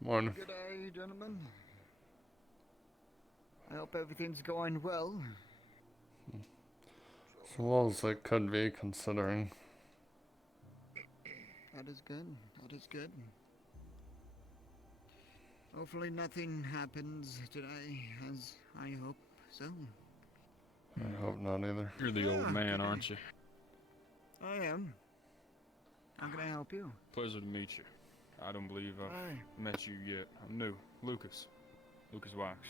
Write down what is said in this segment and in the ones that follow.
Morning. Good day, gentlemen. I hope everything's going well. As well as it could be, considering. That is good. That is good. Hopefully nothing happens today, as I hope so. I hope not either. You're the old man, good aren't you? I am. How can I help you? Pleasure to meet you. I don't believe I've met you yet. I'm new. Lucas. Lucas Wax.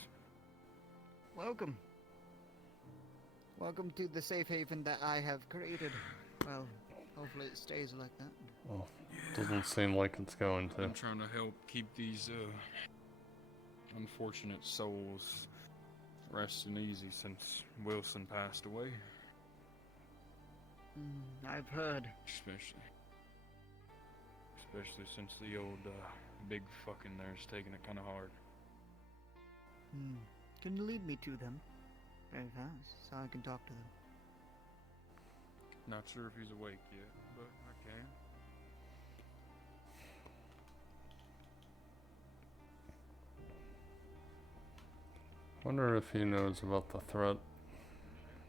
Welcome. Welcome to the safe haven that I have created. Well, hopefully it stays like that. Well, doesn't seem like it's going to. I'm trying to help keep these unfortunate souls resting easy since Wilson passed away. I've heard. Especially since the old big fucking there's taking it kind of hard. Can you lead me to them? Very fast, so I can talk to them. Not sure if he's awake yet, but I can. Wonder if he knows about the threat.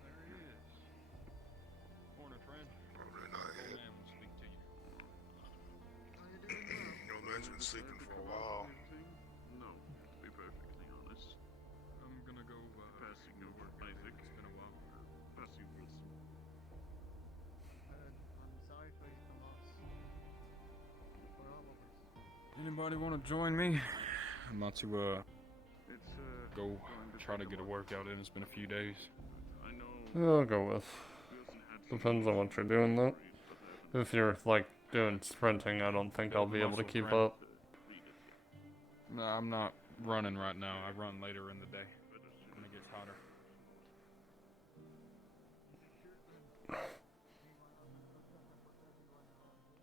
There he is. Morning, friend. Probably not Old yet. man will speak to you. Your man's been sleeping for a while. No, to be perfectly honest. I'm gonna go passing your work ethic. It's been a while. Passing Wilson. I'm sorry for the loss. For all of us. Anybody want to join me? I'm about to go try to get a workout in. It's been a few days. I know. I'll go with. Depends on what you're doing, though. If you're, like, doing sprinting, I don't think I'll be able to keep up. No, I'm not running right now. I run later in the day when it gets hotter.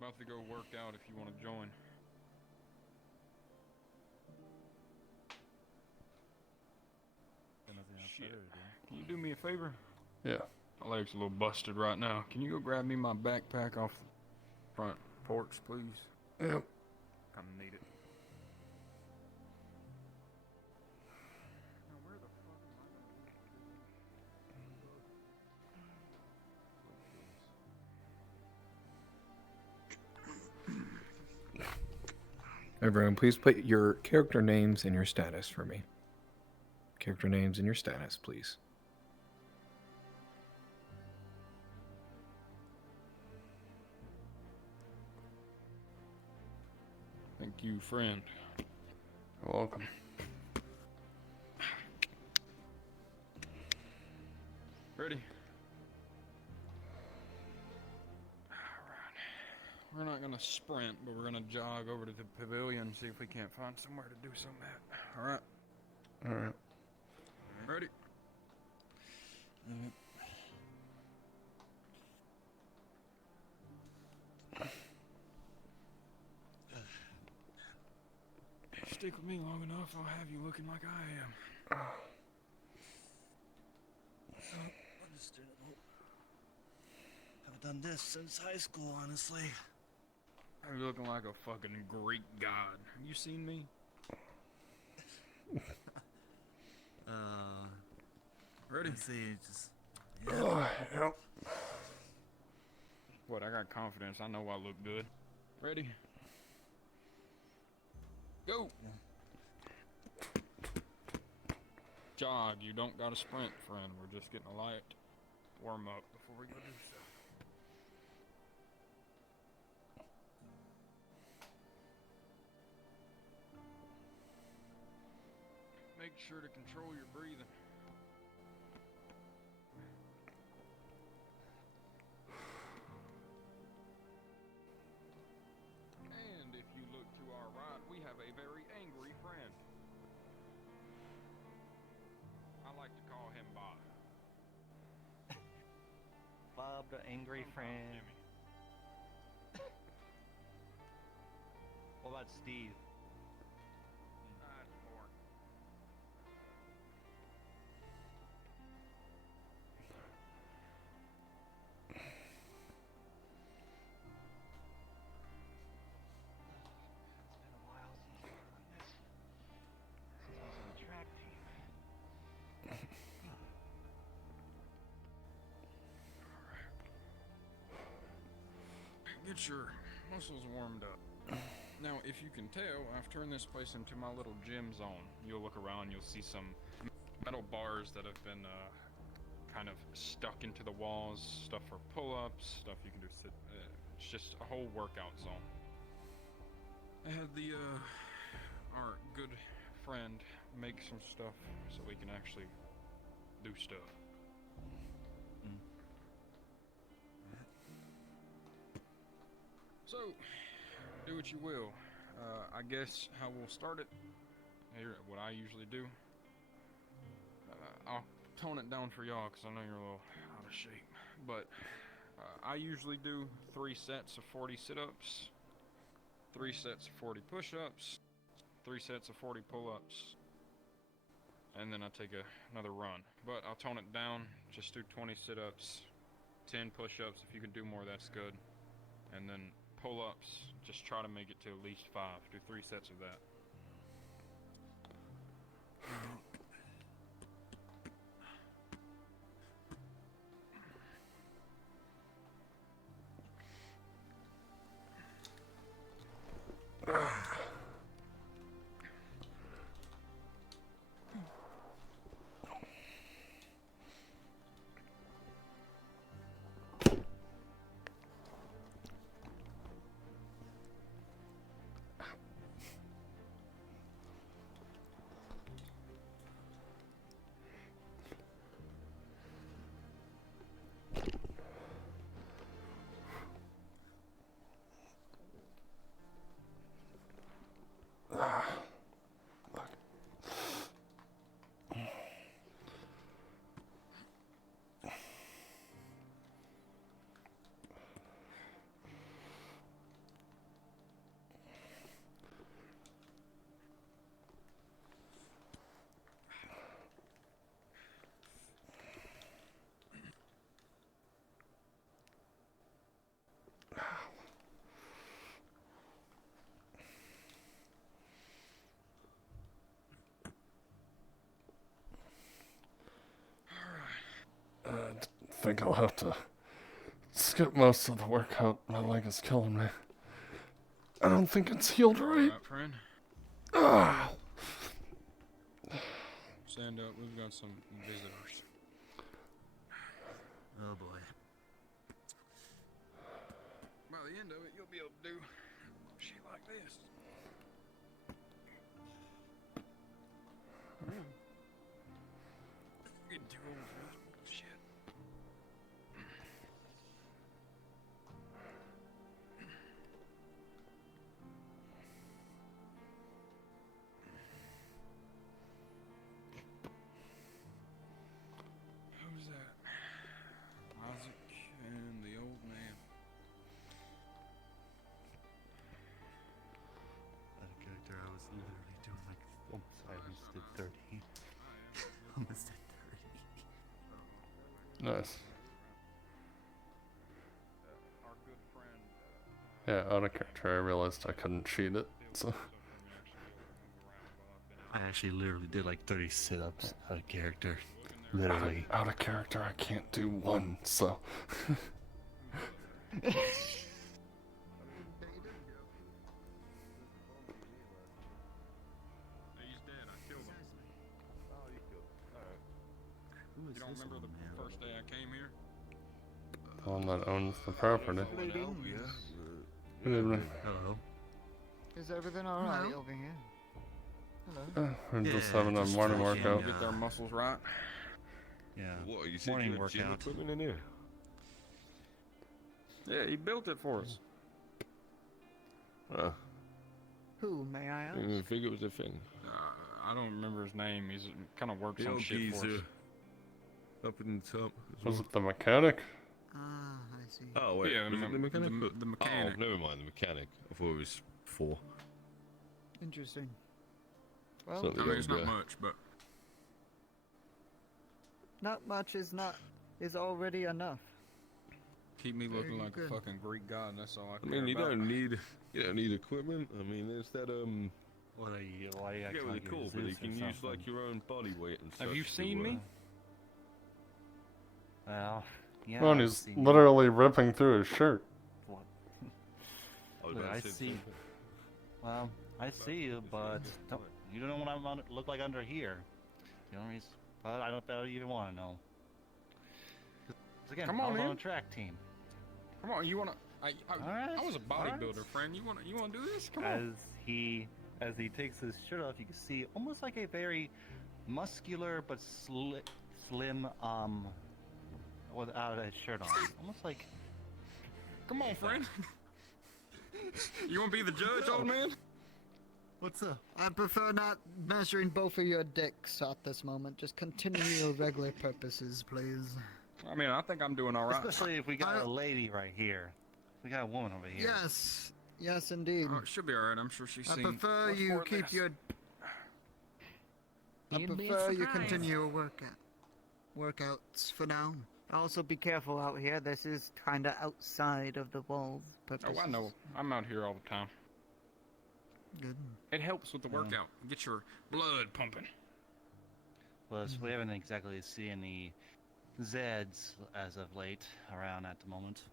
About to go work out if you want to join. Shit. Can you do me a favor? Yeah. My leg's a little busted right now. Can you go grab me my backpack off the front porch, please? Yep. Kinda need it. Now, where the fuck am I Everyone, please put your character names and your status for me. Character names and your status, please. Thank you, friend. You're welcome. Ready? We're not gonna sprint, but we're gonna jog over to the pavilion and see if we can't find somewhere to do something at. Alright? Alright. Ready? If you stick with me long enough, I'll have you looking like I am. Understandable. Haven't done this since high school, honestly. I'm looking like a fucking Greek god. Have you seen me? Ready? I see, just... Yep. What, I got confidence. I know I look good. Ready? Go! Jog, you don't gotta sprint, friend. We're just getting a light warm up before we go do stuff. Make sure to control your breathing. And if you look to our right, we have a very angry friend. I like to call him Bob. Bob, the angry Sometimes friend. Jimmy. What about Steve? That's Mark. It's been a while since we've done this. get your muscles warmed up. Now, if you can tell, I've turned this place into my little gym zone. You'll look around, you'll see some metal bars that have been kind of stuck into the walls, stuff for pull-ups, stuff you can do sit. It's just a whole workout zone. I had our good friend make some stuff so we can actually do stuff. So, do what you will. I guess how we'll start it, here, what I usually do, I'll tone it down for y'all because I know you're a little out of shape. But I usually do 3 sets of 40 sit-ups, 3 sets of 40 push-ups, 3 sets of 40 pull-ups, and then I take another run. But I'll tone it down, just do 20 sit-ups, 10 push-ups. If you can do more, that's good. And then pull-ups, just try to make it to at least 5. Do 3 sets of that. I think I'll have to skip most of the workout. My leg is killing me. I don't think it's healed right. Alright, friend. Ah. Stand up, we've got some visitors. Oh boy. By the end of it, you'll be able to do shit like this. Getting too old for this bullshit. Who's that? Isaac and the old man. That character I was literally doing like almost I almost did 30. Almost did 30. Nice. Our good friend. Yeah, out of character, I realized I couldn't cheat it, so. I actually literally did like 30 sit-ups out of character. Literally. Out of character, I can't do 1, so. He's dead. I killed him. Oh, you killed him. Alright. Who is You don't this remember old the man? first day I came here? The one that owns the property. Yeah. Good evening. Hello. Is everything alright over here? Hello. We're just Yeah, having a just morning talking, workout. Get their muscles right. Yeah. What, you said Morning you had gym workout. equipment in here? Yeah, he built it for us. Who, may I I ask? didn't even think it was a thing. I don't remember his name. He's kind of works The on old shit for us. geezer up in the top. as Was well. it the mechanic? Ah, I see. Oh, wait, Yeah, was it the mechanic? The mechanic. Oh, never mind, the mechanic. I thought it was 4. Interesting. Well, Something. I mean, it's not Yeah. much, but not much is already enough. keep me looking Very like good. a fucking Greek god. That's all I I care mean, you about. don't need equipment. I mean, there's that What are you? Why are you I acting get what like they're you're called, but you Zeus or can use something? like your own body weight and stuff. Have you seen me? Well, yeah. Oh, and I've he's seen you. literally ripping through his shirt. What? I was Look, about to I say the see. same thing. Well, I see you, but you don't know what I'm look like under here. The only reason, but I don't even want to know. 'Cause again, Come I on, was on a man. track team. Come on, you wanna? Alright, I was a alright. bodybuilder, friend. You wanna do this? Come on. As he takes his shirt off, you can see almost like a very muscular but slim without a shirt on. Almost like Come on, friend. You wanna be the judge, old man? what's up? I prefer not measuring both of your dicks at this moment. Just continue your regular purposes, please. I mean, I think I'm doing all right. Especially if we got I- a lady right here. We got a woman over here. Yes, yes, indeed. Oh, it should be all right. I'm sure she's I seen. prefer much you more than keep this. your. I You'd be prefer you surprised. continue your workouts for now. Also, be careful out here. This is kind of outside of the walls. Oh, I know. I'm out here all the time. Good. It helps with the workout. Get your blood pumping. Plus, we haven't exactly seen any Zeds as of late around at the moment.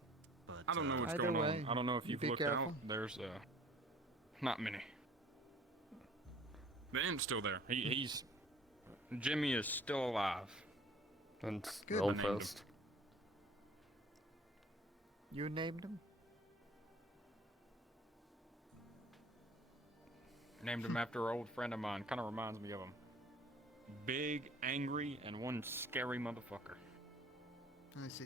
But I don't know what's Either going way, on. I don't know if you you've be looked careful. out. There's not many. The Imp's still there. He's Jimmy is still alive. And Good. I named him. Spellfest. You named him? Named him after an old friend of mine. Kind of reminds me of him. Big, angry, and one scary motherfucker. I see.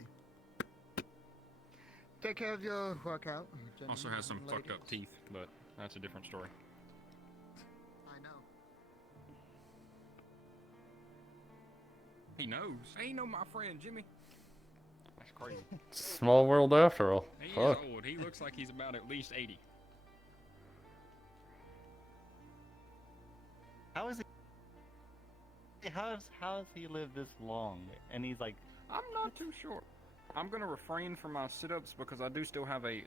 Take care of your workout. Also gentlemen has some and fucked up ladies. teeth, but that's a different story. I know. He knows. He know my friend Jimmy. That's crazy. Small world after all. He Fuck. is old. He looks like he's about at least 80. how is he? How has he lived this long? And he's like, I'm not too sure. I'm gonna refrain from my sit-ups because I do still have a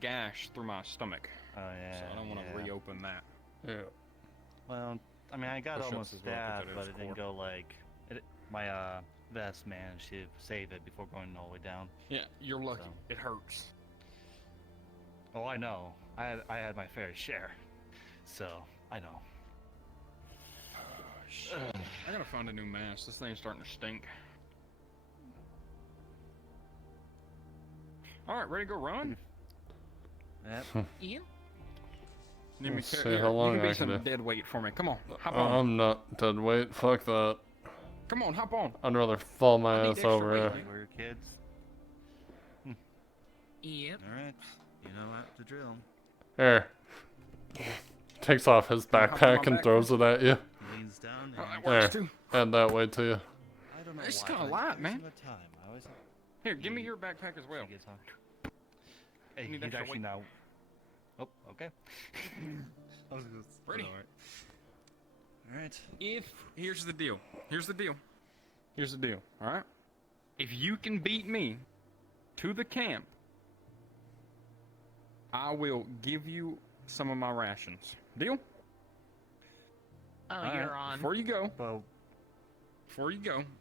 gash through my stomach, oh yeah. so I don't want to yeah. reopen that. Yeah. Well, I mean, I got Push-ups almost as well, 'cause stabbed, that but is it didn't core. go like my vest managed to save it before going all the way down. Yeah, you're lucky. So. It hurts. Oh, I know. I had my fair share, so I know. Shit. I gotta find a new mask. This thing's starting to stink. All right, ready to go run? Yep. Ian? Need me Let's to- see here, how long you can I be some can do. dead weight for me. Come on, hop on. I'm not dead weight. Fuck that. Come on, hop on. I'd rather fall my I need ass extra over weight, here. man. We're kids. Yep. All right. You know what to drill. Here. Takes off his Wanna hop on backpack my and back? throws it at you. Leans down. Oh, that And works There. too. Add that weight to you. I don't know It's why, kinda but light, every man. single time, I always Here, give me your backpack as well. she gets on. Hey, need he's extra actually weight. now. Oh, okay. I was just Ready? All right. Here's the deal. Here's the deal. Here's the deal. All right. If you can beat me to the camp, I will give you some of my rations. Deal? Oh, Alright, you're on. Before you go, Well,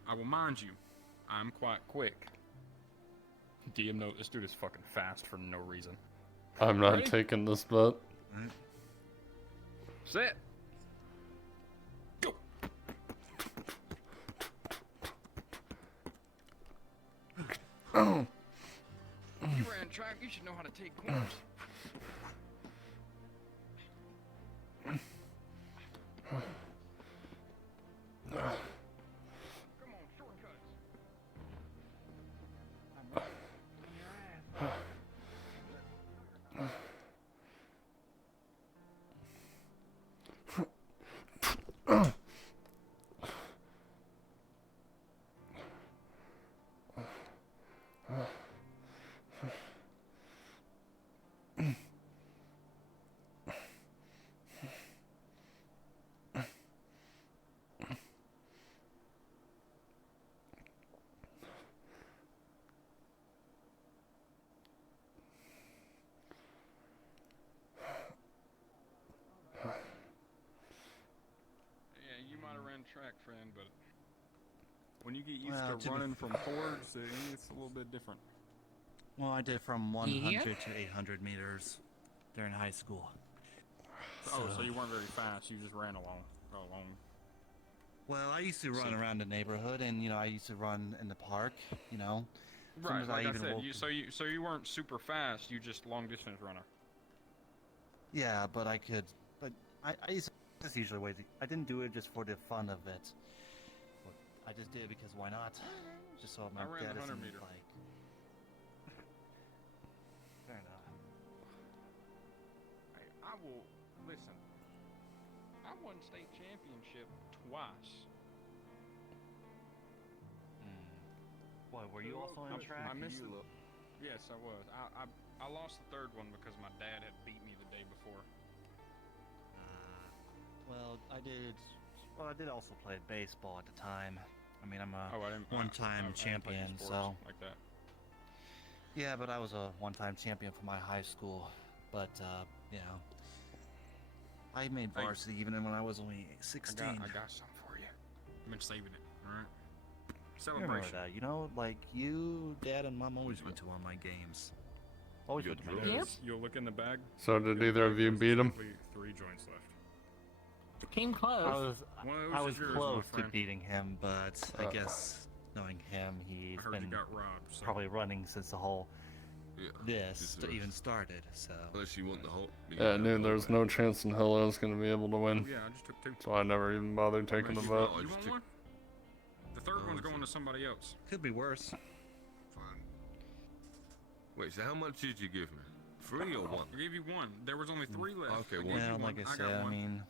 I will mind you, I'm quite quick. DM note, this dude is fucking fast for no reason. I'm not Ready? taking this bet. Set. Go. You ran track, you should know how to take corners. Come on, shortcuts. Yeah, you might have ran track, friend, but when you get used Well, to to be- running from forwards, it's a little bit different. well, I did from 100 to 800 meters. during high school. Oh, so you weren't very fast. You just ran along. Well, I used to run around the neighborhood, and I used to run in the park. Right, Sometimes like I even said, woke- so you weren't super fast. You just long distance runner. Yeah, but I could. But I used to, that's usually way. I didn't do it just for the fun of it. But I just did it because why not? Just so my I ran dad the 100 isn't meter. like. Fair enough. I will listen. I won state championship twice. What, were you also in track? I missed it. Yes, I was. I lost the third one because my dad had beat me the day before. Well, I did. Well, I did also play baseball at the time. I mean, I'm a Oh, I didn't. one-time I didn't play champion, sports so like that. yeah. But I was a one-time champion for my high school. But I made Hey. varsity even when I was only 16. I got something for you. I've been saving it. All right. I remember Celebration. that. Like you, Dad, and Mom always went to all my games. Always Good went to my draw. games. You'll look in the bag. So did either of you beat him? 3 joints left. Came close. One of those I is was yours, my close to friend. beating him, but I guess knowing him, I he's heard you been got robbed. So. probably running since the whole Yeah. this deserves. even started. So Unless you want the whole. Yeah, I knew there was no chance in hell I was going to be able to win. Yeah, I just took 2. So I never even bothered taking the You bet. I You just want took- one? The third No, one's it's going a- to somebody else. could be worse. Fine. Wait, so how much did you give me? 3 or 1? I gave you 1. There was only 3 left. Okay, I one. gave Yeah, you like I one. said, got I one. mean,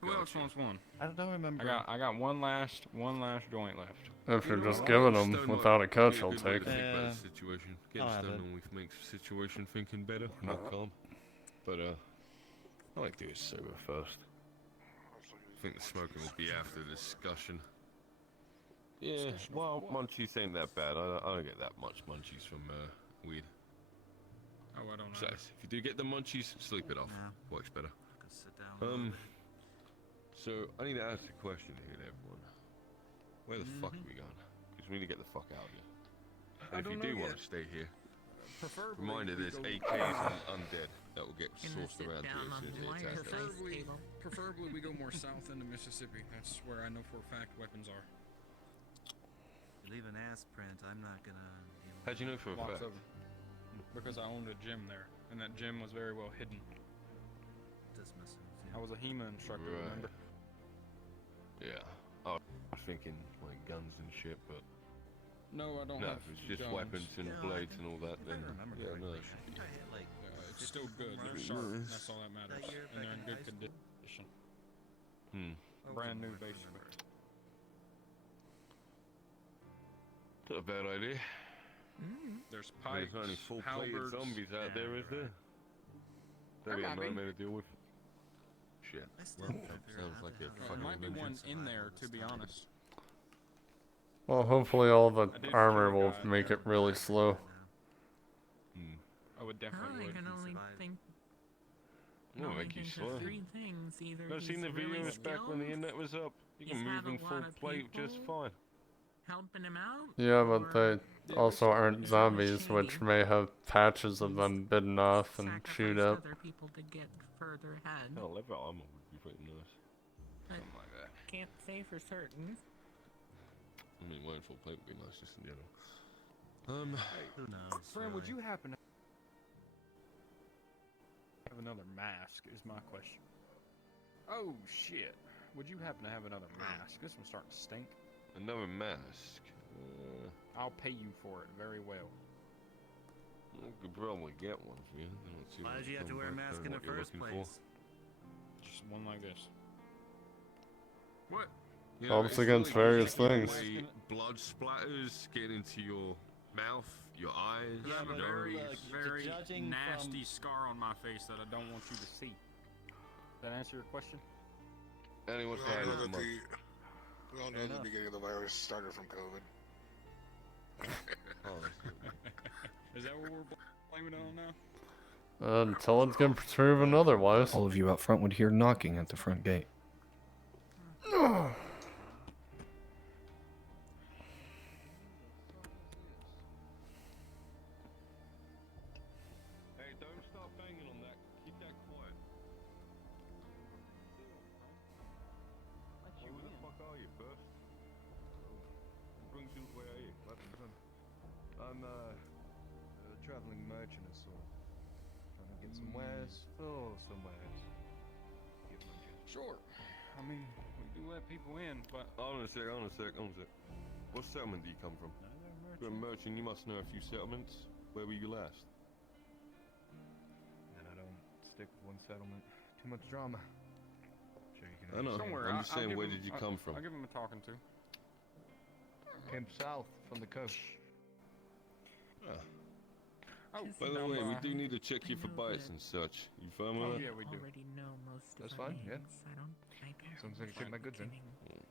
Who else Gotcha. wants one? I don't remember. I got one last joint left. If you're You know just what? giving Stone them might without a be catch, a I'll good way take to it. think about Yeah. the situation. I'll Getting have stoned it. always makes the situation thinking better, more calm. But I like to do it sober first. I think the smoking will be after the discussion. Yeah, well, munchies ain't that bad. I don't get that much munchies from weed. Oh, I don't know. Besides, if you do get the munchies, sleep it off. Yeah. Works better. Could sit down. a little bit. So I need to ask a question here to everyone. Where the fuck are we going? Because we need to get the fuck out of here. I And if you don't do know want yet. to stay here, Preferably, reminder we there's go- AKs and undead that will get In the sourced around here as soon as they sit-down attack us. on the Preferably, table. preferably we go more south into Mississippi. That's where I know for a fact weapons are. You leave an ass print. I'm not gonna. How'd you know for a Lots fact? of them. Because I owned a gym there, and that gym was very well hidden. Dismiss I was a HEMA instructor, Right. remember? Yeah. I was thinking like guns and shit, but No, I don't no, have if it's just guns. weapons and Yeah, I blades think- and all that, If I then remember yeah, no. correctly, I think I hit like. It's still good. They're 50 sharp. Nice. That's all that matters. That year And they're back in in good high school. condition. Oh, Brand new, I basically. remember. Not a bad idea. There's I mean, pikes, there's only full-plated halberds. zombies out there, is there? That'd be a might be. nightmare to deal with. Shit. I still Well, haven't figured sounds out like how a to There fucking might be one vengeance. in there, to be honest. Well, hopefully all the I did armor kill a will guy make there. it really slow. Hmm. I would Oh, definitely I would. can only survive. think. It'll only make you think slow. of 3 things. Either I've seen the he's really videos back when the skilled, internet was up. You can he's move had a in lot full of plate just people. fine. helping him out. Yeah, but or they also aren't zombies, which shady. may have patches of He's them bitten off and chewed sacrificed up. other people to get further ahead. Oh, leather armor would be pretty nice. Something like that. Can't say for certain. I mean, wearing full plate would be nice just in general. Who knows? Friend, would really? you happen to have another mask? Is my question. Oh shit! Would you happen to have another mask? This one's starting to stink. another mask. I'll pay you for it very well. I could probably get one for you. I don't see Why what did you have to wear a what mask in the you're first looking place? Just one like this. What? You Helps it's against really various easy to things. way Blood splatters get into your mouth, your eyes, I have your a very, nose. very judging nasty from- scar on my face that I don't want you to see. Does that answer your question? Annie, We what's all that? know that Month? we all know Fair the enough. beginning of the virus started from COVID. Oh, that's good. Is that what we're blaming it on now? Until it's been proven otherwise. All of you out front would hear knocking at the front gate. Hey, don't start banging on that I'm a traveling merchant of sorts. Trying to get some wares for some wares. Get my job. Sure. I mean, we do let people in, but Hold on a sec. What settlement do you come from? You're a merchant, you must know a few settlements. Where were you last? And I don't stick with one settlement. Too much drama. Sure you can I know. somewhere. I'm just I'll saying, give where him- did you come from? I'll give him a talking to. Came south from the coast. Oh, By the down way, we by- do need to check you I for know bites that- and such. You firm Oh, on yeah, that? we do. already know most That's of our fine, yeah. names. I don't Sounds like I check my goods in.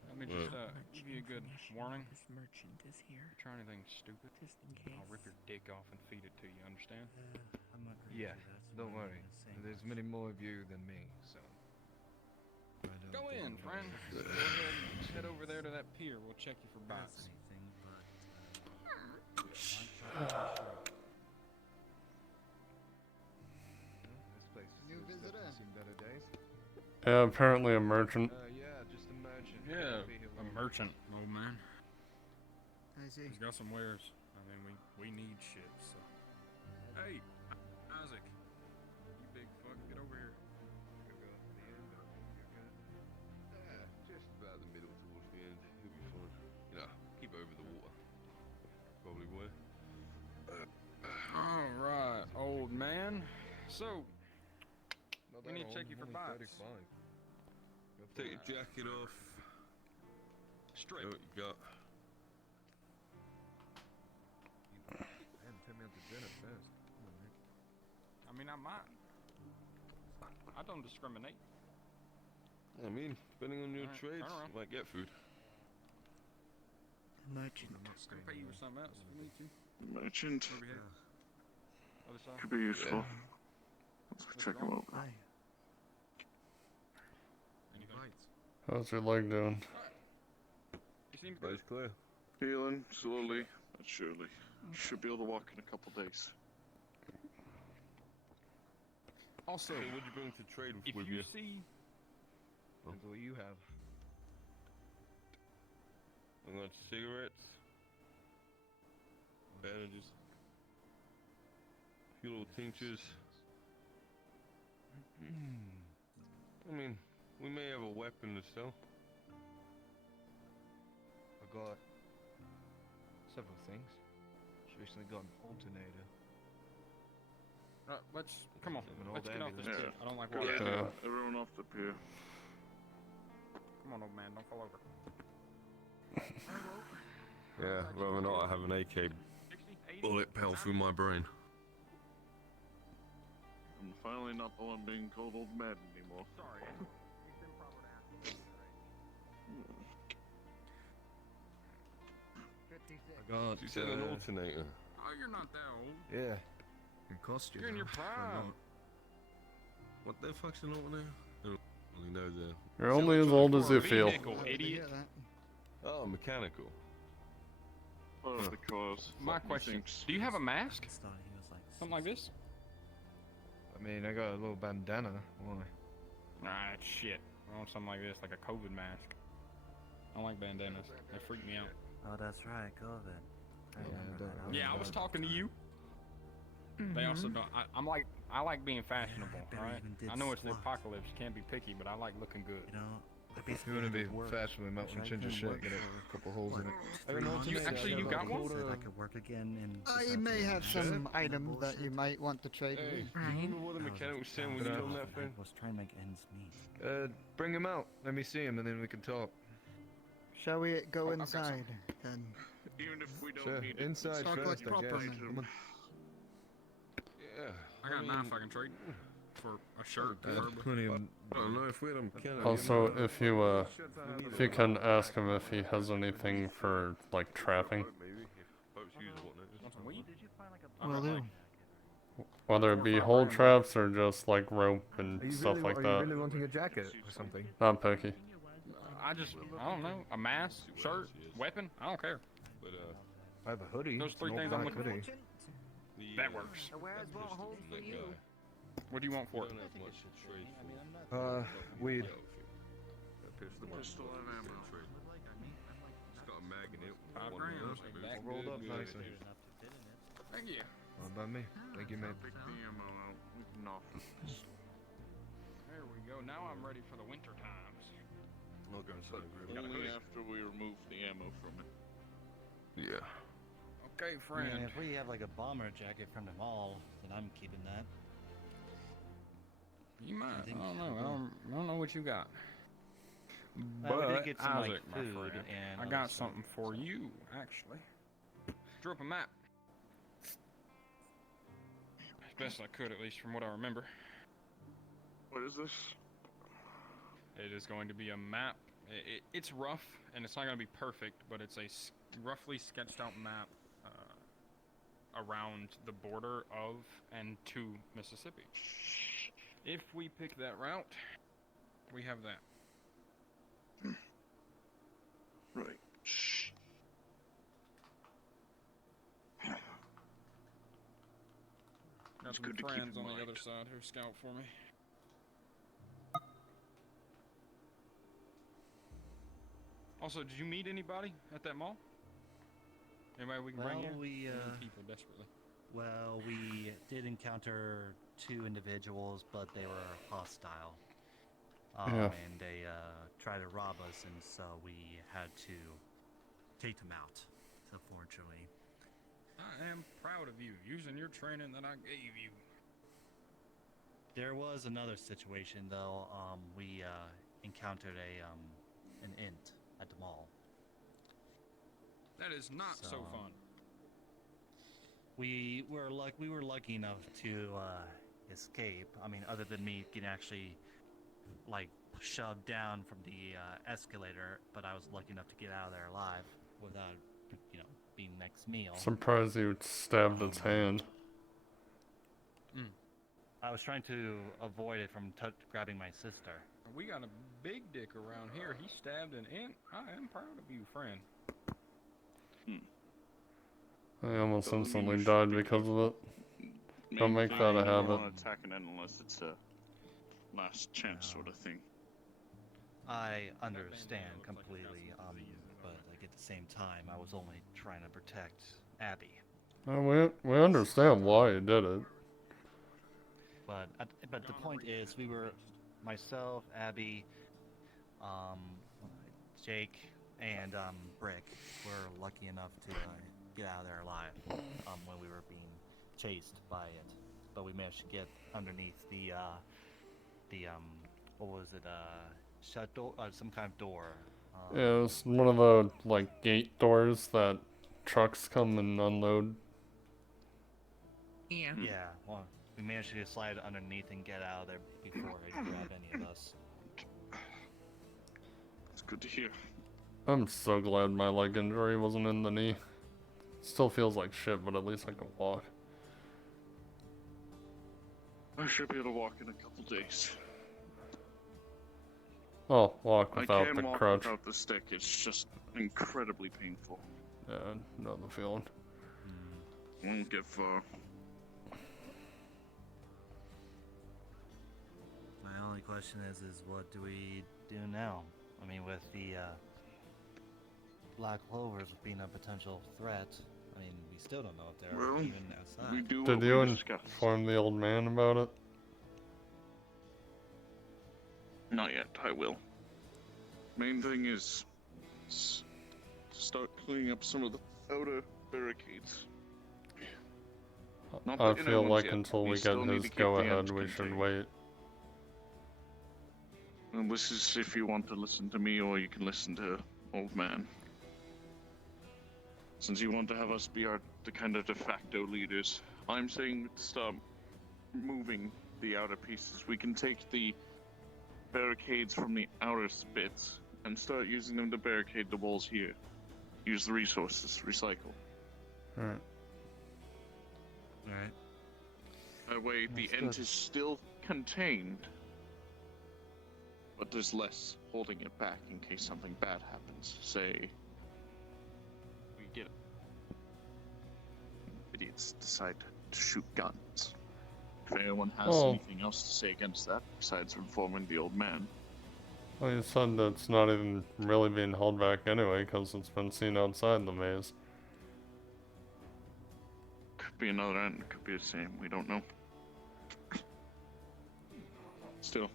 Let me Well. just give you a good warning. This merchant is here, If you try anything stupid, just in case. I'll rip your dick off and feed it to you. Understand? I'm not Yeah, don't worry. There's many more of you than me, so. Go in, friend. Go ahead and head over there to that pier. We'll check you for bites. This place New has visitor. definitely seen better days. Yeah, apparently a merchant. Yeah, just a merchant. Yeah, Be here a long. merchant, old man. I see. He's got some wares. I mean, we need shit. So, hey, Isaac, you big fuck, get over here. Go to the end, or you're good? Just about the middle towards the end. He'll be fine. You know, keep over the water. Probably will. All right, old man. So, Not We that need to old, check you I'm for only bites. 35. Go for Take it. your jacket off. straight. Show what you got. Man, take me out to dinner first. Come on, Nick. I mean, I might. I don't discriminate. I mean, depending on your Alright, trades, turn around. you might get food. Merchant. I'm not Can staying pay you away. for something else if we need to. Merchant. Over here. Other side. Could be useful. Let's What's check him wrong? out. Aye. Anything? How's your leg doing? You seem good. Body's clear. Healing slowly but surely. Should be able to walk in a couple days. Also, So, what'd you bring to trade if with you you? see, Depends what you have. I got cigarettes, bandages, a few little tinctures. I mean, we may have a weapon to sell. I got several things. Just recently got an alternator. let's come on. An old Let's get off this ambulance. shit. I don't like Go walking. ahead, Yeah. everyone off the pier. Come on, old man. Don't fall over. Yeah, rather not have an AK 60, 80. bullet pell through my brain. I'm finally not the one being called old man anymore. Sorry. It's improper to ask. I got. You said an alternator. Oh, you're not that old. Yeah. It cost you. You're in your though, for a prime. lot. What the fuck's an alternator? I don't really know the. You're only as old as For a you feel. vehicle, Glad to idiot. hear that. Oh, mechanical. Part of the cause. My question: Do you have a mask? Something like this? I mean, I got a little bandana. Why? Nah, that's shit. I want something like this, like a COVID mask. I don't like bandanas. They freak me out. Oh, that's right, COVID. I Yeah, remember don't that. worry Yeah, I about was it. talking to you. They also don't. I like being fashionable. I bet All I right. even did I know it's the squats. apocalypse. You can't be picky, but I like looking good. You know, I You basically wanna be did work. fashionably which melting I ginger can shit, work get a for, couple holes in it. what, 3 months? You actually you got one? So that I could work again in. I this may have afternoon. some No items that you bullshit. might want to trade Hey, with. do you remember what the That was mechanic was saying when But, you uh, on that thing? I was trying to make ends meet. Bring him out. Let me see him, and then we can talk. Shall we go I've got some. inside then? Even if we don't Sure, need it. inside Talk like first, I proper guess. men. Come on. Yeah. I got a knife I can trade for a shirt. preferably. Plenty of. I don't know if we had a mechanic. Also, if you can ask him if he has anything for like trapping, Maybe if boats use or whatnot. Want some weed? Will do. whether it be hold traps or just like rope Are and you stuff really, like are that. you really wanting a jacket or something? Not picky. I don't know. A mask, shirt, weapon. I don't care. But I have a hoodie. Those It's three an things old I'm black looking hoodie. the, That works. Where's pistol one hold from for that you? guy. What do you want We for it? don't have much to trade for. Weed. A pistol. Pistol and ammo. It's got a mag in it. 5 One grand. of those, Ain't maybe. that Rolled good, up good. nicely. Thank you. What about me? Thank you, mate. Pick the ammo out. We can offer this. There we go. Now I'm ready for the winter times. I'll go inside and grab it. Only after we remove the ammo from it. Yeah. Okay, I mean, friend. if we have like a bomber jacket from the mall, then I'm keeping that. You might. I think- don't know. I don't know what you got. Well, we did But get some, like, Isaac, my food friend, and I other got stuff, something for so- you, actually. Drew up a map. As best I could, at least from what I remember. What is this? It is going to be a map. It's rough, and it's not going to be perfect, but it's a roughly sketched out map around the border of and to Mississippi. If we pick that route, we have that. Right. Shh. Got It's some good to keep friends in on the mind. other side who scout for me. Also, did you meet anybody at that mall? Anybody we can bring Well, here? we need people desperately. well, we did encounter 2 individuals, but they were hostile. Yeah. And they tried to rob us, and so we had to take them out. Unfortunately. I am proud of you using your training that I gave you. There was another situation though. We encountered an int at the mall. That is not so So, fun. We were lucky enough to escape. I mean, other than me getting actually like shoved down from the escalator, but I was lucky enough to get out of there alive without, being next meal. Surprised you stabbed its hand. I was trying to avoid it from grabbing my sister. We got a big dick around here. He stabbed an ant. I am proud of you, friend. I almost Doesn't mean instantly you died should be because of it. Don't Main make thing that a is you don't habit. wanna attack an end unless it's a last chance sort of thing. I understand completely, but like at the same time, I was only trying to protect Abby. We understand why you did it. But the point is, we were myself, Abby, Jake, and Brick were lucky enough to get out of there alive when we were being chased by it. But we managed to get underneath the what was it? Shut door, some kind of door. Yeah, it was one of the like gate doors that trucks come and unload. Yeah. Yeah, well, we managed to slide underneath and get out of there before it grabbed any of us. It's good to hear. I'm so glad my leg injury wasn't in the knee. Still feels like shit, but at least I can walk. I should be able to walk in a couple days. Oh, walk I without can the walk crutch. without the stick. It's just incredibly painful. Yeah, I know the feeling. Won't get far. My only question is what do we do now? I mean, with the Black Clovers being a potential threat, I mean, we still don't know if they're Well, even outside. we do Did what you we discussed. inform the old man about it? Not yet. I will. Main thing is start cleaning up some of the outer barricades. Not I the inner feel ones like yet. until we still get need his to keep go the ahead, ends we should contained. wait. And this is if you want to listen to me, or you can listen to old man. Since you want to have us be the kind of de facto leaders, I'm saying to start moving the outer pieces. We can take the barricades from the outer bits and start using them to barricade the walls here. Use the resources, recycle. Alright. Alright. That way, the That's end good. is still contained, but there's less holding it back in case something bad happens. Say, we get idiots decide to shoot guns. If anyone has Oh. anything else to say against that, besides informing the old man, Well, you said that's not even really being held back anyway, because it's been seen outside the maze. could be another end. It could be the same. We don't know. Still.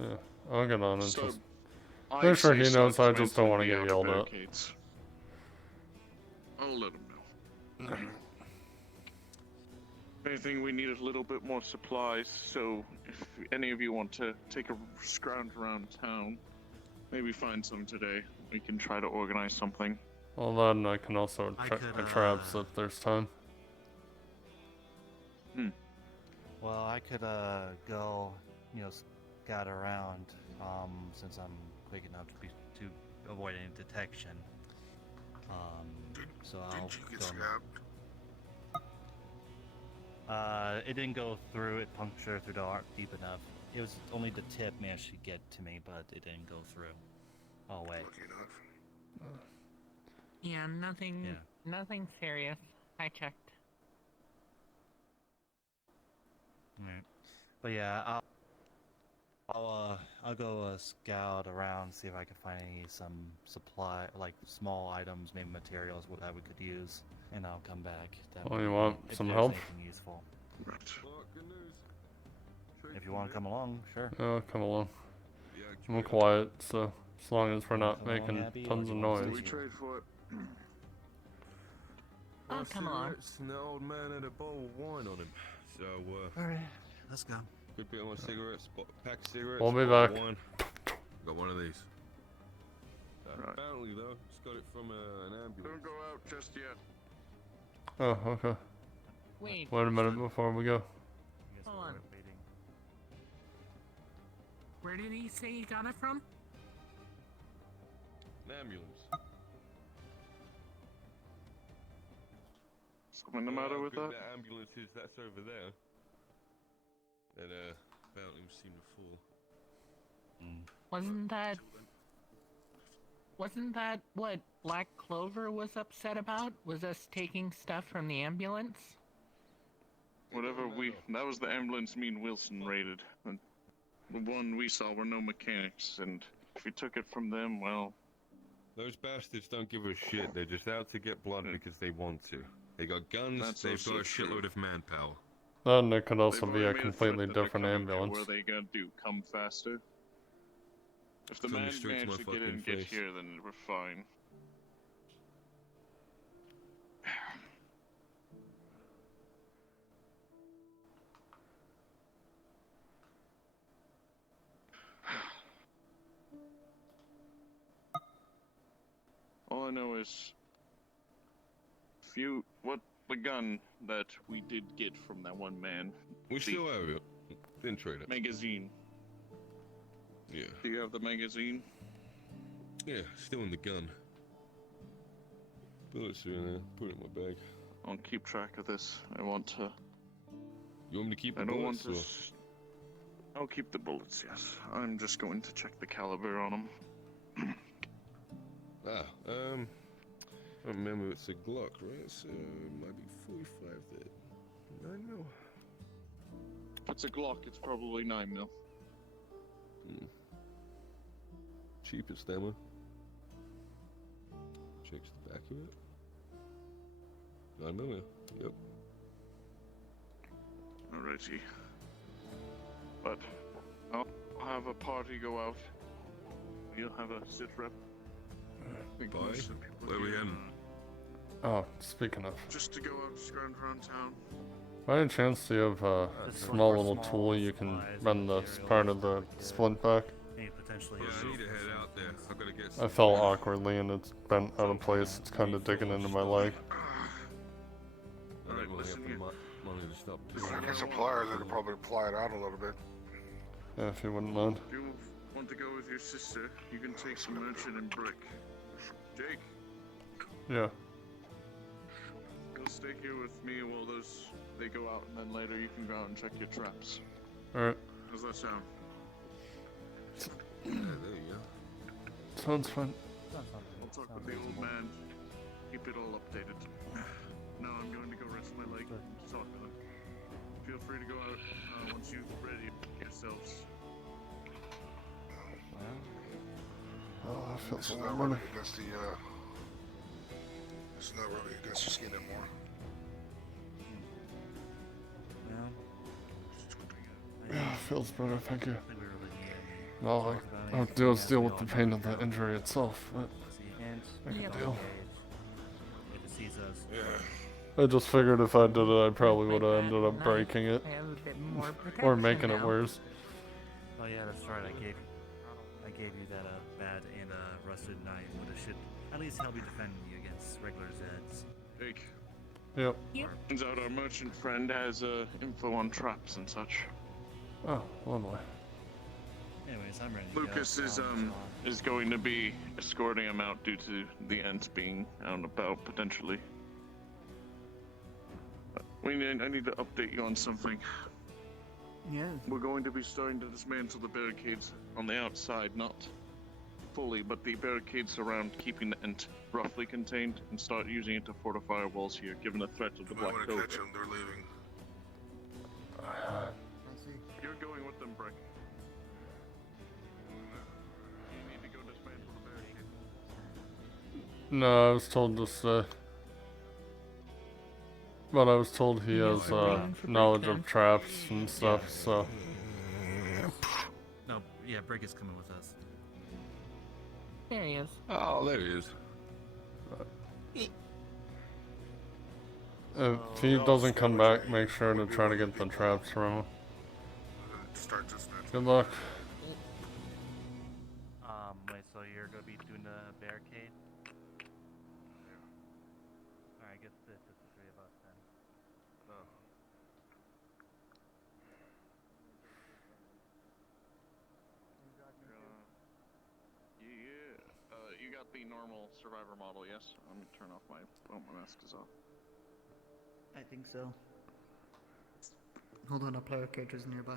Yeah, I'll get on it. So, Just I'd make sure say he knows. start I just don't want to cementing get the outer yelled at. barricades. I'll let him know. If anything, we need a little bit more supplies, so if any of you want to take a scrounge around town, maybe find some today, we can try to organize something. Well, then I can also I check could, the traps if there's time. Well, I could go, scout around, since I'm quick enough to avoid any detection. So I'll Didn't you get go. scabbed? It didn't go through. It punctured through the arc deep enough. It was only the tip managed to get to me, but it didn't go through. Oh wait. Lucky enough. Yeah, nothing. Yeah. Nothing serious. I checked. Right. But yeah, I'll go scout around, see if I can find some supply, like small items, maybe materials, what that we could use, and I'll come back. Oh, you want if some there's help? anything useful. Right. Oh, good news. Trade If you for want to me. come along, sure. Yeah, come along. Yeah, I'm trade. quiet, so as long as we're not Come along, making Abby, or tons do of you want to noise. stay trade for it. Oh, More come on. cigarettes, and the old man had a bowl of wine on him. So, Alright, let's go. good bit on my cigarettes, pack of cigarettes. We'll be bottle of back. Wine. Got one of these. Right. Apparently, though, just got it from an ambulance. Don't go out just yet. Oh, okay. Wait. Wait a minute before we go. Hold on. Where did he say he got it from? An ambulance. Something the matter with that? The ambulance is that's over there. And apparently we seem to fall. Wasn't that what Black Clover was upset about? Was us taking stuff from the ambulance? Whatever that was the ambulance me and Wilson raided. And the one we saw were no mechanics, and if we took it from them, well, Those bastards don't give a shit. They're just out to get blood because they want to. They got guns. That's They've also got a true. shitload of manpower. Then there could also they've be a already made completely threat that they're different coming here. ambulance. What are they gonna do? Come faster? If the Come man straight to managed to my get in and fucking get face. here, then we're fine. All I know is, what the gun that we did get from that one man, We still have it. Didn't trade it. magazine. Yeah. Do you have the magazine? Yeah, still in the gun. Bullets are in there. Put it in my bag. I'll keep track of this. I want to. You want me to keep the I don't want bullets? to. I'll keep the bullets. Yes. I'm just going to check the caliber on them. I don't remember it's a Glock, right? So it might be 45 there. 9 mil. If it's a Glock, it's probably 9mm. Cheapest ammo. Checks the back of it. 9 mil. Yep. Alrighty. But I'll have a party go out. You'll have a sit rep. I think Bye. most of the people Where we here, heading? Oh, speaking of, Just to go out and scrounge around town. by any chance do you have a Just small for little small tool you can supplies run and this part of the materials, like, splint back? Maybe potentially. Yeah, I need to head out there. I've got to get some. I fell awkwardly and it's bent out of place. It's kind of digging into my leg. I don't really listen have here. the money to stop If doing I it. get some pliers, I could probably ply it out a little bit. Yeah, if you wouldn't mind. If you want to go with your sister, you can take some merchant and brick. Jake, Yeah. you'll stay here with me while they go out, and then later you can go out and check your traps. Alright. How's that sound? Yeah, there you go. Sounds fine. I'll talk with the old man. Keep it all updated. Now I'm going to go rest my leg. Talk to them. Feel free to go out once you're ready yourselves. Oh, that feels This a is lot not better. rubbing against the, this is not rubbing against the skin anymore. feels better, thank you. I think we were looking at All I have to do is deal with the pain of the injury itself, but I can deal. if it sees us. I just figured if I did it, I probably would have ended up breaking it. I have a bit more Or protection making it now. worse. Oh yeah, that's right. I gave you that bad and rusted knife, but it should at least help you defend you against regular Zeds. Jake. Yep. Turns out our merchant friend has info on traps and such. Oh, lovely. Anyways, I'm ready to Lucas go. is going to be escorting him out due to the Ents being out and about potentially. I need to update you on something. Yeah. We're going to be starting to dismantle the barricades on the outside, not fully, but the barricades around, keeping the Ent roughly contained, and start using it to fortify our walls here, given the threat of the Black want to Cobra. catch them, they're leaving. You're going with them, Brick. You need to go dismantle the barricades. No, I was told to stay. But I was told he has knowledge of traps and stuff, so. No, yeah, Brick is coming with us. There he is. Oh, there he is. If he doesn't come back, make sure to try to get the traps from him. Start just now. Good luck. Wait, so you're gonna be doing the barricade? Alright, I guess it's just the three of us then. You got the normal survivor model, yes? Let me turn off my mask is off. I think so. Hold on, a player character's nearby.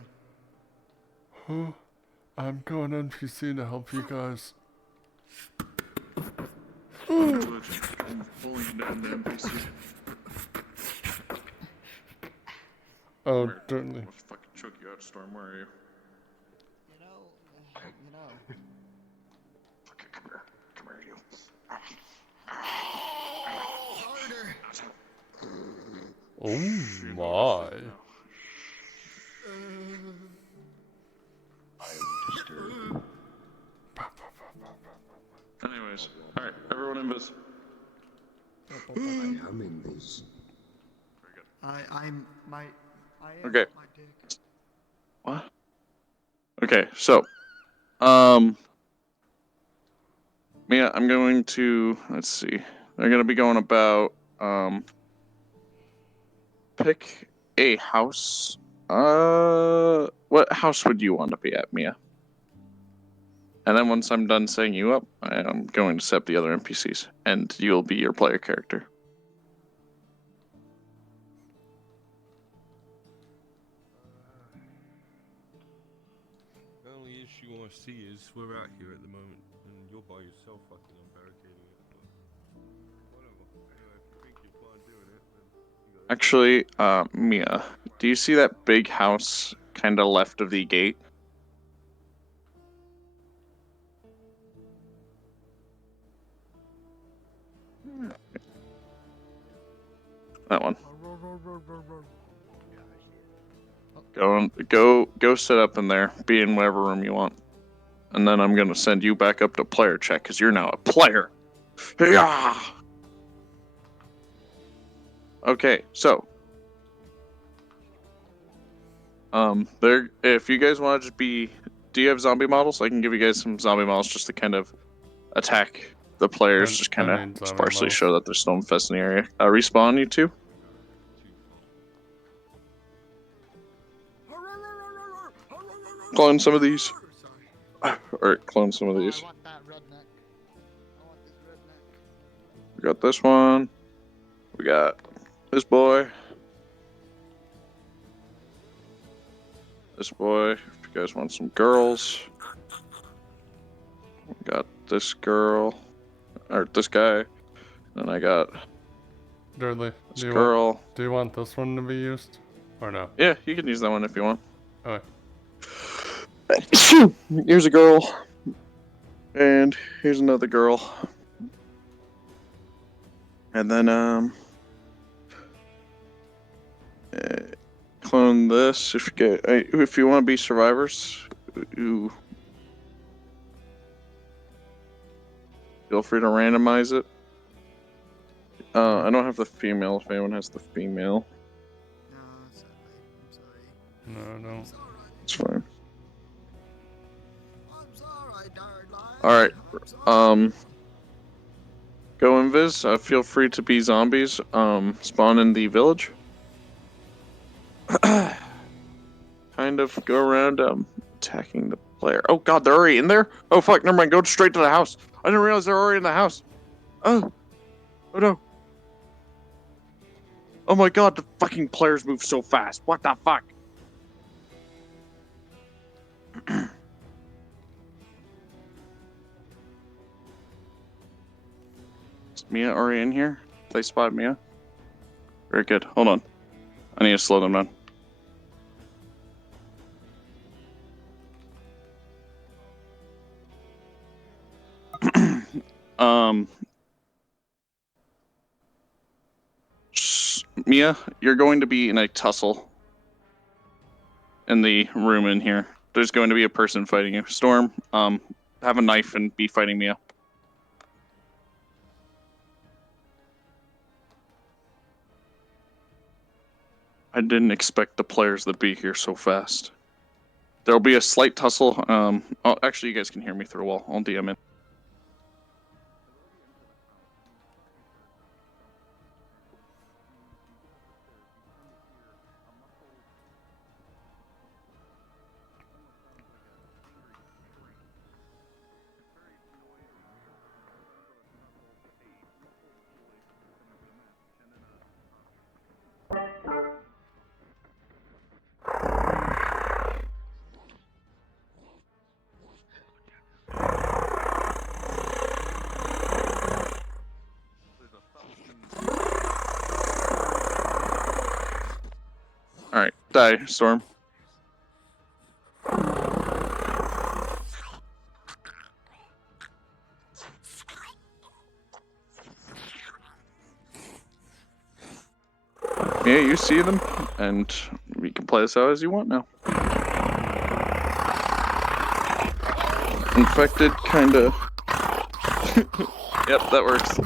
I'm going NPC to help you guys. I'm pulling down the NPC. Oh, Where? certainly. Let's fucking choke you out, Storm. Where are you? You know. Okay, come here. Come here, you. Harder. Oh my. Anyways, alright, everyone invis. I am in this. Very good. I am Okay. my dick. What? Okay, so, yeah, I'm going to, let's see, they're gonna be going about, pick a house. What house would you want to be at, Mia? And then once I'm done setting you up, I am going to set up the other NPCs, and you'll be your player character. The only issue I see is we're out here at the moment, and you're by yourself fucking unbarricading it. But whatever. Anyway, if you think you're fine doing it, then you go. Actually, Mia, do you see that big house kind of left of the gate? That one. Go sit up in there. Be in whatever room you want. And then I'm gonna send you back up to player check, because you're now a player. Yeah. Okay, so. If you guys want to just be... Do you have zombie models? I can give you guys some zombie models just to kind of attack the players, just kind I need of zombie sparsely models. show that there's still infested in the area. Respawn, you two? Clone some of these. Or clone some of these. I want that redneck. I want this redneck. We got this one. We got this boy. This boy. If you guys want some girls. We got this girl. Or this guy. And I got Dudley, this do girl. you want this one to be used? Or no? Yeah, you can use that one if you want. Okay. Here's a girl. And here's another girl. And then, clone this. If you want to be survivors, you feel free to randomize it. I don't have the female. If anyone has the female, No, I don't. it's fine. All right. Go invis. Feel free to be zombies. Spawn in the village. Kind of go around attacking the player. Oh god, they're already in there? Oh fuck, never mind, go straight to the house. I didn't realize they're already in the house. Oh no. Oh my god, the fucking players move so fast. What the fuck? Is Mia already in here? They spot Mia? Very good. Hold on. I need to slow them down. Mia, you're going to be in a tussle in the room in here. There's going to be a person fighting you. Storm, have a knife and be fighting Mia. I didn't expect the players to be here so fast. There'll be a slight tussle. Oh, actually, you guys can hear me through a wall. I'll DM in. Alright, die, Storm. Yeah, you see them, and we can play this out as you want now. Infected, kinda. Yep, that works.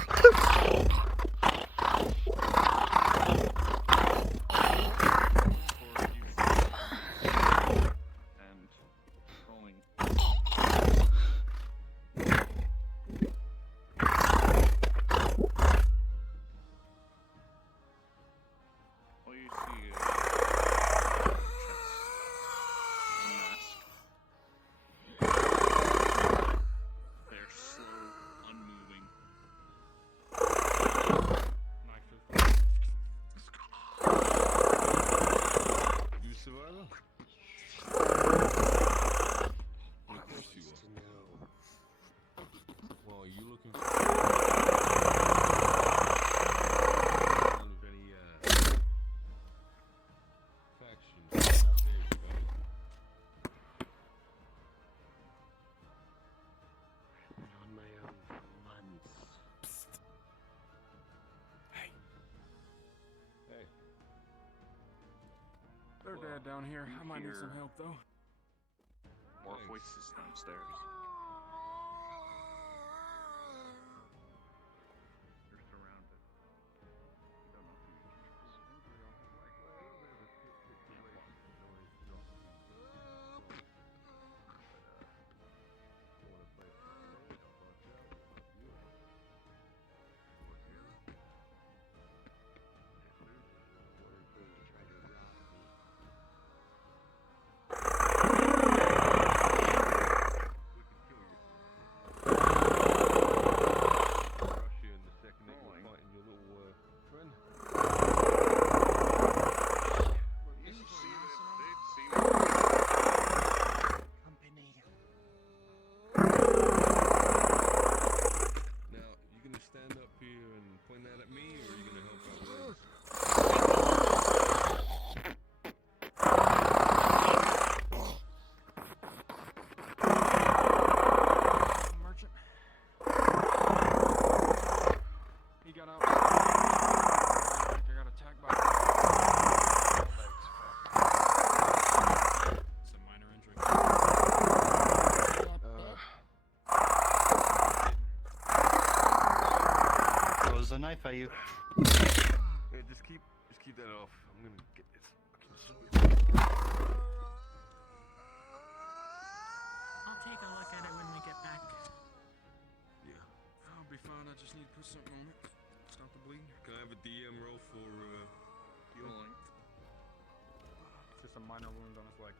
They're dead down here. I might need some help though. More voices downstairs. You're surrounded. You don't know who you a knife at you. Hey, just keep that off. I'm gonna get this fucking sword. I'll take a look at it when we get back. Yeah, I'll be fine. I just need to put something on it. Stop the bleeding. Can I have a DM roll for healing? Just a minor wound on his leg.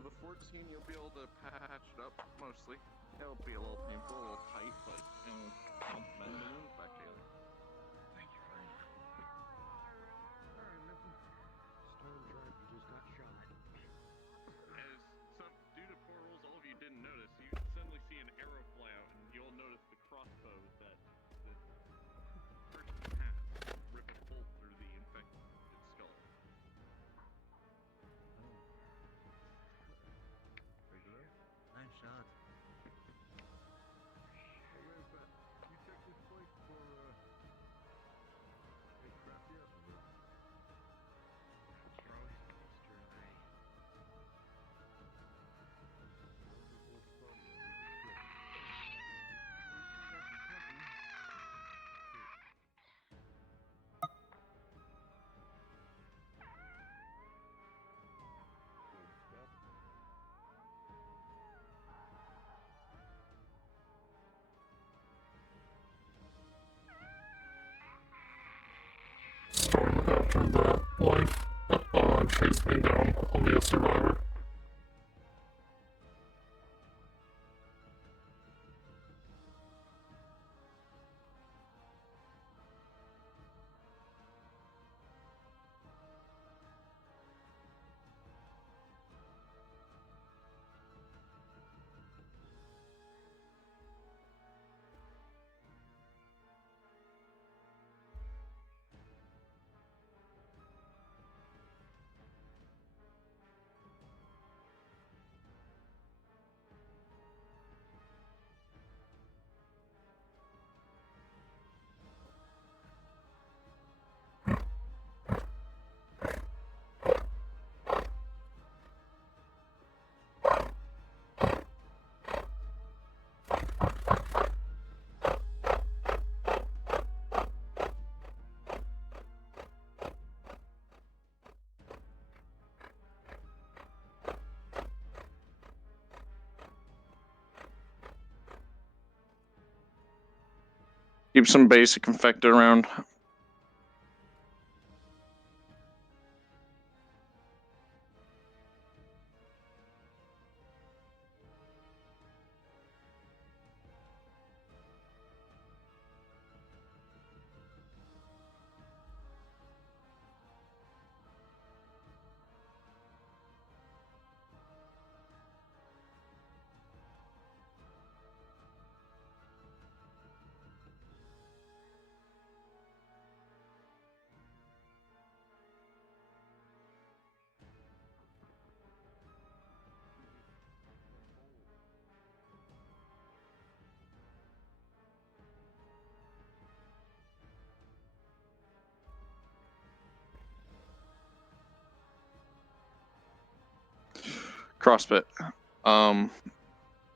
For the 14, you'll be able to patch it up mostly. It'll be a little painful, a little tight, but it'll help mend the wound back together. Thank you, friend. Alright, nothing. Storm's right, you just got shot. As due to poor rules, all of you didn't notice, you suddenly see an arrow fly out, and you'll notice the crossbow that this person has rip a hole through the infected skull. Nice shot. Hey, Rosebud, you check this place for any crafty items? Charlie, Mr. I... After that life chased me down, I'll be a survivor. Keep some basic infected around. CrossFit.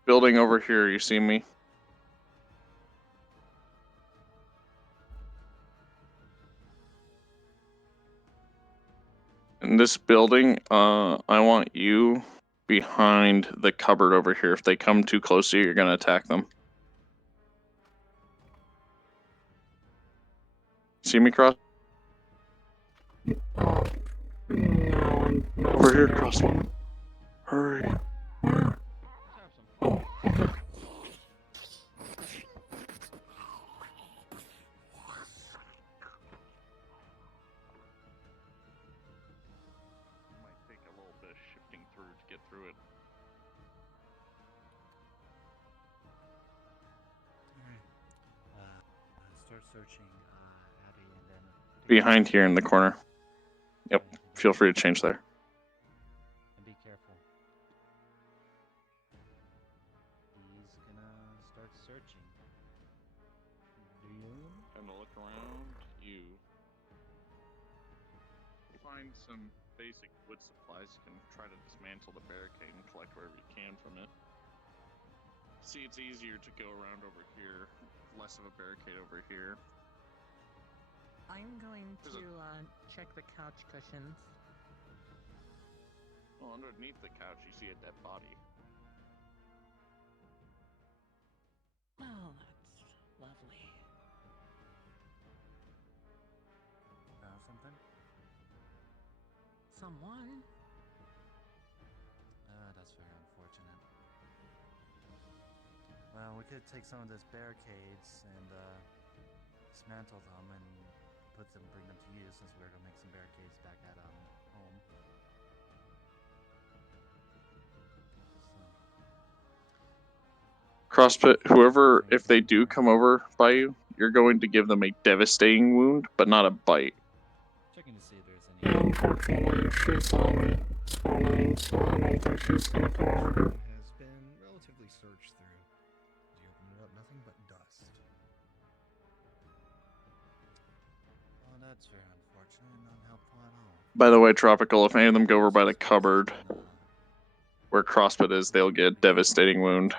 Building over here, you see me? In this building, I want you behind the cupboard over here. If they come too close to you, you're gonna attack them. See me, Cross? Over here, Crossman. Hurry. Oh, okay. Might take a little bit of shifting through to get through it. Alright. Start searching Abby and then... Behind here in the corner. Yep. Feel free to change there. And be careful. He's gonna start searching. And look around you. Find some basic wood supplies. You can try to dismantle the barricade and collect wherever you can from it. See, it's easier to go around over here. Less of a barricade over here. I'm going Is to it- check the couch cushions. Well, underneath the couch, you see a dead body. Oh, that's lovely. Something? Someone? That's very unfortunate. Well, we could take some of those barricades and dismantle them and bring them to use since we're gonna make some barricades back at home. CrossFit, whoever, if they do come over by you, you're going to give them a devastating wound, but not a bite. Checking to see if there's any. Unfortunately, she's spawning, so I don't think she's gonna come over here. Has been relatively searched through. As you open it up, nothing but dust. Oh, that's very unfortunate and unhelpful at all. By the way, Tropical, if any of them go over by the cupboard where CrossFit is, they'll get a devastating wound.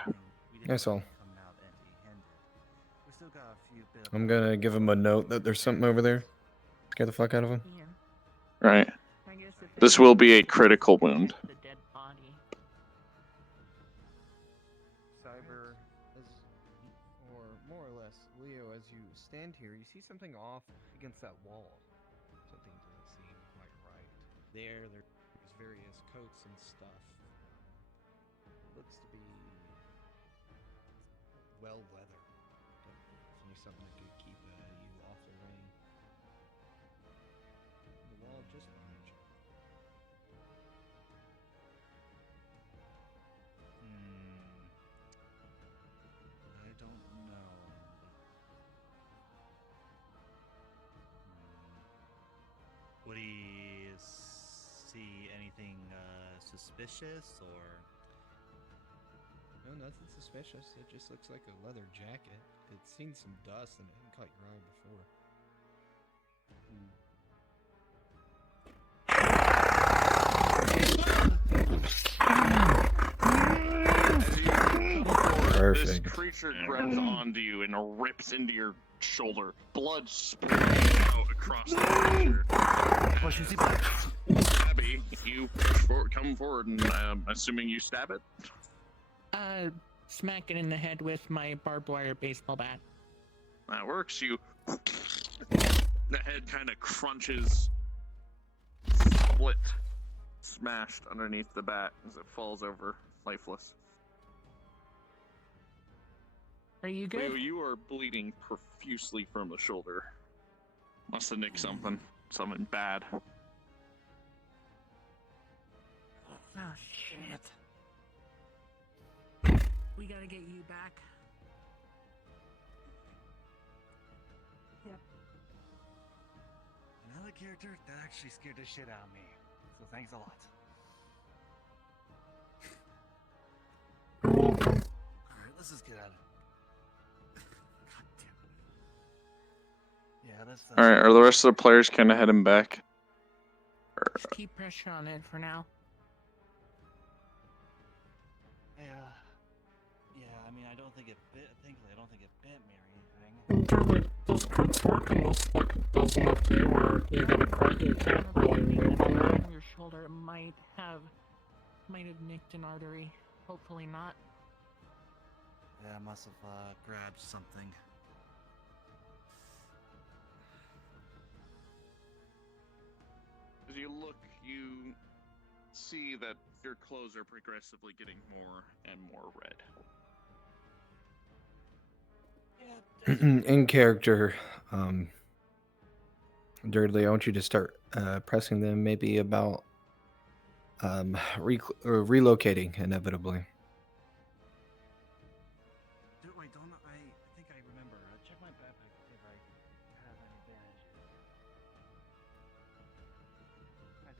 That's all. Coming out empty-handed. We still got a few bit of I'm gonna give him a note that there's something over there. Scare the fuck out of him. Yeah. Right. I guess if This they will be a critical wound. the dead body. Cyber, or more or less, Leo, as you stand here, you see something off against that wall. Something doesn't seem quite right. There's various coats and stuff. Looks to be well weathered. Definitely something that could keep you off the rain. The wall just behind you. I don't know. Would he see anything suspicious or? No, nothing suspicious. It just looks like a leather jacket. It's seen some dust and it hadn't caught your eye before. This creature grabs onto you and rips into your shoulder. Blood sprays out across the creature. Abby, you come forward and assuming you stab it? Smack it in the head with my barbed wire baseball bat. That works. You. The head kind of crunches, split, smashed underneath the bat as it falls over, lifeless. Are you good? Leo, you are bleeding profusely from the shoulder. Must have nicked something. Something bad. Oh, shit. We gotta get you back. Yep. Another character that actually scared the shit out of me. So thanks a lot. Alright, let's just get at it. God damn it. Yeah, that's Alright, are the rest of the players kind of heading back? Just keep pressure on it for now. Yeah, I mean, I don't think it bit. Thankfully, I don't think it bit me or anything. This could work unless like it does enough to you where you get a crack you can't really move on that. Your shoulder might have nicked an artery. Hopefully not. Yeah, I must have grabbed something. As you look, you see that your clothes are progressively getting more and more red. In character, Dirtly, I want you to start pressing them maybe about relocating inevitably. Wait, don't I think I remember. Check my backpack to see if I have any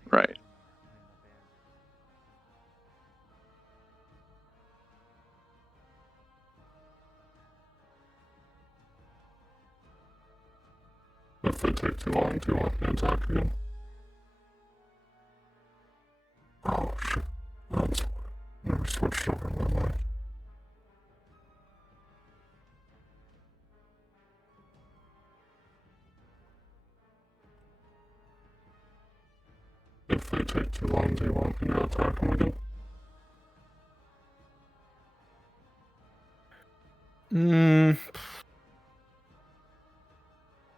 bandages. Right. If they take too long, do you want me to talk again? Oh shit. That's why. Never switched over my mind. take too long, do you want me to attack him again?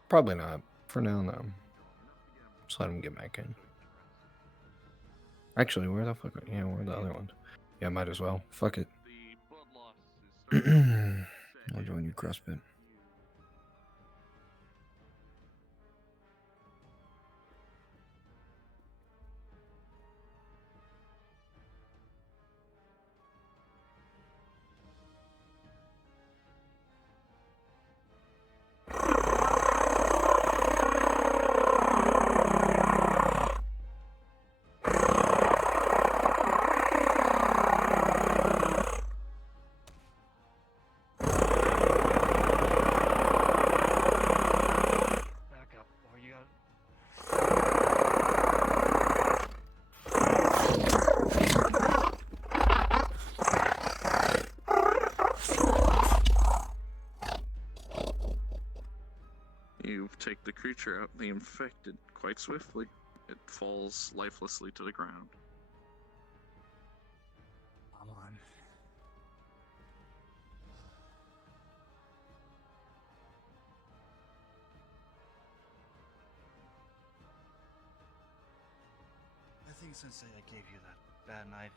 Probably not. For now, no. Just let him get back in. Actually, where the fuck? Yeah, where are the other ones? Yeah, might as well. Fuck it. I'll join you, CrossFit. You take the creature out, the infected, quite swiftly. It falls lifelessly to the ground. Come on. I think Sensei, I gave you that bad knife.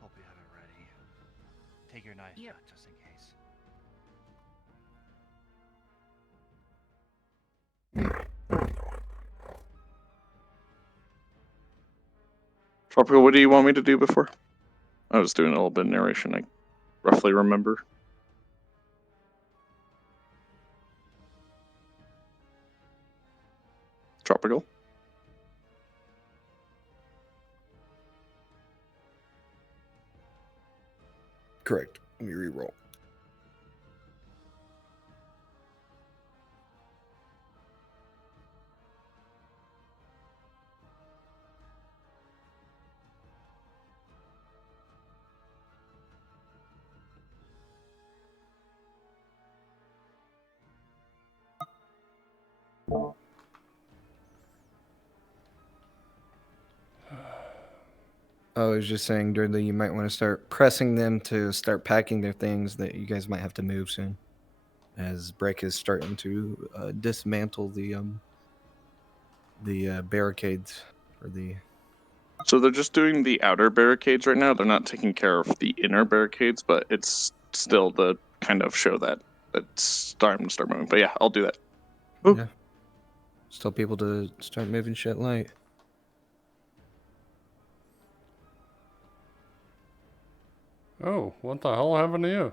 Hope you have it ready. Take your knife back just in case. Tropical, what do you want me to do before? I was doing a little bit of narration, I roughly remember. Tropical? Correct. Let me reroll. I was just saying, Dudley, you might want to start pressing them to start packing their things that you guys might have to move soon. As Breck is starting to dismantle the barricades for the. So they're just doing the outer barricades right now. They're not taking care of the inner barricades, but it's still the kind of show that it's time to start moving. But yeah, I'll do that. Ooh. Yeah. Just tell people to start moving shit light. Oh, what the hell happened to you?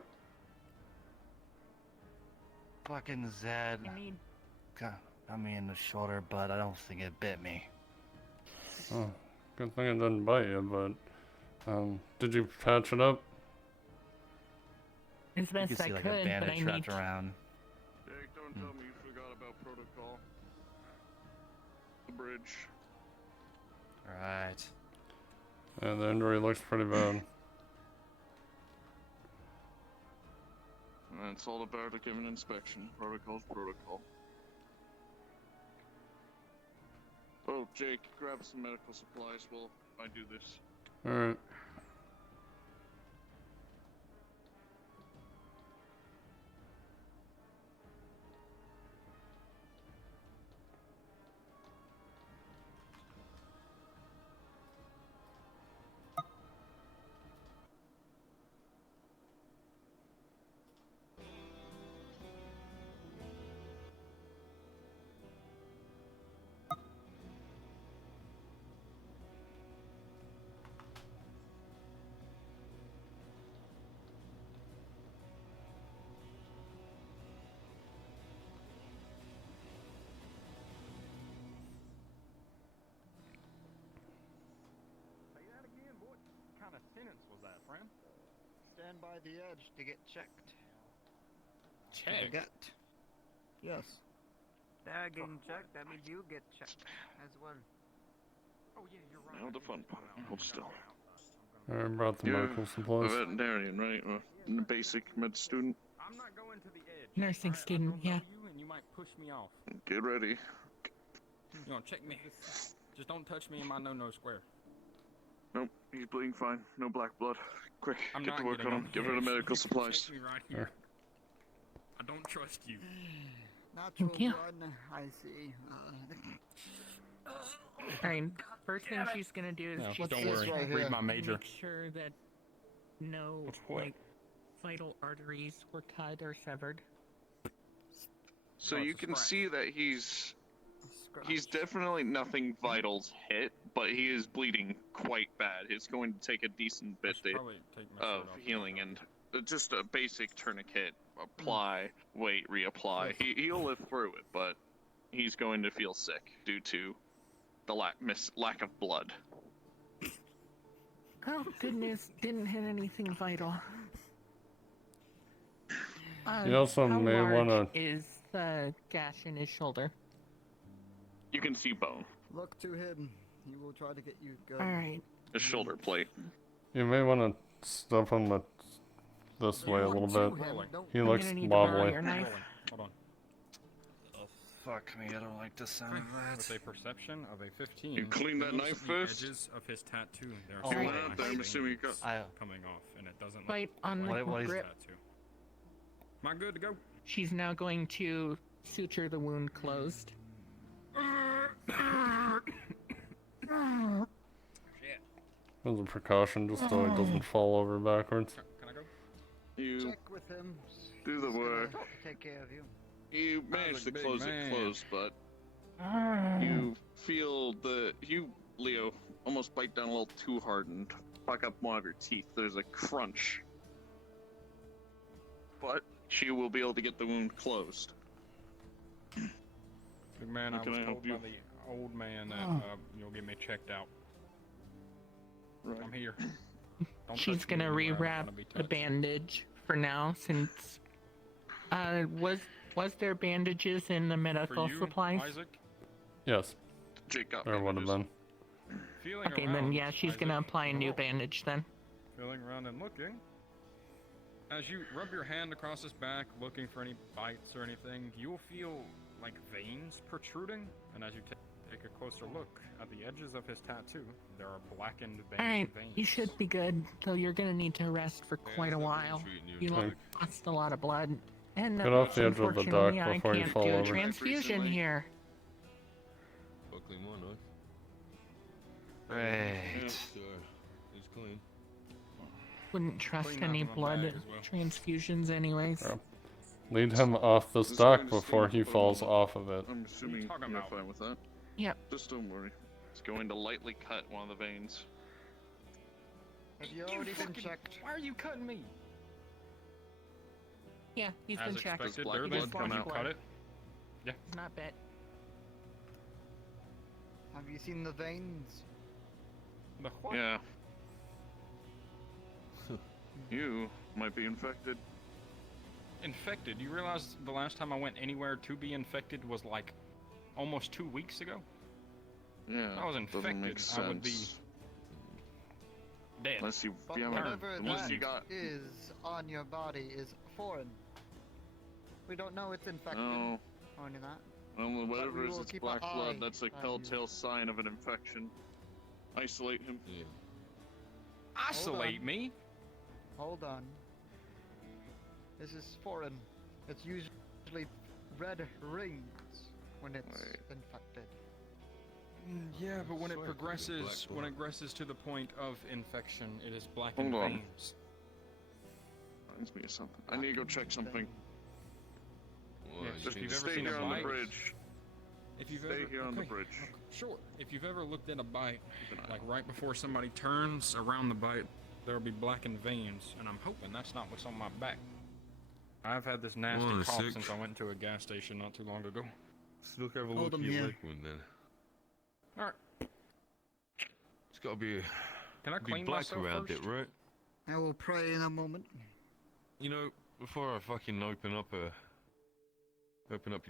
Fucking Zed got me in the shoulder, but I don't think it bit me. Oh, good thing it didn't bite you, but, did you patch it up? As best you can I see like could, a but bandage I wrapped need. around. Jake, don't tell me you forgot about protocol. The bridge. Right. Yeah, the injury looks pretty bad. It's all about a given inspection. Protocol's protocol. Oh, Jake, grab some medical supplies while I do this. Alright. Sentence was that, friend? Stand by the edge to get checked. Check. Get. Yes. They're getting checked, that means you get checked as well. Oh yeah, you're right. Now the fun part. Hold still. I brought the You're medical a supplies. veterinarian, right? A basic med student. I'm not going to the edge. Nursing alright? student, I don't know yeah. you, and you might push me off. Get ready. You gonna check me? Just don't touch me in my no-no square. Nope, he's bleeding fine. No black blood. Quick, I'm get not to work getting on him. up. Get rid of medical supplies. Take me right here. I don't trust you. Natural you. one, I see. Alright, first thing she's gonna do is No, she's don't gonna worry. right Read here? my major. make sure that no What's what? like vital arteries were cut or severed. So Oh, it's you a can scratch. see that he's Scratch. definitely nothing vitals hit, but he is bleeding quite bad. It's going to take a decent I bit should probably take my of shirt off. healing and just a basic tourniquet. Apply, wait, reapply. He'll live through it, but he's going to feel sick due to the lack of blood. Oh goodness, didn't hit anything vital. You also how may large wanna- is the gash in his shoulder? You can see bone. Look to him. He will try to get you good. Alright. The shoulder plate. You may want to step him this way a little bit. He I'm looks gonna need to borrow wobbly. your knife. Hold on. Fuck me, I don't like the sound of With a perception of a 15. You clean that notice knife the first? Edges of his tattoo. There Oh, are right. some Out there, I'm assuming you got. coming off, and it doesn't look Bite on the like What is his grip. tattoo. Am I good to go? She's now going to suture the wound closed. Shit. As a precaution, just so he doesn't fall over backwards. Can I go? You Check with him. do the He's gonna work. Take care of you. You manage to big close man. it close, but you feel you, Leo, almost bite down a little too hard and fuck up one of your teeth. There's a crunch. But she will be able to get the wound closed. Big man, How I can was I help told by you? the old man that you'll get me checked out. Right. I'm here. Don't She's touch me gonna anywhere I don't rewrap wanna be the touched. bandage for now, since was there bandages in the For medical you, supplies? Isaac, Yes, Jake got there would have bandages. been. feeling Okay, around, then yeah, she's gonna Isaac, apply a new roll. bandage then. Feeling around and looking. As you rub your hand across his back, looking for any bites or anything, you'll feel like veins protruding. And as you take a closer look at the edges of his tattoo, there are blackened Alright, veins. you should be good, though you're gonna need to rest for quite a while. You Okay. lost a lot of blood. And Get off the edge of the dock unfortunately, I before you can't fall do a over. transfusion Recently. here. Buckling one, knife. Right. Sure. He's clean. Wouldn't trust Clean up any in my blood bag as well. transfusions anyways. Yeah. Lead him off this Just dock going to before see he the falls bone. off of it. I'm assuming talking you're about? fine with that. Yep. Just don't worry. It's going to lightly cut one of the veins. Have you already been checked? Why are you cutting me? Yeah, he's As been checked. expected, Black there blood then. come When you out. cut it, He's not bit. Have you seen the veins? the what? Yeah. You might be infected. Infected. You realize the last time I went anywhere to be infected was like almost 2 weeks ago? Yeah. I was doesn't infected, make I would be sense. Dead. Unless you, But yeah, whatever unless that you got. is on your body is foreign. We don't know it's infected No. or any of that. Whatever we it is, will it's keep black an blood. eye That's a on you. telltale sign of an infection. Isolate him. Yeah. Isolate me? Hold on. This is foreign. It's usually red rings when it's Wait. infected. Yeah, but when it Sorry, progresses, black when it blood. progresses to the point of infection, it is blackened Hold on. veins. Reminds me of something. I need to go check something. Well, Yeah, you just can you've ever Stay seen a here on the bite? bridge. If you've Stay ever, here on the okay, bridge. okay, sure. If you've ever looked at a bite, Keep an eye like out. right before somebody turns around the bite, there'll be blackened veins, and I'm hoping that's not what's on my back. I've had this nasty Well, cough sick. since I went to a gas station not too long ago. Let's look have a Hold look at him your here. leg wound then. All right, It's gotta be can I clean black myself around first? it, right? I will pray in a moment. You know, before I fucking open up your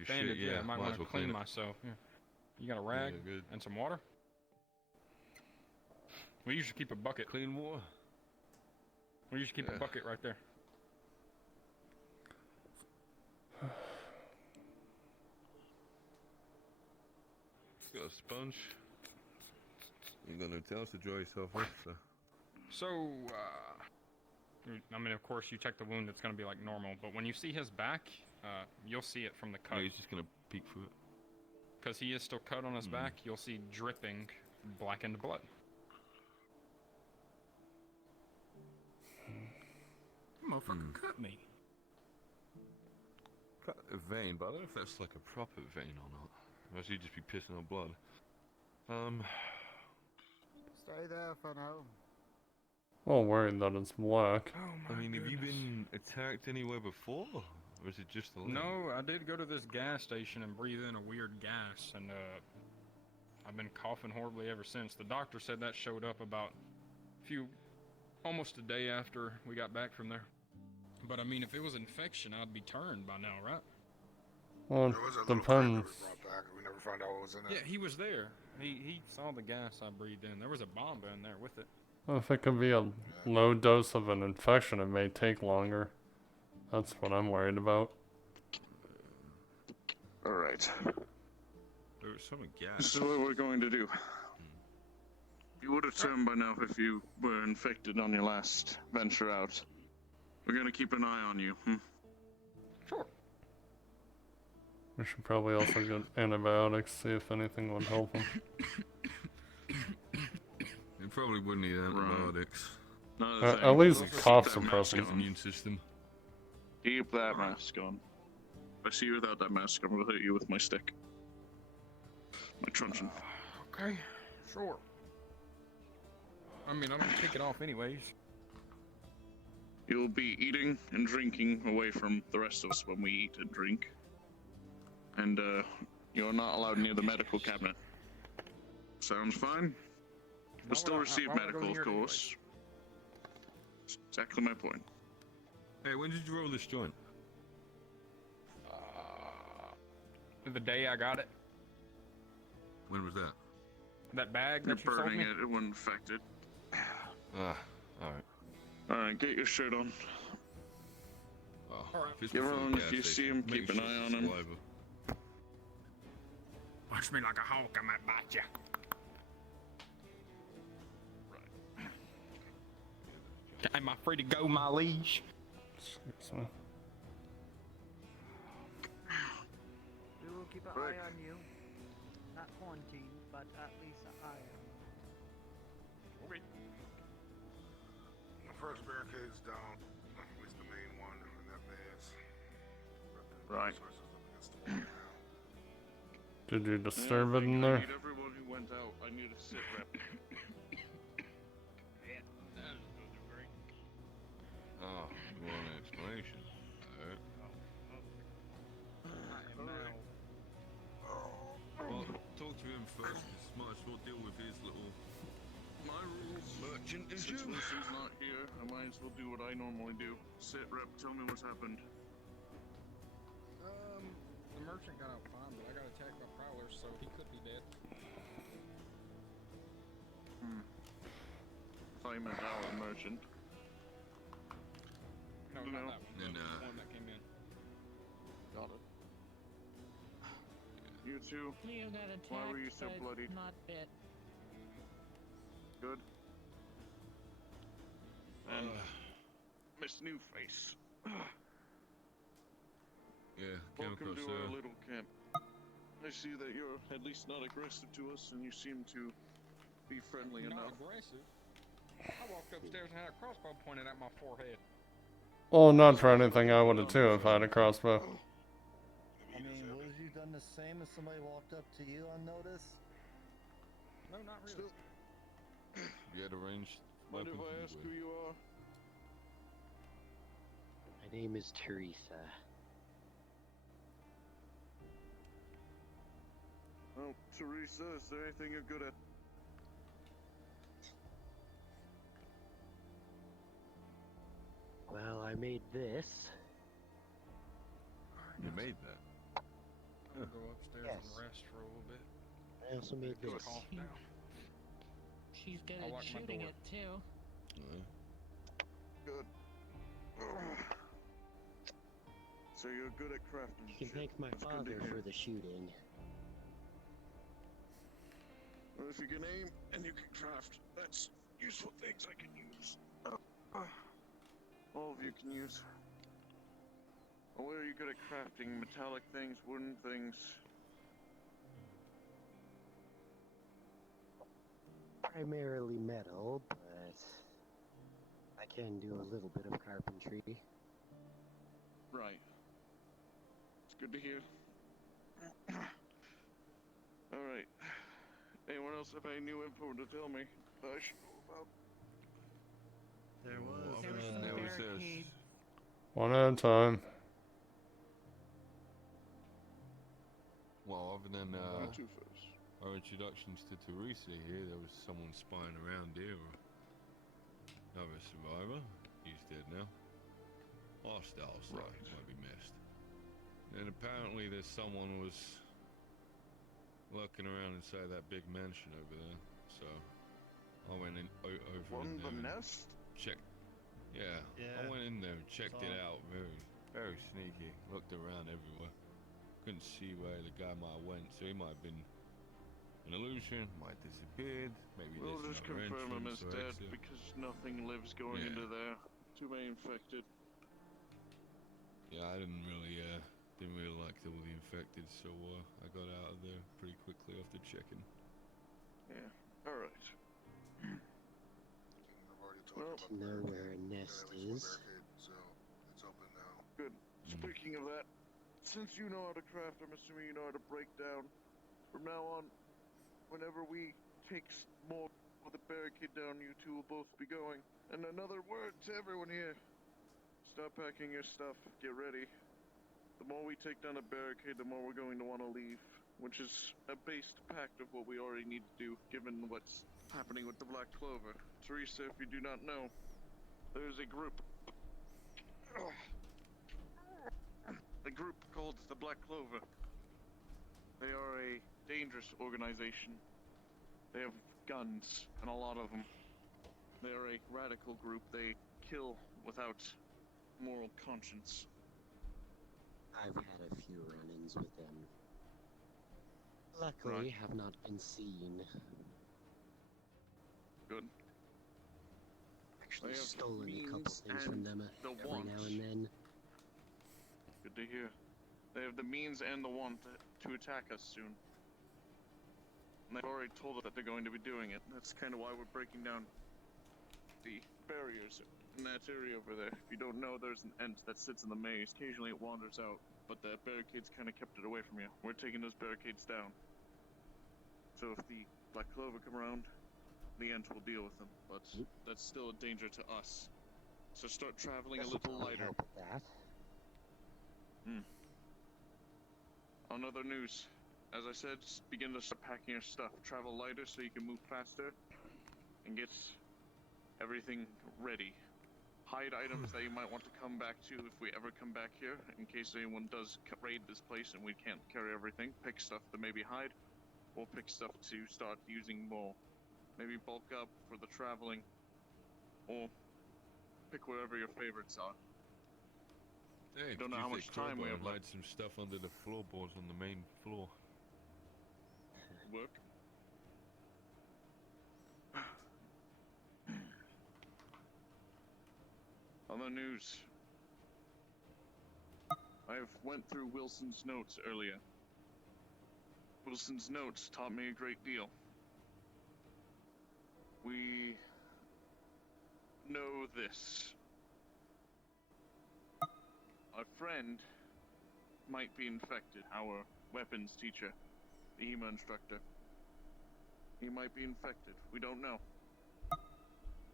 Bandage, shit, yeah, I might might want as to well clean clean it. myself. Yeah. You got a rag Yeah, good. and some water? We usually keep a bucket. Clean water. We usually keep a Yeah. bucket right there. Got a sponge. You got no towels to dry yourself off, so. So, I mean, of course, you check the wound, it's gonna be like normal, but when you see his back, you'll see it from the cut. No, he's just gonna peek through it. Because he is still cut on his back, you'll see dripping blackened blood. Motherfucker cut me. Cut a vein, but I don't know if that's like a proper vein or not. Or else he'd just be pissing on blood. Stay there for now. Well, worried that it's black. Oh I mean, have you been attacked anywhere before? Or is it just the leg? No, I did go to this gas station and breathe in a weird gas, and I've been coughing horribly ever since. The doctor said that showed up about almost a day after we got back from there. But I mean, if it was infection, I'd be turned by now, right? Well, There was a it little kid that depends. was brought back. We never found out what was in it. Yeah, he was there. He saw the gas I breathed in. There was a bomb in there with it. Well, if it could be a low dose of an infection, it may take longer. That's what I'm worried about. Alright. There was some This gas. is what we're going to do. You would have turned by now if you were infected on your last venture out. We're gonna keep an eye on you. Sure. We should probably also get antibiotics, see if anything would help him. You probably wouldn't need antibiotics. Another thing, At least keep cough that mask suppressant. on. Immune system. Keep that mask on. If I see you without that mask, I'm gonna hit you with my stick. My truncheon. Okay, sure. I mean, I'm gonna take it off anyways. You'll be eating and drinking away from the rest of us when we eat and drink. And, you're not allowed near the medical cabinet. Sounds fine? We'll still receive medical, of course. That's exactly my point. Hey, when did you roll this joint? The day I got it, When was that? that bag You're that you sold burning me. it wouldn't affect it. Ah, alright. Alright, get your shirt on. Oh, Alright. if it's before the Everyone, if gas you see station, him, make keep an sure eye it's on him. saliva. Watch me like a hawk, I might bite ya. Am I free to go, my liege? Excuse me. We will keep an eye on you. Not quarantine, but at least an eye on you. Okay. The first barricade's down. At least the main one, and that man's. Right. Did you I disturb it think in I there? need everyone who went out. I need a sit rep. Oh, you want an explanation? Alright. Well, talk to him first, because might as well deal with his little My rules. merchant Since issue. Lucy's not here, I might as well do what I normally do. Sit rep, tell me what's happened. The merchant got out fine, but I got attacked by prowlers, so he could be dead. Thought you meant our merchant. No, No. not that one. And, the one that came in. Got it. You two, Leo got attacked, Why were you so but bloodied? not bit. good? And Miss Newface. Yeah, came Welcome across to our little camp. I see that you're at least not aggressive to us, and you seem to be friendly Not enough. aggressive. I walked upstairs and had a crossbow pointed at my forehead. Well, not for anything I would have too if I had a crossbow. I mean, would you done the same if somebody walked up to you unnoticed? No, not really. You had a ranged Mind weapon. if I ask who you are? My name is Teresa. Oh, Teresa, is there anything you're good at? Well, I made this. You made that? I'm gonna go upstairs Yes. and rest for a little bit. I also made Get this. cough down. She's good I'll at lock my shooting door. it too. Good. So you're good at crafting. You can shit. thank my That's good to father hear. for the shooting. Or if you can aim and you can craft, that's useful things I can use. All of you can use. Where are you good at crafting? Metallic things, wooden things? Primarily metal, but I can do a little bit of carpentry. Right. It's good to hear. Alright. Anyone else have any new info to tell me that I should know about? There was. There was some there was barricades. One at a time. Well, other than One or two first. our introductions to Teresa here, there was someone spying around here. Another survivor. He's dead now. Hostile, so Right. might be missed. And apparently there's someone was lurking around inside that big mansion over there. So I went in over One in the there and nest? checked. Yeah, Yeah. I went in there and checked it Saw. out. Very sneaky. Looked around everywhere. Couldn't see where the guy might have went, so he might have been an illusion, might have disappeared. Maybe We'll there's just another confirm him as entrance or dead exit. because nothing lives going Yeah. into there. Too many infected. Yeah, I didn't really like all the infected, so I got out of there pretty quickly after checking. Yeah. Alright. I've already talked Well, about To know barricade. where a Yeah, nest at least one is. barricade, so it's open now. Good. Speaking of that, since you know how to craft, I'm assuming you know how to break down. From now on, whenever we take more of the barricade down, you two will both be going. And another word to everyone here. Stop packing your stuff. Get ready. The more we take down a barricade, the more we're going to want to leave. Which is a based pact of what we already need to do, given what's happening with the Black Clover. Teresa, if you do not know, there's a group. A group called the Black Clover. They are a dangerous organization. They have guns, and a lot of them. They are a radical group. They kill without moral conscience. I've had a few run-ins with them. Luckily, Right. have not been seen. Good. Actually They have stolen a couple means things from and them the every want. now and then. Good to hear. They have the means and the want to attack us soon. And they've already told us that they're going to be doing it. That's kind of why we're breaking down the barriers in that area over there. If you don't know, there's an ant that sits in the maze. Occasionally it wanders out, but the barricades kind of kept it away from you. We're taking those barricades down. So if the Black Clover come around, the ant will deal with them. But that's still a danger to us. So start traveling a Guess little we'll probably lighter. help with that. On other news, as I said, just begin to start packing your stuff. Travel lighter so you can move faster and get everything ready. Hide items that you might want to come back to if we ever come back here, in case anyone does raid this place and we can't carry everything. Pick stuff to maybe hide, or pick stuff to start using more. Maybe bulk up for the traveling, or pick whatever your favorites are. Hey, Don't know how much time we have Hide left. some stuff under the floorboards on the main floor. Work. Other news. I've went through Wilson's notes earlier. Wilson's notes taught me a great deal. We know this. Our friend might be infected, our weapons teacher, the HEMA instructor. He might be infected. We don't know.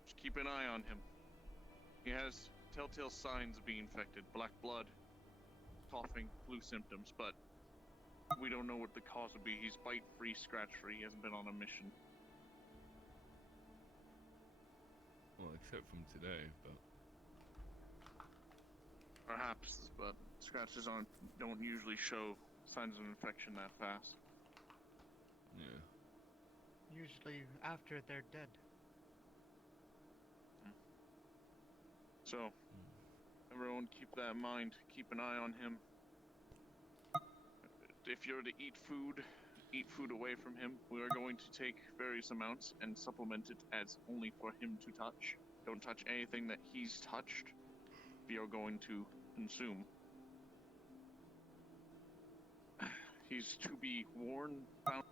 Just keep an eye on him. He has telltale signs of being infected. Black blood, coughing, flu symptoms, but we don't know what the cause would be. He's bite-free, scratch-free. He hasn't been on a mission. Well, except from today, but Perhaps, but scratches don't usually show signs of infection that fast. yeah. Usually after they're dead. So, everyone keep that in mind. Keep an eye on him. If you're to eat food, eat food away from him. We are going to take various amounts and supplement it as only for him to touch. Don't touch anything that he's touched. We are going to consume. He's to be found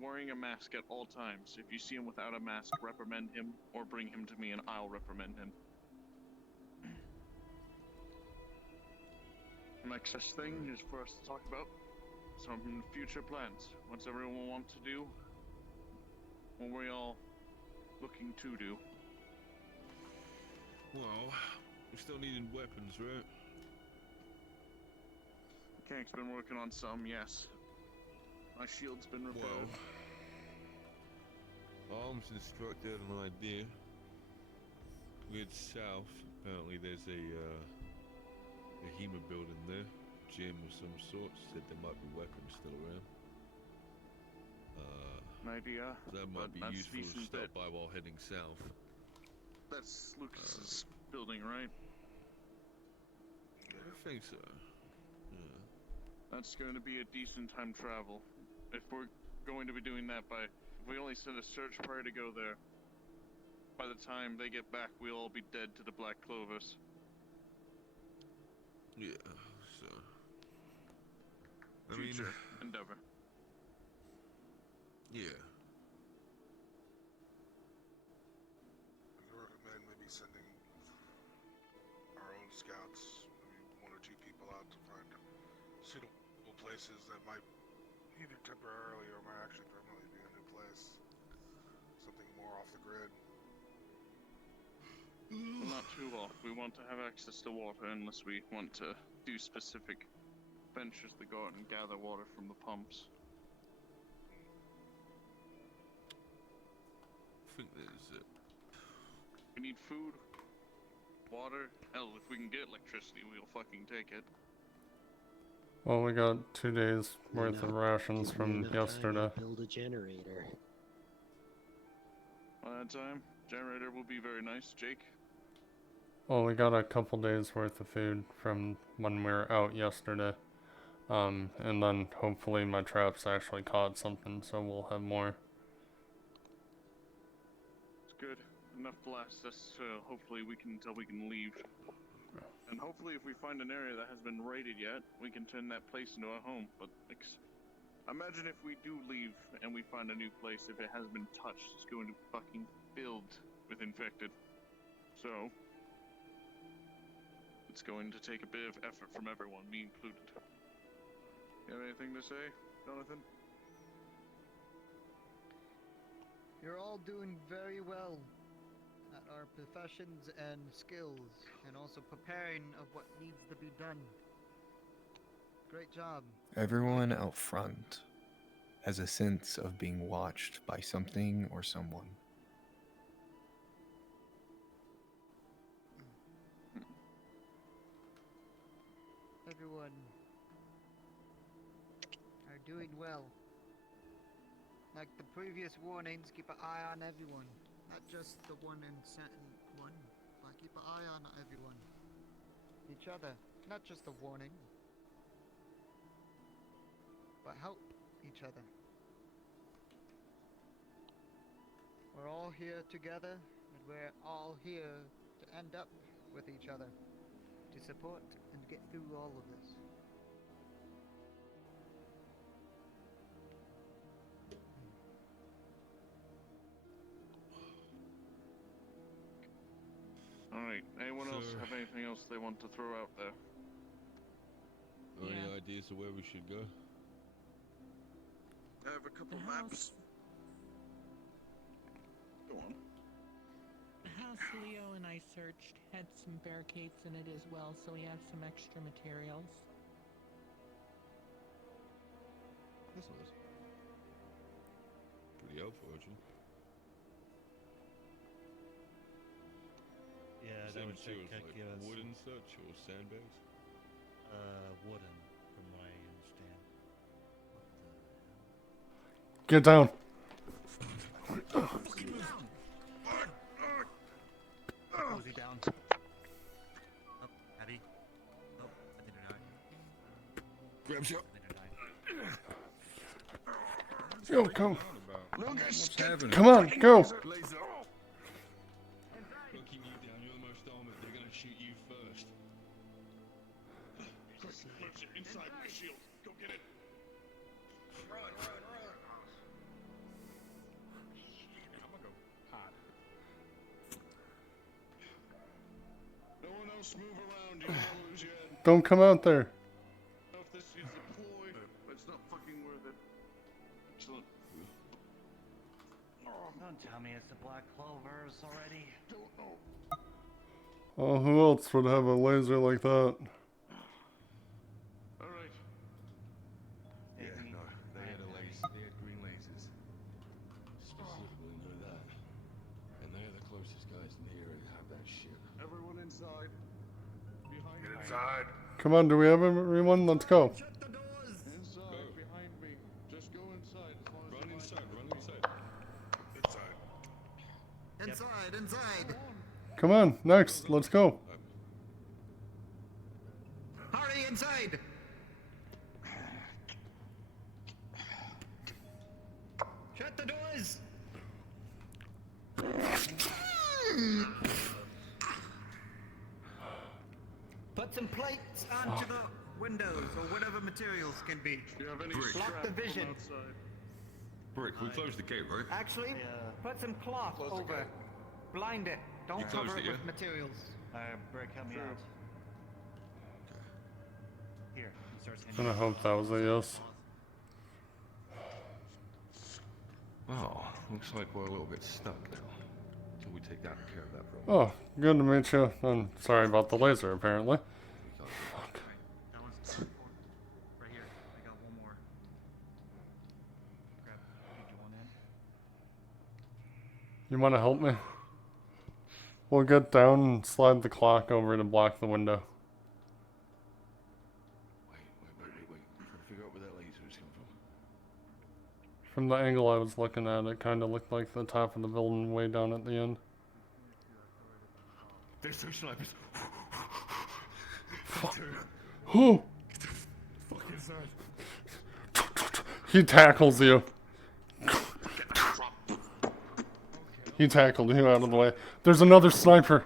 wearing a mask at all times. If you see him without a mask, reprimand him or bring him to me and I'll reprimand him. Next thing is for us to talk about some future plans. What's everyone want to do? What were y'all looking to do? Well, we still needing weapons, right? Kank's been working on some, yes. My shield's been repaired. Well, arms instructor had an idea. We head south. Apparently there's a HEMA building there. Gym of some sort. Said there might be weapons still around. An idea. That might be that's useful to decent stop bit. by while heading south. That's Lucas's building, right? I think so. Yeah. That's going to be a decent time travel. If we're going to be doing that if we only send a search party to go there, by the time they get back, we'll all be dead to the Black Clovers. Yeah, so... Future endeavor. Yeah. I recommend maybe sending our own scouts, maybe 1 or 2 people out to find suitable places that might either temporarily or might actually permanently be a new place. Something more off the grid. Not too off. We want to have access to water unless we want to do specific ventures to go out and gather water from the pumps. I think there's We need food, water. Hell, if we can get electricity, we'll fucking take it. Well, we got 2 days worth of rations from yesterday. Build a generator. By that time, generator will be very nice. Jake? Well, we got a couple days worth of food from when we were out yesterday. And then hopefully my traps actually caught something, so we'll have more. It's good. Enough to last us hopefully until we can leave. And hopefully if we find an area that has been raided yet, we can turn that place into a home. But imagine if we do leave and we find a new place, if it has been touched, it's going to fucking filled with infected. So, it's going to take a bit of effort from everyone, me included. You have anything to say, Jonathan? You're all doing very well at our professions and skills, and also preparing of what needs to be done. Great job. Everyone out front has a sense of being watched by something or someone. Everyone are doing well. Like the previous warnings, keep an eye on everyone. Not just the one in Sentinel 1, but keep an eye on everyone. Each other. Not just the warning, but help each other. We're all here together, and we're all here to end up with each other, to support and get through all of this. Alright, anyone else have anything else they want to throw out there? Any ideas of where we should go? I have a couple maps. Go on. The house Leo and I searched had some barricades in it as well, so we have some extra materials. That's nice. Pretty helpful, actually. Yeah, Is that that would materials check like us. wood and such, or sandbags? Wooden, from what I understand. Get down! Cozy down. Oh, Eddie. Oh, I think I died. Grab shot. I think I died. Yo, come. What's happening? Come on, go. Looking you down, you're the most armored. They're gonna shoot you first. Inside my shield. Go get it. Run. I'm gonna go hide. No one else move around. You don't lose yet. Don't come out there. If this is a ploy, it's not fucking worth it. Excellent. Don't tell me it's the Black Clovers already. Don't know. Oh, who else would have a laser like that? Alright. Yeah, no, they had green lasers. Specifically know that. And they're the closest guys near and have that shit. Everyone inside. Behind Get inside. Come on, do we have everyone? Let's go. Inside, behind me. Just go inside. As long as run inside, run inside. Inside. Come on, next, let's go. Hurry inside. Shut the doors. Put some plates onto the windows or whatever materials can be. Do you have any Block the strap from vision. outside? Brick, we closed the gate, right? Actually, put some cloth over. Blind it. Don't You cover closed it it, with yeah? materials. Brick, help me out. Here, he starts I'm gonna hope that was a yes. Oh, looks like we're a little bit stuck now. Till we take care of that problem. Oh, good to meet you. I'm sorry about the laser, apparently. That one's right here. I got one more. Grab. Did you want in? You wanna help me? We'll get down and slide the clock over to block the window. Wait. I'm trying to figure out where that laser is coming from. From the angle I was looking at, it kind of looked like the top of the building way down at the end. There's two snipers. Who? Fuck inside. He tackles you. He tackled you out of the way. There's another sniper.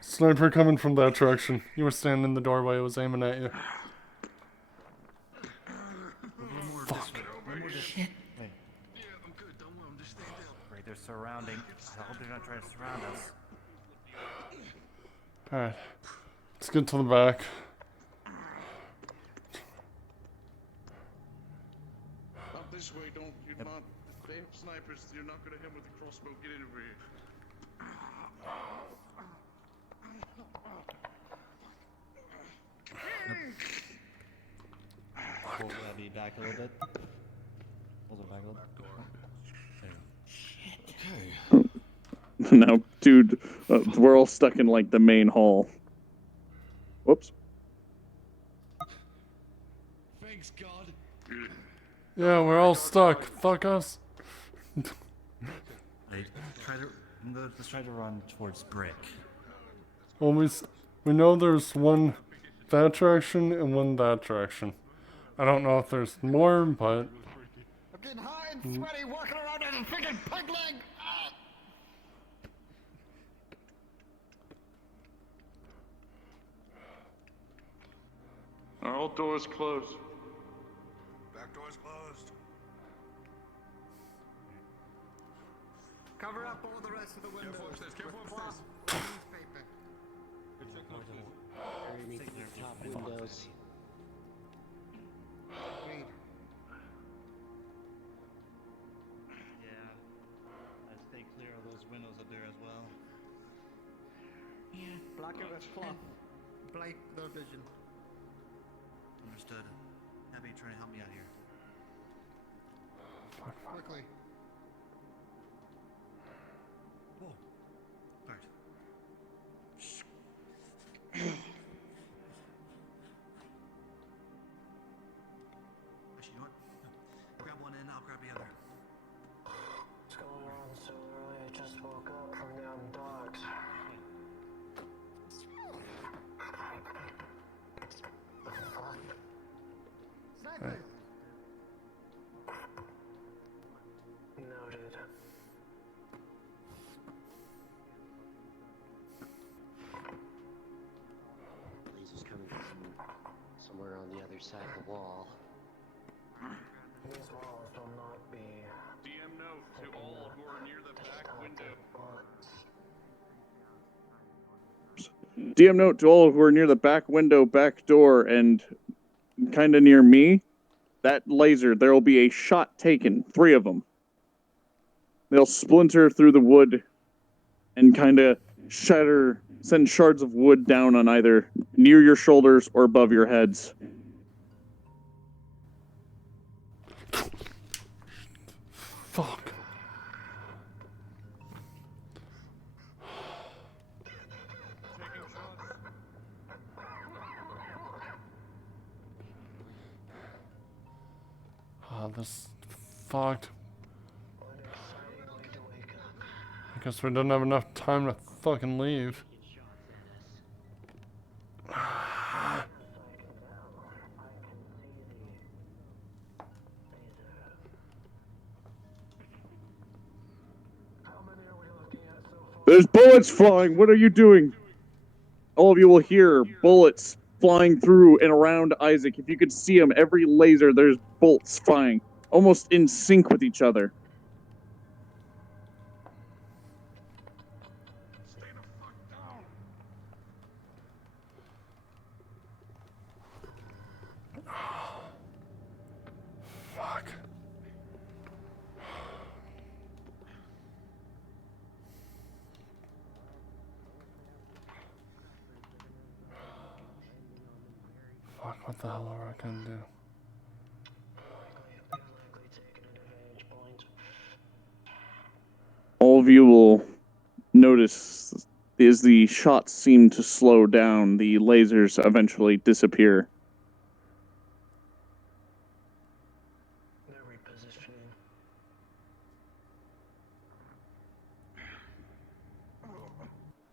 Sniper coming from that direction. You were standing in the doorway, it was aiming at you. Fuck. Shit. Wait. Yeah, I'm good. Don't worry. I'm just standing up. Right, they're surrounding. I hope they're not trying to surround us. Alright. Let's get to the back. Not this way, don't. You're not. They have snipers. You're not gonna hit them with a crossbow. Get in over here. We'll be back a little bit. Hold it back a little bit. Okay. Now, dude, we're all stuck in like the main hall. Whoops. Thanks, God. Yeah, we're all stuck. Fuck us. Wait, let's try to run towards Brick. Well, we know there's one that direction and one that direction. I don't know if there's more, but... I'm getting hot and sweaty walking around in a freaking pig leg. Are all doors closed? Back door's closed. Cover up all the rest of the windows. Careful upstairs. Newspaper. Underneath the top windows. Read. Yeah. I'd stay clear of those windows up there as well. Yeah. Block it with cloth. Blight the vision. Understood. Abby, trying to help me out here. Quickly. Whoa. Alright. Actually, you know what? Grab one end, I'll grab the other. What's going on so early? I just woke up from down docks. Sniper! side of the wall. These walls will not be DM note to all who are near the back window. DM note to all who are near the back window, back door, and kind of near me. That laser, there will be a shot taken. 3 of them. They'll splinter through the wood and kind of shatter, send shards of wood down on either near your shoulders or above your heads. Fuck. Oh, this fucked. I guess we didn't have enough time to fucking leave. There's bullets flying! What are you doing? All of you will hear bullets flying through and around Isaac. If you could see him, every laser, there's bolts flying. Almost in sync with each other. Fuck. Fuck, what the hell are I gonna do? All of you will notice as the shots seem to slow down, the lasers eventually disappear. They're repositioning.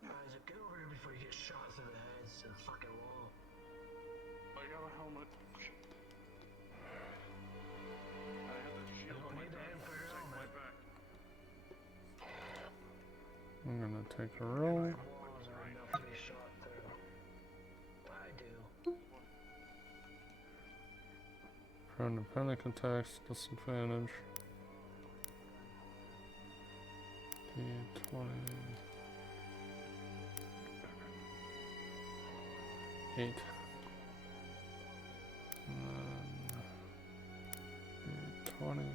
Isaac, get over here before you get shot through the heads to the fucking wall. I got a helmet. I have that shield on my back. Protect my back. I'm gonna take a roll. Walls are enough to be shot through. I do. Prone to panic attacks, disadvantage. D20. 8. D20.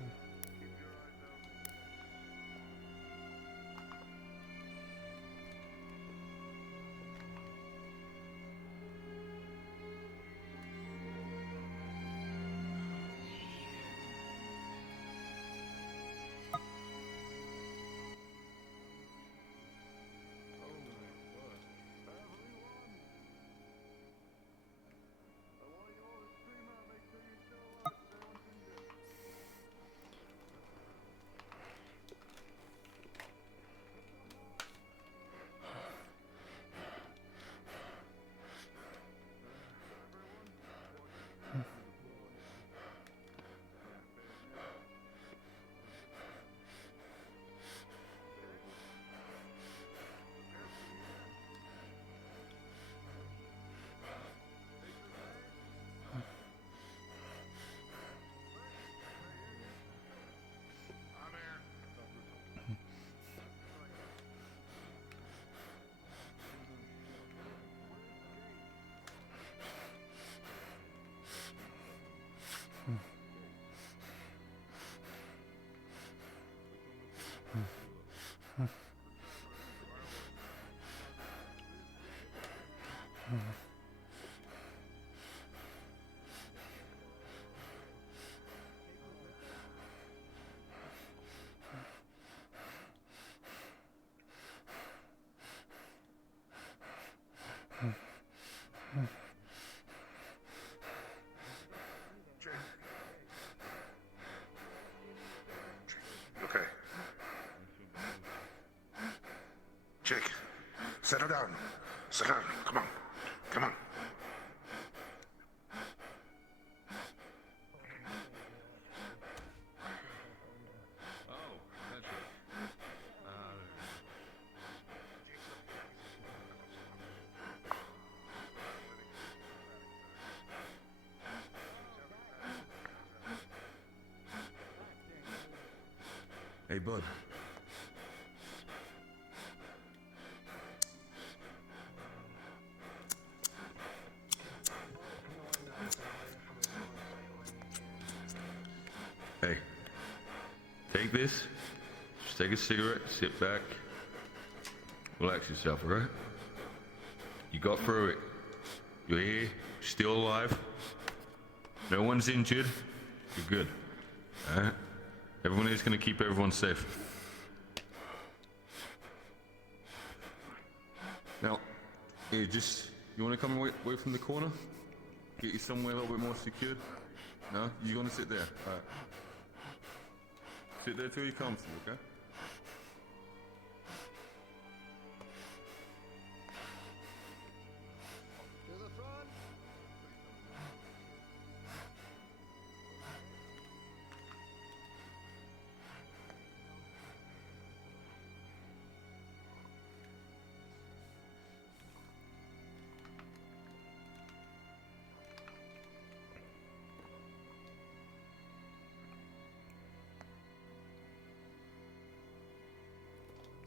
Okay. Jake, settle down. Settle down. Come on. Come on. Oh, that's it. Hey, bud. Hey, take this. Just take a cigarette, sit back, relax yourself, alright? You got through it. You're here, still alive. No one's injured. You're good. Alright? Everyone is gonna keep everyone safe. Now, here, you wanna come away from the corner? Get you somewhere a little bit more secured? No? You wanna sit there? Alright. Sit there till you're comfortable, okay? To the front.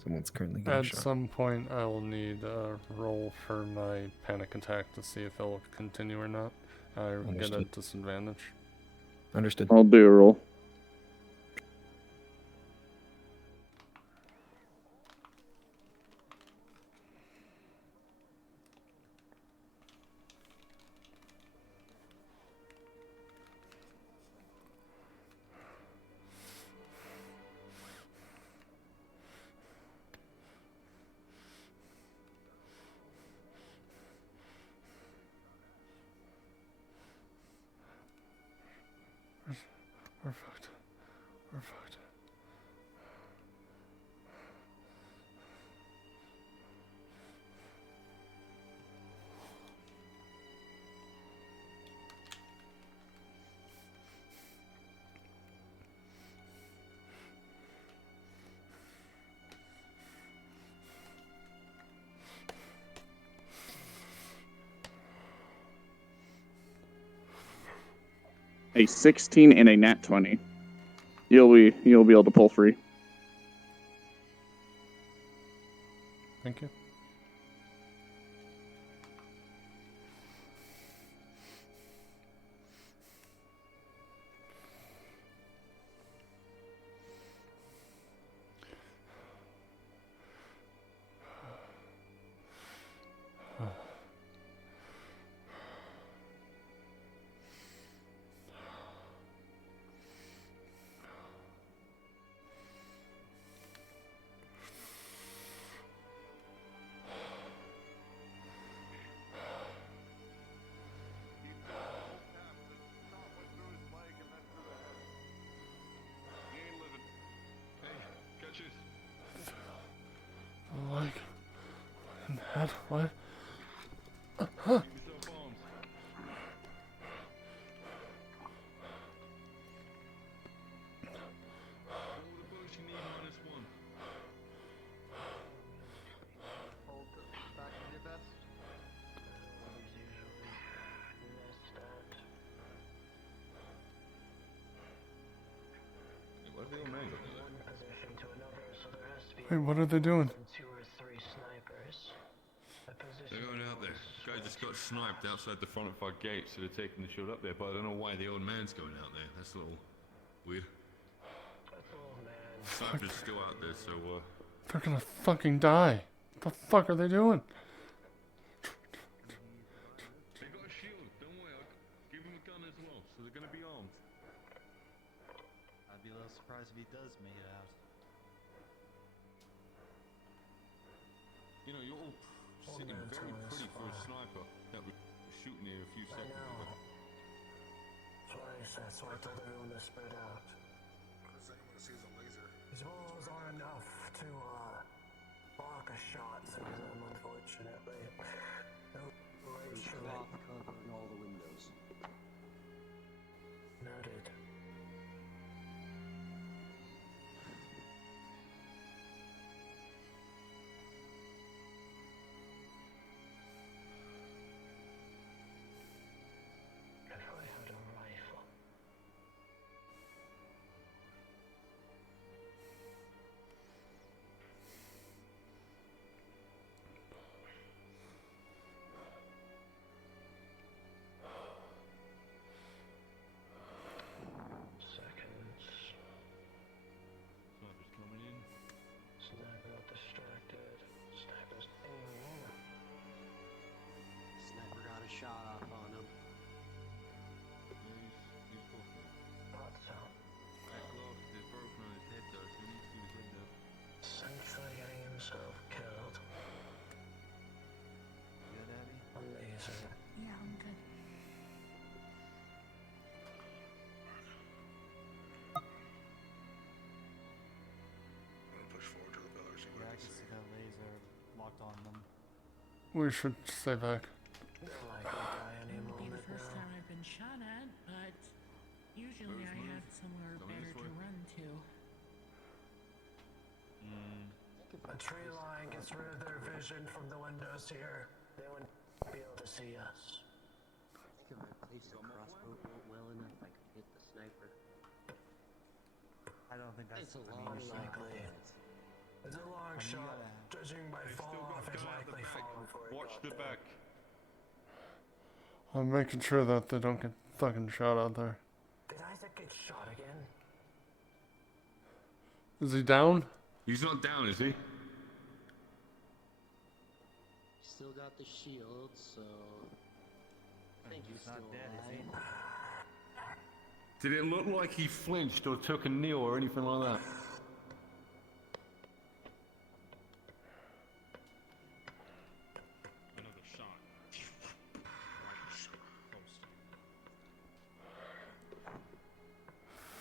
Someone's currently getting At shot. some point, I will need a roll for my panic attack to see if it will continue or not. I get a Understood. disadvantage. Understood. I'll do a roll. We're fucked. We're fucked. A 16 and a nat 20. You'll be able to pull free. Thank you. Like, what in the head? What? Hold the back of your vest. Where's the old man going? Wait, what are they doing? They're going out there. Guy just got sniped outside the front of our gate, so they're taking the shield up there. But I don't know why the old man's going out there. That's a little weird. Sniper's still out there, so They're gonna fucking die. What the fuck are they doing? they got a shield. Don't worry, I'll give him a gun as well, so they're gonna be armed. I'd be a little surprised if he does make it out. You know, you're all sitting very pretty for a sniper that was shooting here a few seconds ago. That's why I told everyone to spread out. The second one sees a laser. These walls aren't enough to block a shot through them, unfortunately. No There's cloth covering all the windows. Noted. If I had a rifle. on them. We should stay back. It would be the first time I've been shot at, but usually I have somewhere better to run to. A tree line gets rid of their vision from the windows here. They wouldn't be able to see us. I think if I placed the crossbow bolt well enough, I could hit the sniper. I don't think that's It's a long shot. It's a long shot. Judging by fall off, it's likely fall before it Watch got the there. back. I'm making sure that they don't get fucking shot out there. Did Isaac get shot again? Is he down? He's not down, is he? Still got the shield, so I think he's not still dead, is he? alive. Did it look like he flinched or took a knee or anything like that? Another shot.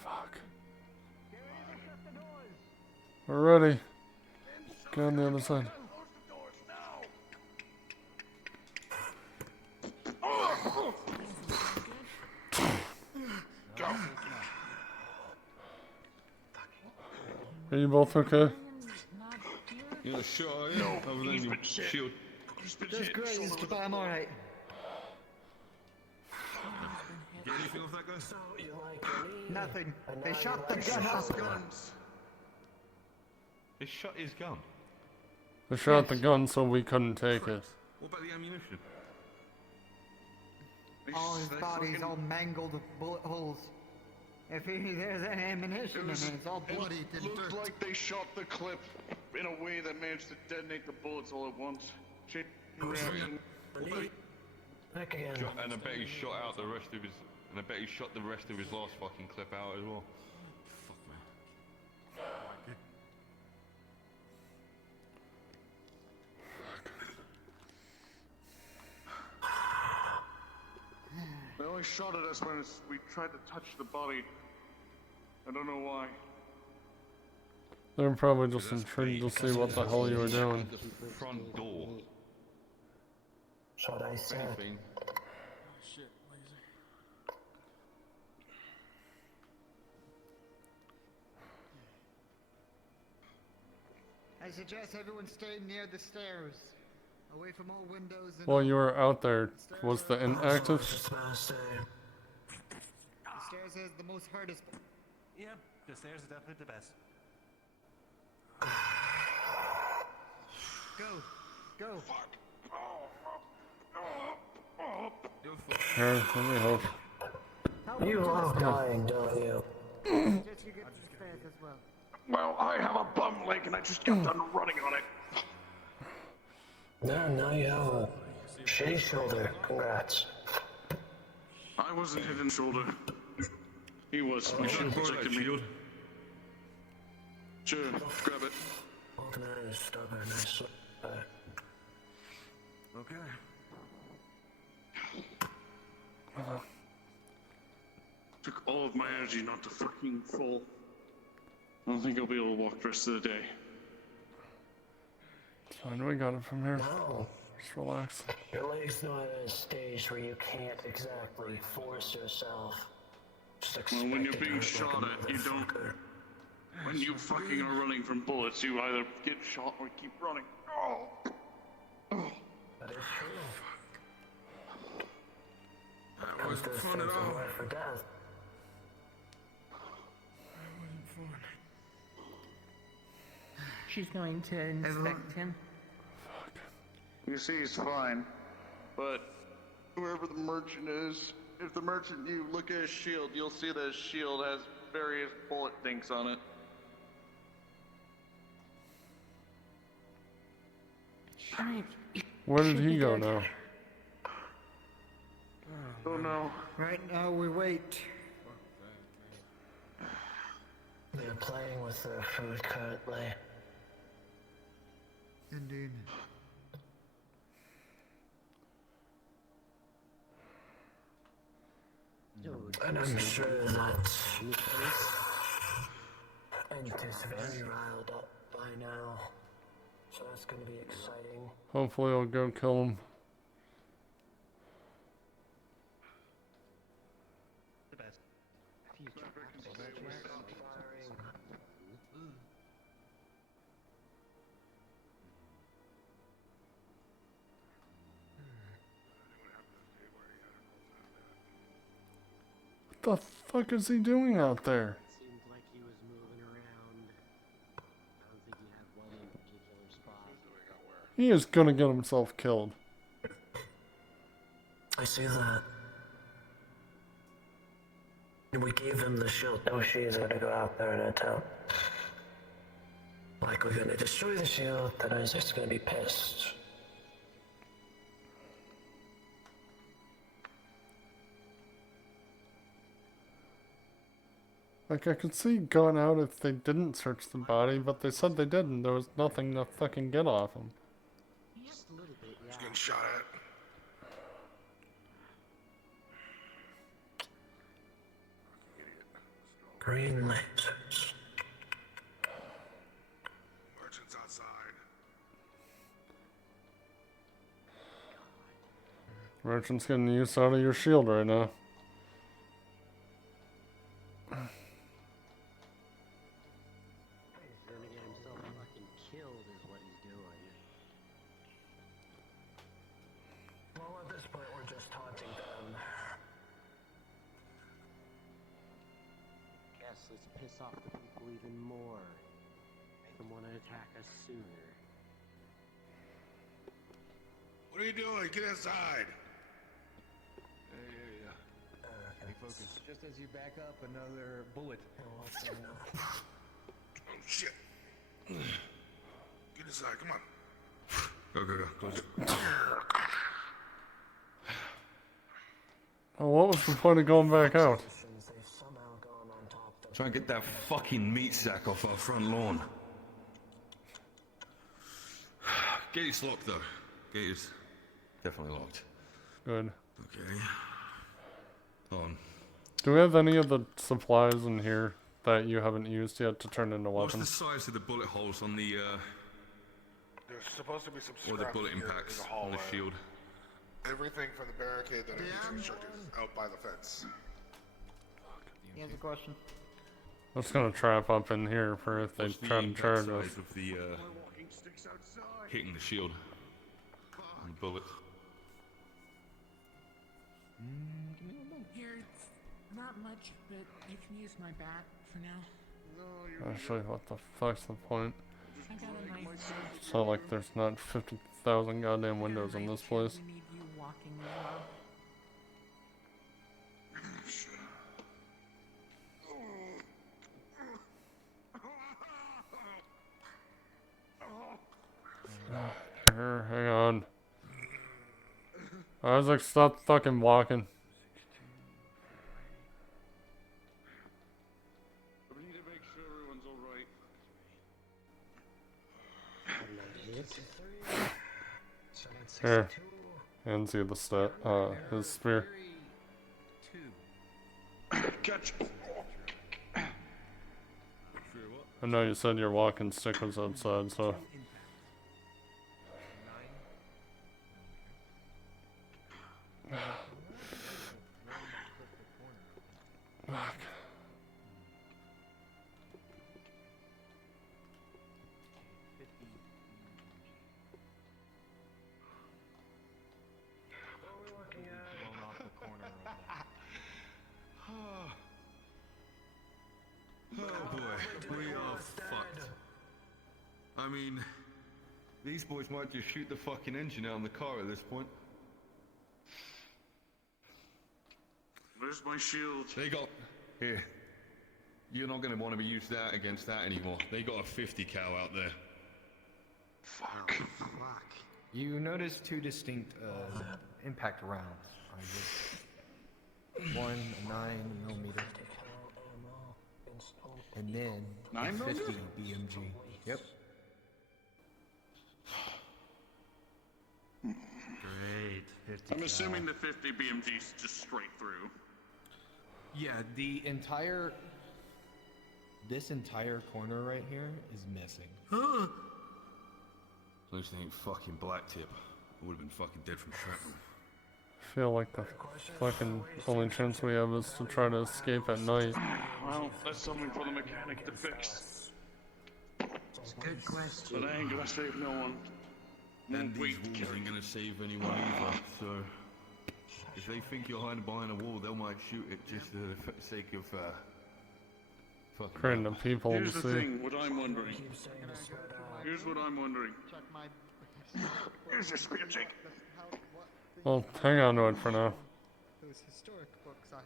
Fuck. We're ready. Get on the other side. Are you both okay? You know, shot, yeah. No, Other than he's your been shit. shield. That's great, Mr. But I'm alright. Get anything off that guy? So you like your knee? Nothing. and They now shot you the like gun your off. guns. They shot his gun. They shot the gun so we couldn't take it. What about the ammunition? All his They body's fucking- all mangled with bullet holes. If there's any ammunition in it, it's all bloody It looked like they shot the clip in a way that managed to detonate the bullets all at once. Shit. Back again. And I bet he shot out the rest of his. And I bet he shot the rest of his last fucking clip out as well. Fuck man. They only shot at us when we tried to touch the body. I don't know why. They're probably just intrigued to see what the hell you were doing. The front door. That's what I said. Anything. Shit, lazy. I suggest everyone stay near the stairs. Away from all windows and While you were out there, was the inn I was active? just about to say. the stairs is the most hardest. Yep, the stairs are definitely the best. Go. Go. Here, let me help. You love dying, don't you? Just you get to the stairs as well. Well, I have a bum leg and I just got done running on it. Now you have a shitty shoulder. Congrats. I wasn't hit in the shoulder. He was. You He should have brought that protected me. shield. Sure, grab it. Walking out is stubborn. I swear. Okay. Took all of my energy not to fucking fall. I don't think I'll be able to walk the rest of the day. Fine, we got it from here. No. Just relax. Your leg's not at a stage where you can't exactly force yourself. Just Well, when you're expect it being to hurt shot like a at, you don't. motherfucker. When you fucking are running from bullets, you either get shot or keep running. Oh. That is true. That was Comes to fun at steps of all. life or death. She's going to inspect him. You see, he's fine. But whoever the merchant is, if the merchant, you look at his shield, you'll see that his shield has various bullet dinks on it. Alright. Where did he go now? Oh no. Right now we wait. They're playing with their food currently. Indeed. And I'm sure that Ent is very riled up by now. So that's gonna be exciting. Hopefully I'll go kill him. The best. What the fuck is he doing out there? Seemed like he was moving around. I don't think he had one in particular spot. He is gonna get himself killed. I see that. We gave him the shield. No, she's gonna go out there and attempt. Like, we're gonna destroy the shield, then Isaac's gonna be pissed. Like, I could see going out if they didn't search the body, but they said they didn't. There was nothing to fucking get off him. Just a little bit, yeah. He's getting shot at. Green lasers. Merchant's outside. Merchant's getting use out of your shield right now. He's gonna get himself fucking killed is what he's doing. Well, at this point, we're just taunting them. Guess let's piss off the people even more. Make them want to attack us sooner. What are you doing? Get inside. Focus. Just as you back up, another bullet. Oh shit. Get inside, come on. Go. Close it. Oh, what was the point of going back out? Try and get that fucking meat sack off our front lawn. Gate's locked though. Gate is definitely locked. Good. Okay. On. Do we have any of the supplies in here that you haven't used yet to turn into What's the weapons? size of the bullet holes on the There's supposed to be some or the scraps bullet here impacts in the on hallway. the shield? Everything from the barricade that is constructed is out by the fence. He has a question. I'm just gonna trap up in here for if they What's the try to impact charge size us. of the hitting the shield? And the bullet. Here, it's not much, but you can use my bat for now. Actually, what the fuck's the point? I got a knife. It's not like there's not 50,000 goddamn windows in this place. We need you walking around. Here, hang on. Isaac, stop fucking walking. We need to make sure everyone's alright. Here. Hands you the his spear. Catch. I know you said your walking stick was outside, so. Fuck. Oh boy, we are fucked. I mean, these boys might just shoot the fucking engine out of the car at this point. Where's my shield? They got... Here. You're not going to want to be used that against that anymore. They got a 50 cal out there. Fuck. You notice two distinct impact rounds on this. One, a 9mm. And then a 9mm? 50 BMG. Yep. Great. 50 I'm cal. assuming the 50 BMG's just straight through. Yeah, this entire corner right here is missing. Unless they ain't fucking Blacktip. I would have been fucking dead from shrapnel. I feel like the fucking only chance we have is to try to escape at night. Well, that's something for the mechanic to fix. Good question. But I ain't gonna save no one. And these walls ain't gonna save anyone either, so... If they think you're hiding behind a wall, they might shoot it just for the sake of, fucking... Creating the people Here's to the see. thing, what I'm wondering. Here's what I'm wondering. Here's your spear, Jake. Well, hang on to it for now. Those historic books I have.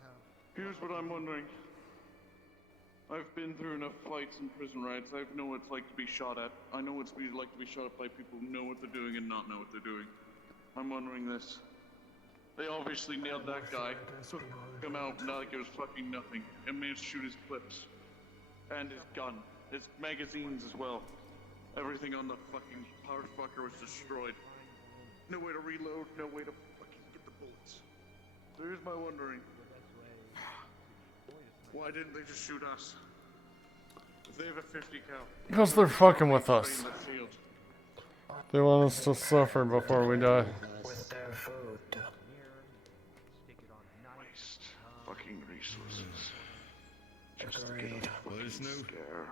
Here's what I'm wondering. I've been through enough fights and prison riots. I know what it's like to be shot at. I know what it's like to be shot at by people who know what they're doing and not know what they're doing. I'm wondering this. They obviously nailed that guy, took him out like it was fucking nothing, and managed to shoot his clips. And his gun. His magazines as well. Everything on the fucking power fucker was destroyed. No way to reload, no way to fucking get the bullets. So here's my wondering. Why didn't they just shoot us? If they have a 50 cal. Because they're fucking with us. in the field. They want us to suffer before we die. With their food. Waste fucking resources. Just to Agreed. get a Well, fucking scare.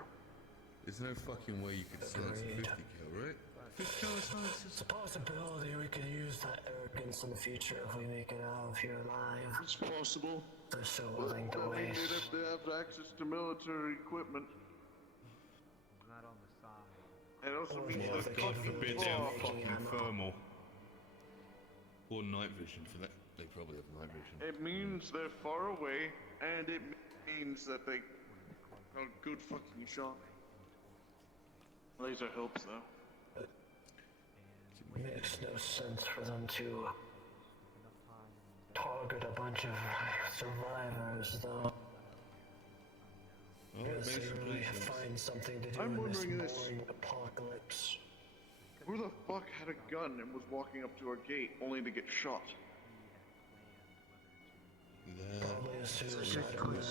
There's no fucking way you could sell us 50 cal, right? 50 cal is It's a possibility we could use that arrogance in the future if we make it out of here alive. It's possible. They're so willing to But they'd waste. have to have access to military equipment. Not on the side. It also means Yeah, they're they God could forbid use they have making fucking ammo. thermal. Or night vision for that. They probably have night vision. It means they're far away, and it means that they are good fucking shot. Laser helps though. Makes no sense for them to target a bunch of survivors, though. Oh, Because they basically, really yes. find something to do I'm in this wondering this. boring apocalypse. Who the fuck had a gun and was walking up to our gate only to get shot? Probably a suicidal man.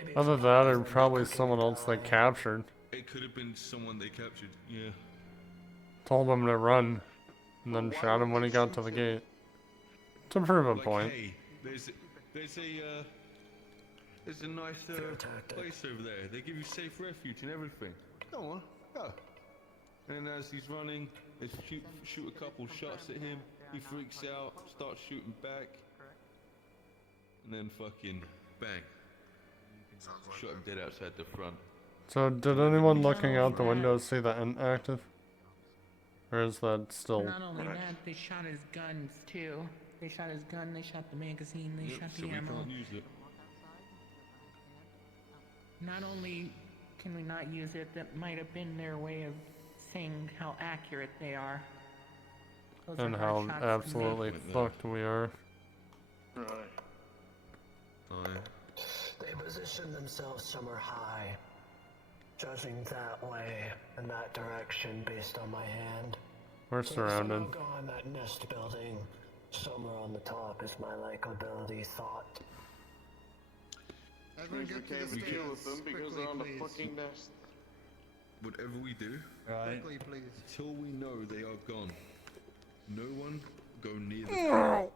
Maybe Either it's that or from probably cooking someone else they time. captured. It could have been someone they captured, yeah. Told him to run. And then Why shot him would when he they got to shoot the him? gate. To prove a Like, point. hey, there's a nice Fair tactic. place over there. They give you safe refuge and everything. Go on, go. And as he's running, they shoot a couple shots at him. He freaks out, starts shooting back, and then fucking bang. Shot him dead outside the front. So did anyone looking out the window see the ent active? Or is that still... Not only that, they shot his guns too. They shot his gun, they shot the magazine, they Yep, shot so the we ammo. can't use it. Not only can we not use it, that might have been their way of saying how accurate they are. Those And are how hard shots to absolutely make. fucked we are. Right. Aye. They position themselves somewhere high. Judging that way, in that direction, based on my hand. We're So surrounded. somehow go on that nest building. Somewhere on the top is my likability thought. Everyone Means we get to can't the deal with stairs. them because Quickly, they're on the please. fucking nest. Whatever we do, Right. Quickly, please. till we know they are gone, no one go near the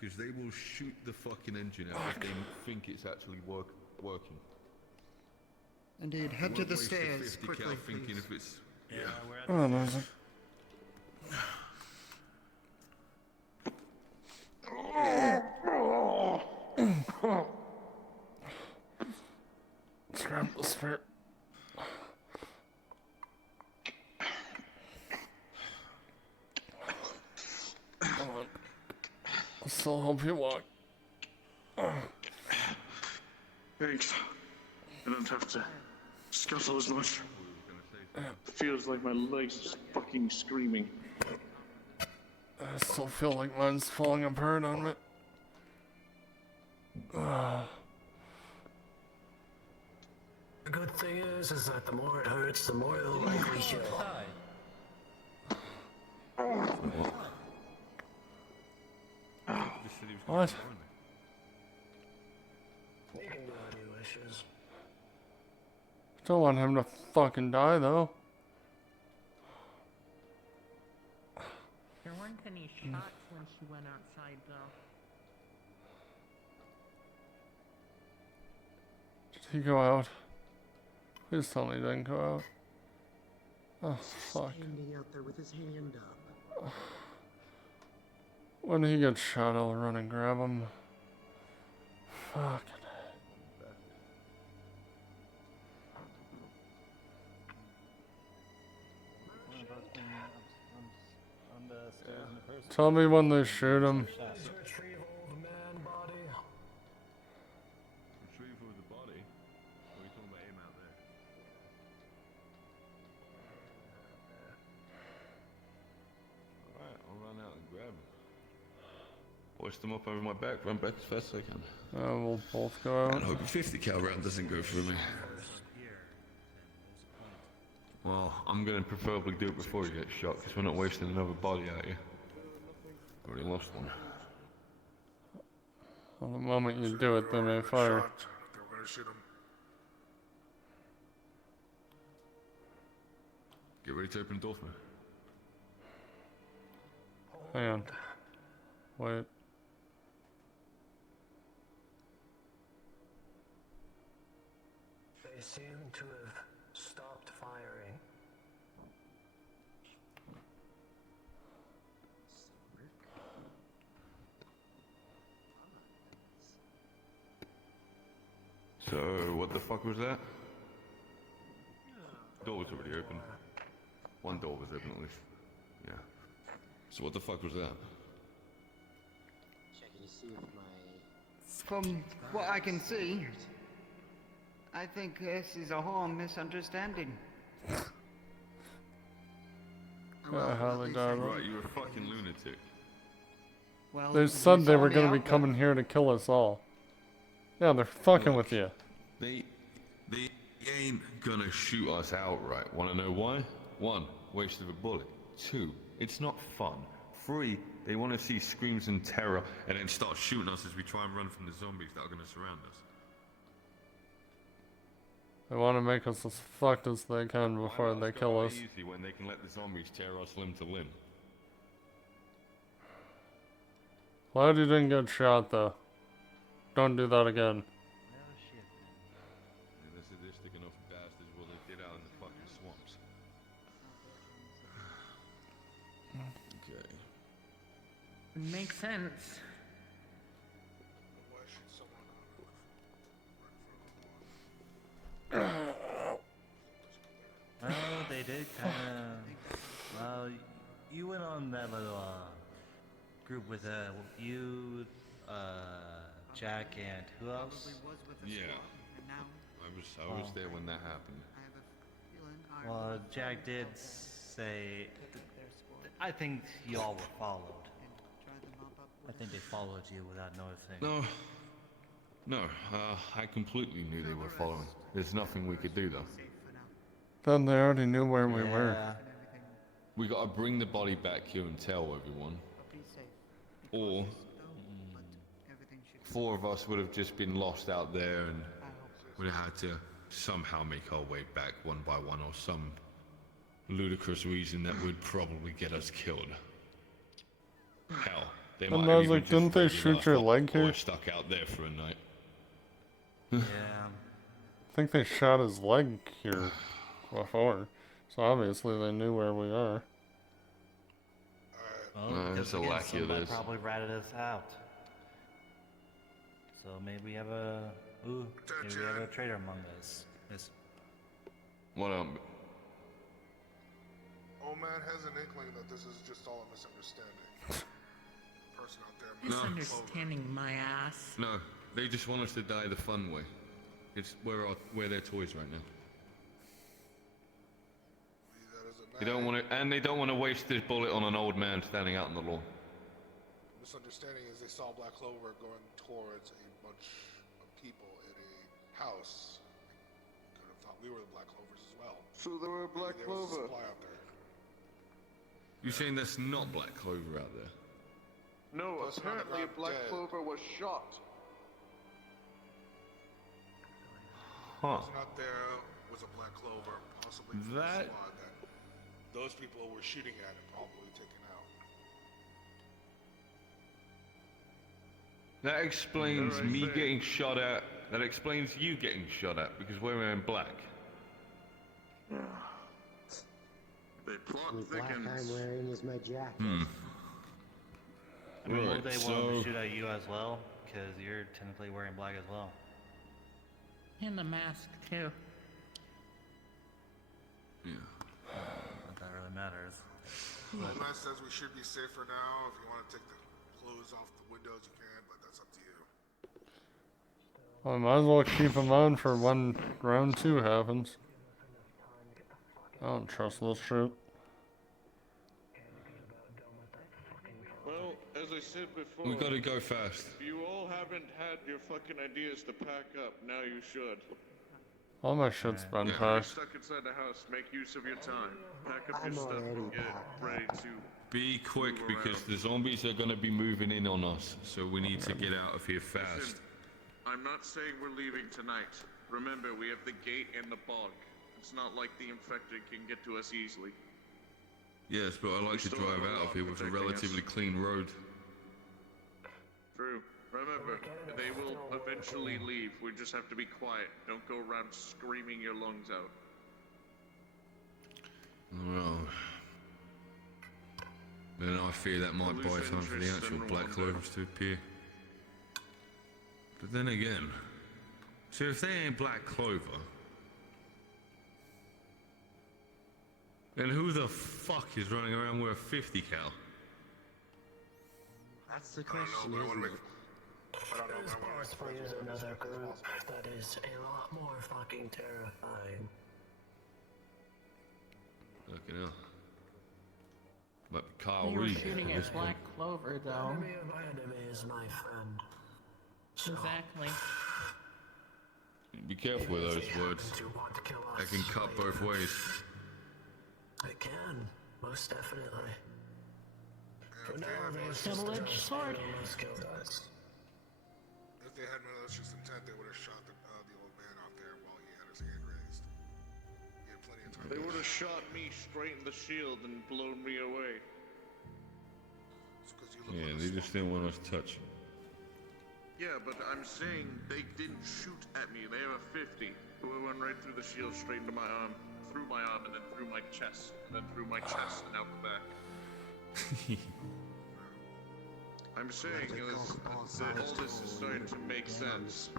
because they will shoot the fucking engine out if they think it's actually working. Indeed, head They to won't the waste stairs. 50 Quickly, cal thinking please. if it's Yeah, we're at Oh, no. Let's grab the spare. Hold on. I'll still help you walk. Thanks. I don't have to scuffle as much. Feels like my legs are just fucking screaming. I still feel like mine's falling apart on me. The good thing is that the more it hurts, the more it'll likely heal. Just said he was What? gonna find me. You can do what he wishes. Don't want him to fucking die, though. There weren't any shots when she went outside, though. Did he go out? Please tell me he didn't go out. Oh, fuck. Standing out there with his hand up. When he gets shot, I'll run and grab him. Fuck. On the stairs in person. Tell me when they shoot him. Retrieval of man body. Retrieval of the body? Or are you talking about him out there? Alright, I'll run out and grab him. Hoist him up over my back, run back as fast as I can. We'll both go out. I hope a 50 cal round doesn't go through me. Well, I'm gonna preferably do it before you get shot, because we're not wasting another body out here. Already lost one. Well, the moment you do it, they may fire. Shot. They were gonna shoot him. Get ready to open the door for me. Hang on. Wait. They seem to have stopped firing. So, what the fuck was that? Door was already open. One door was open at least. Yeah. So what the fuck was that? Checking to see if my... From what I can see, I think this is a whole misunderstanding. How they died. Right, you're a fucking lunatic. Well, They said they were gonna be coming here to kill us all. Yeah, they're fucking with you. They ain't gonna shoot us outright. Wanna know why? 1, waste of a bullet. 2, it's not fun. 3, they wanna see screams and terror and then start shooting us as we try and run from the zombies that are gonna surround us. They want to make us as fucked as they can before they kill us. Easy when they can let the zombies tear us limb to limb. Glad you didn't get shot, though. Don't do that again. Yeah, they're sadistic enough bastards what they did out in the fucking swamps. Okay. Makes sense. Why shoot someone right in front of the wall? Well, they did kind of. Well, you went on that little group with you, Jack, and who else? Yeah. I was there when that happened. Well, Jack did say. I think you all were followed. I think they followed you without noticing. No, I completely knew they were following. There's nothing we could do though. Then they already knew where we were. We gotta bring the body back here and tell everyone. Or 4 of us would have just been lost out there and would have had to somehow make our way back one by one, or some ludicrous reason that would probably get us killed. Hell, they might And have I was even like, just didn't they raided shoot us your while leg we were here? stuck out there for a night. Yeah. I think they shot his leg here before. So obviously they knew where we are. Well, that's a again, lackey of somebody this. probably ratted us out. So maybe we have a maybe we have a traitor among us. Yes. What Old man has an inkling that this is just all a misunderstanding. Person out there might have Misunderstanding my ass. No, they just want us to die the fun way. It's we're their toys right now. They don't want to, and they don't want to waste this bullet on an old man standing out in the lawn. Misunderstanding is they saw Black Clover going towards a bunch of people in a house. Could have thought we were the Black Clovers as well. So there were Black Maybe there was a Clover. supply out there. You're saying there's not Black Clover out there? No, Person on the apparently a ground Black dead. Clover was shot. Huh. Person out there was a Black Clover, possibly from the That- squad that those people were shooting at and probably taken out. That explains Alright, me fair. getting shot at. That explains you getting shot at because we're wearing black. The plot The black I'm thickens. wearing is my jacket. Hmm. I mean, will Right, they want to so- shoot at you as well? Because you're technically wearing black as well. And the mask, too. Yeah. Not that really matters. Nomad says we should be safer now. If you want to take the clothes off the windows, you can, but that's up to you. I might as well keep them on for when round 2 happens. I don't trust this shit. Well, as I said before, We gotta go fast. if you all haven't had your fucking ideas to pack up, now you should. All my shit's been If you're packed. stuck inside the house, make use of your time. Pack up I'm your stuff already and get packed ready to. Be quick Move because around. the zombies are gonna be moving in on us, so we need to get out of here fast. Listen, I'm not saying we're leaving tonight. Remember, we have the gate and the bog. It's not like the infected can get to us easily. Yes, but I like to still drive have a out lot of here with a protecting us. relatively clean road. True. Remember, they will eventually leave. We just have to be quiet. Don't go around screaming your lungs out. Well, then I fear that might buy Lose time for the interest actual in black Rwanda. clovers to appear. But then again, so if they ain't black clover, then who the fuck is running around with a 50 cal? That's the I don't know, question, but I want isn't to it? make. I don't know, There's but I want to possibly make is as another quick as group possible. that is a lot more fucking terrifying. Fucking hell. Like Kyle They were Reed shooting at at this Black point. Clover, though. Enemy of my enemy is my friend. So, Exactly. Be careful with those words. if you want to kill They us, can cut both ways. It can, most definitely. For now, they there's had just Double-edged us, sword. and let's kill us. If they had malicious intent, they would have shot the old man out there while he had his hand raised. He had plenty of time. They would have shot me straight in the shield and blown me away. It's 'cause you look Yeah, like a they just didn't want us to touch. Yeah, but I'm saying they didn't shoot at me. They have a 50. Who went right through the shield, straight into my arm, through my arm, and then through my chest, and then through my chest and out the back. I'm saying is that all this is starting to make sense.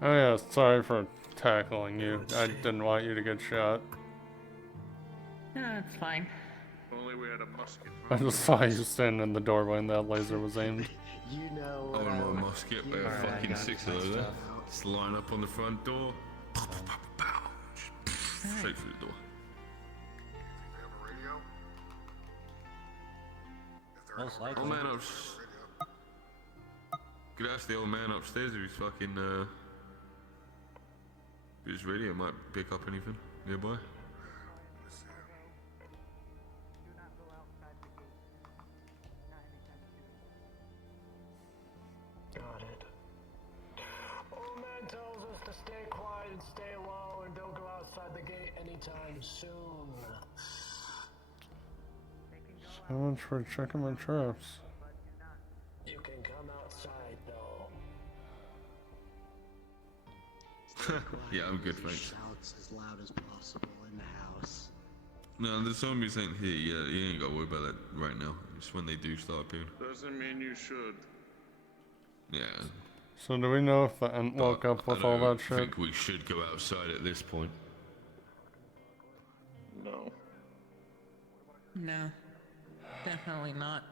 Oh yeah, sorry for tackling you. I didn't want you to get shot. No, it's fine. If only we had a musket. I just saw you standing in the doorway and that laser was aimed. You know I what want I my would musket, do. we have Alright, I fucking got 6 my of those there. stuff. Just line up on the front door. Straight through the door. They have a radio? If they're Most in a radio, likely. Old man they up. have a radio. Could ask the old man upstairs if he's fucking, if his radio might pick up anything nearby. Let me see. Do not go outside the gate. Not anytime soon. Got it. Old man tells us to stay quiet and stay low and don't go outside the gate anytime soon. They can go So much for checking my traps. but do not. You can come outside though. Yeah, I'm good, He thanks. shouts as loud as possible in the house. No, the zombies ain't here yet. You ain't got to worry about that right now. It's when they do start appearing. Doesn't mean you should. Yeah. So do we know if the Ent but woke up with I all don't that shit? think we should go outside at this point. No. No. Definitely not.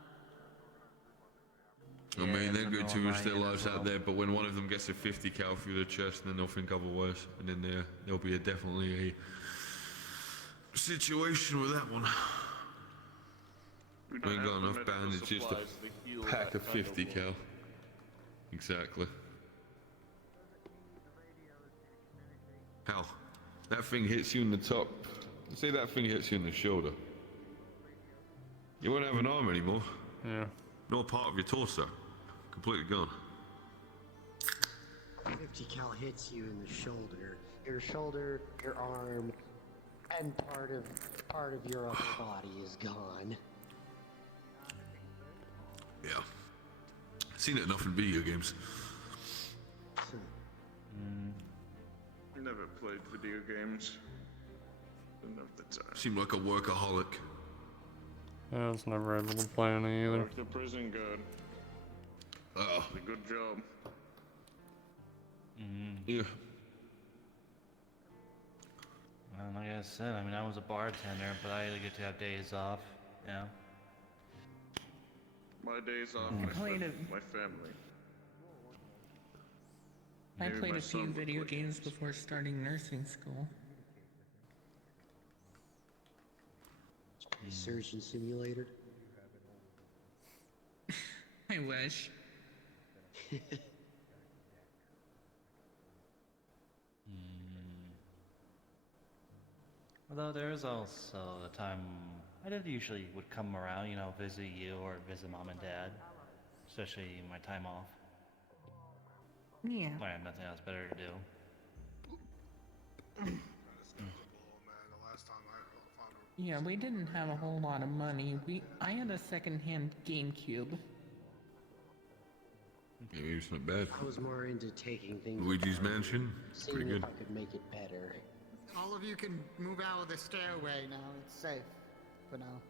I mean, they're it's good a to no risk their on my end lives as out well. there, but when one of them gets a 50 cal through their chest, then they'll think otherwise, and then there'll be definitely a situation with that one. We We don't ain't have got the enough medical bandages to supplies heal pack a that kind of 50 cal. wound. Exactly. How? That thing hits you in the top. Say that thing hits you in the shoulder. You won't have an arm anymore. Yeah. Nor part of your torso. Completely gone. 50 50 cal hits you in the shoulder, your arm, and part of your upper body is gone. Yeah. Seen it enough in video games. Never played video games. Didn't have the time. Seemed like a workaholic. I was never able to play any either. Like the prison guard. Oh. Did a good job. Yeah. Well, like I said, I mean, I was a bartender, but I get to have days off. Yeah. My days off, I I played spent with my family. I Maybe played my a few son would video play games before starting nursing school. Surgeon Simulator. I wish. Although there is also a time I did usually would come around, you know, visit you or visit mom and dad, especially my time off. Yeah. I have nothing else better to do. Yeah, we didn't have a whole lot of money. I had a second-hand GameCube. Yeah, maybe it's not bad. I was more into taking things. Luigi's Mansion, seeing pretty if good. I could make it better. All of you can move out of the stairway now. It's safe for now.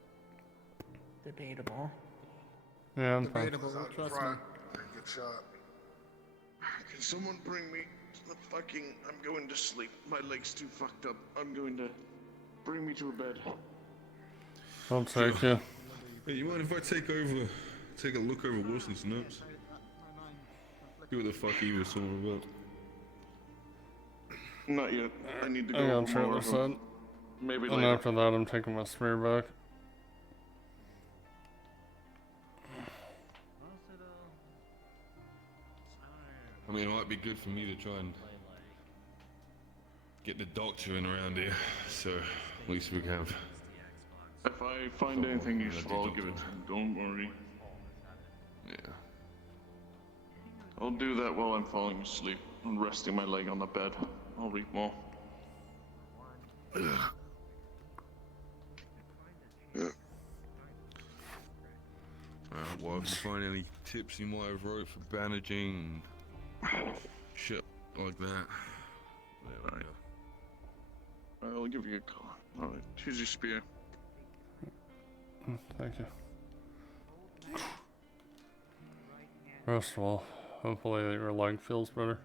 Debatable. Yeah, I'm fine. Debatable, trust me. Get shot. Can someone bring me to the fucking... I'm going to sleep. My leg's too fucked up. I'm going to... Bring me to a bed. I'll take you. Hey, you mind if I take a look over Wilson's notes? See what the fuck he was talking about. Not yet. I need to go I got over more trailer of set. them. Maybe And later. after that, I'm taking my spear back. I mean, it might be good for me to try and get the doctor in around here, so at least we can have... If I find anything useful, I'll give it to him. Don't worry. Yeah. I'll do that while I'm falling asleep and resting my leg on the bed. I'll read more. Well, if you find any tips you might have wrote for bandaging and shit like that, there we go. I'll give you a call. Alright, here's your spear. Thank you. First of all, hopefully your leg feels better.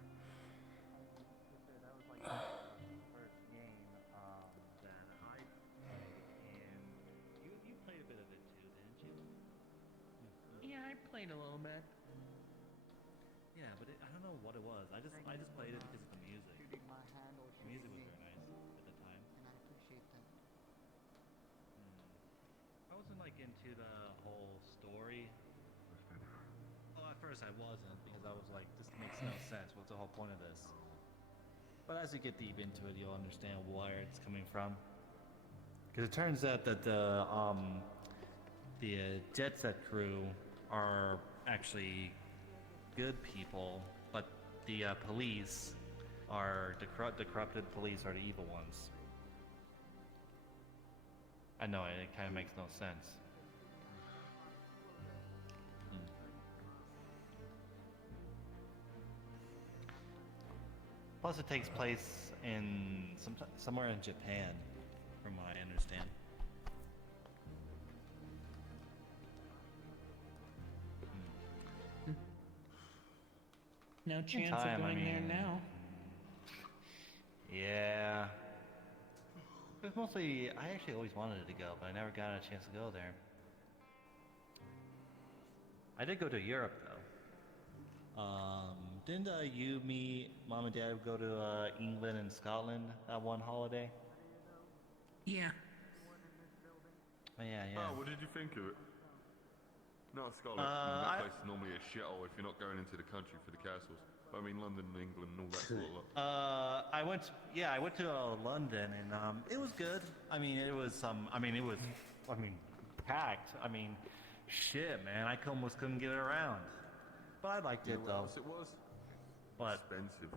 Yeah, I played a little bit. Yeah, but I don't know what it was. I just played it because of the music. The music was very nice at the time. And I appreciate that. I wasn't like into the whole story. Well, at first I wasn't because I was like, this makes no sense. What's the whole point of this? But as you get deep into it, you'll understand where it's coming from. Because it turns out that the Jet Set crew are actually good people, but the police are the corrupted police are the evil ones. I know it kind of makes no sense. Plus, it takes place in somewhere in Japan, from what I understand. No chance time, of I going there mean- now. Yeah. It was mostly, I actually always wanted to go, but I never got a chance to go there. I did go to Europe though. Didn't you, me, mom and dad go to England and Scotland that one holiday? Yeah. Oh yeah, yeah. Oh, what did you think of it? Not Scotland. I- that place is normally a shithole if you're not going into the country for the castles. But I mean, London and England and all that sort of lot. I went to London and it was good. I mean, it was packed. I mean, shit, man, I almost couldn't get around. But I liked it What though. else it was? What? Expensive.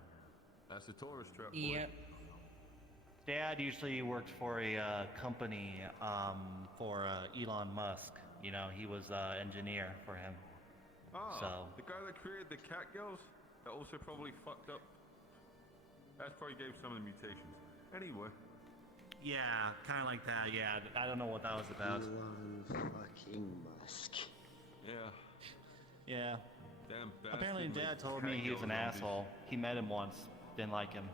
That's a tourist trap. Yep. Dad usually worked for a company for Elon Musk. You know, he was engineer for him. Ah, So the guy that created the cat girls, that also probably fucked up. That's probably gave some of the mutations. Anyway. yeah, kind of like that. Yeah, I don't know what that was about. Elon fucking Musk. Yeah. Yeah. Damn bastard. Apparently, made Dad told cat me he was girls an on asshole. He met him once, didn't like him.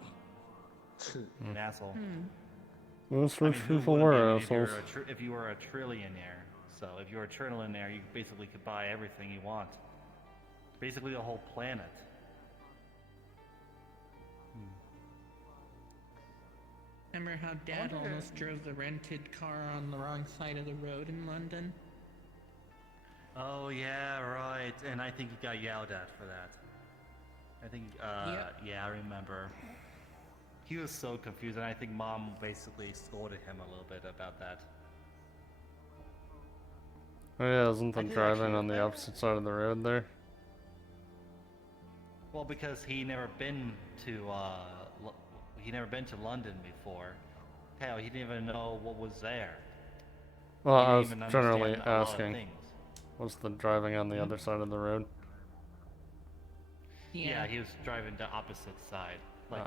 An asshole. Most I mean, rich who people wouldn't were be if you were assholes. if you were a trillionaire? So if you were a trillionaire, you basically could buy everything you want. Basically, the whole planet. Remember how Dad wonder- almost drove the rented car on the wrong side of the road in London? Oh yeah, right. And I think he got yelled at for that. I think, yeah, I remember. He was so confused, and I think Mom basically scolded him a little bit about that. Oh yeah, isn't the I did driving actually- on the opposite side of the road there? Well, because he never been to London before. Hell, he didn't even know what was there. Well, He I didn't was even generally understand a lot of asking, things. was the driving on the other side of the road? Yeah, he was driving the opposite side, like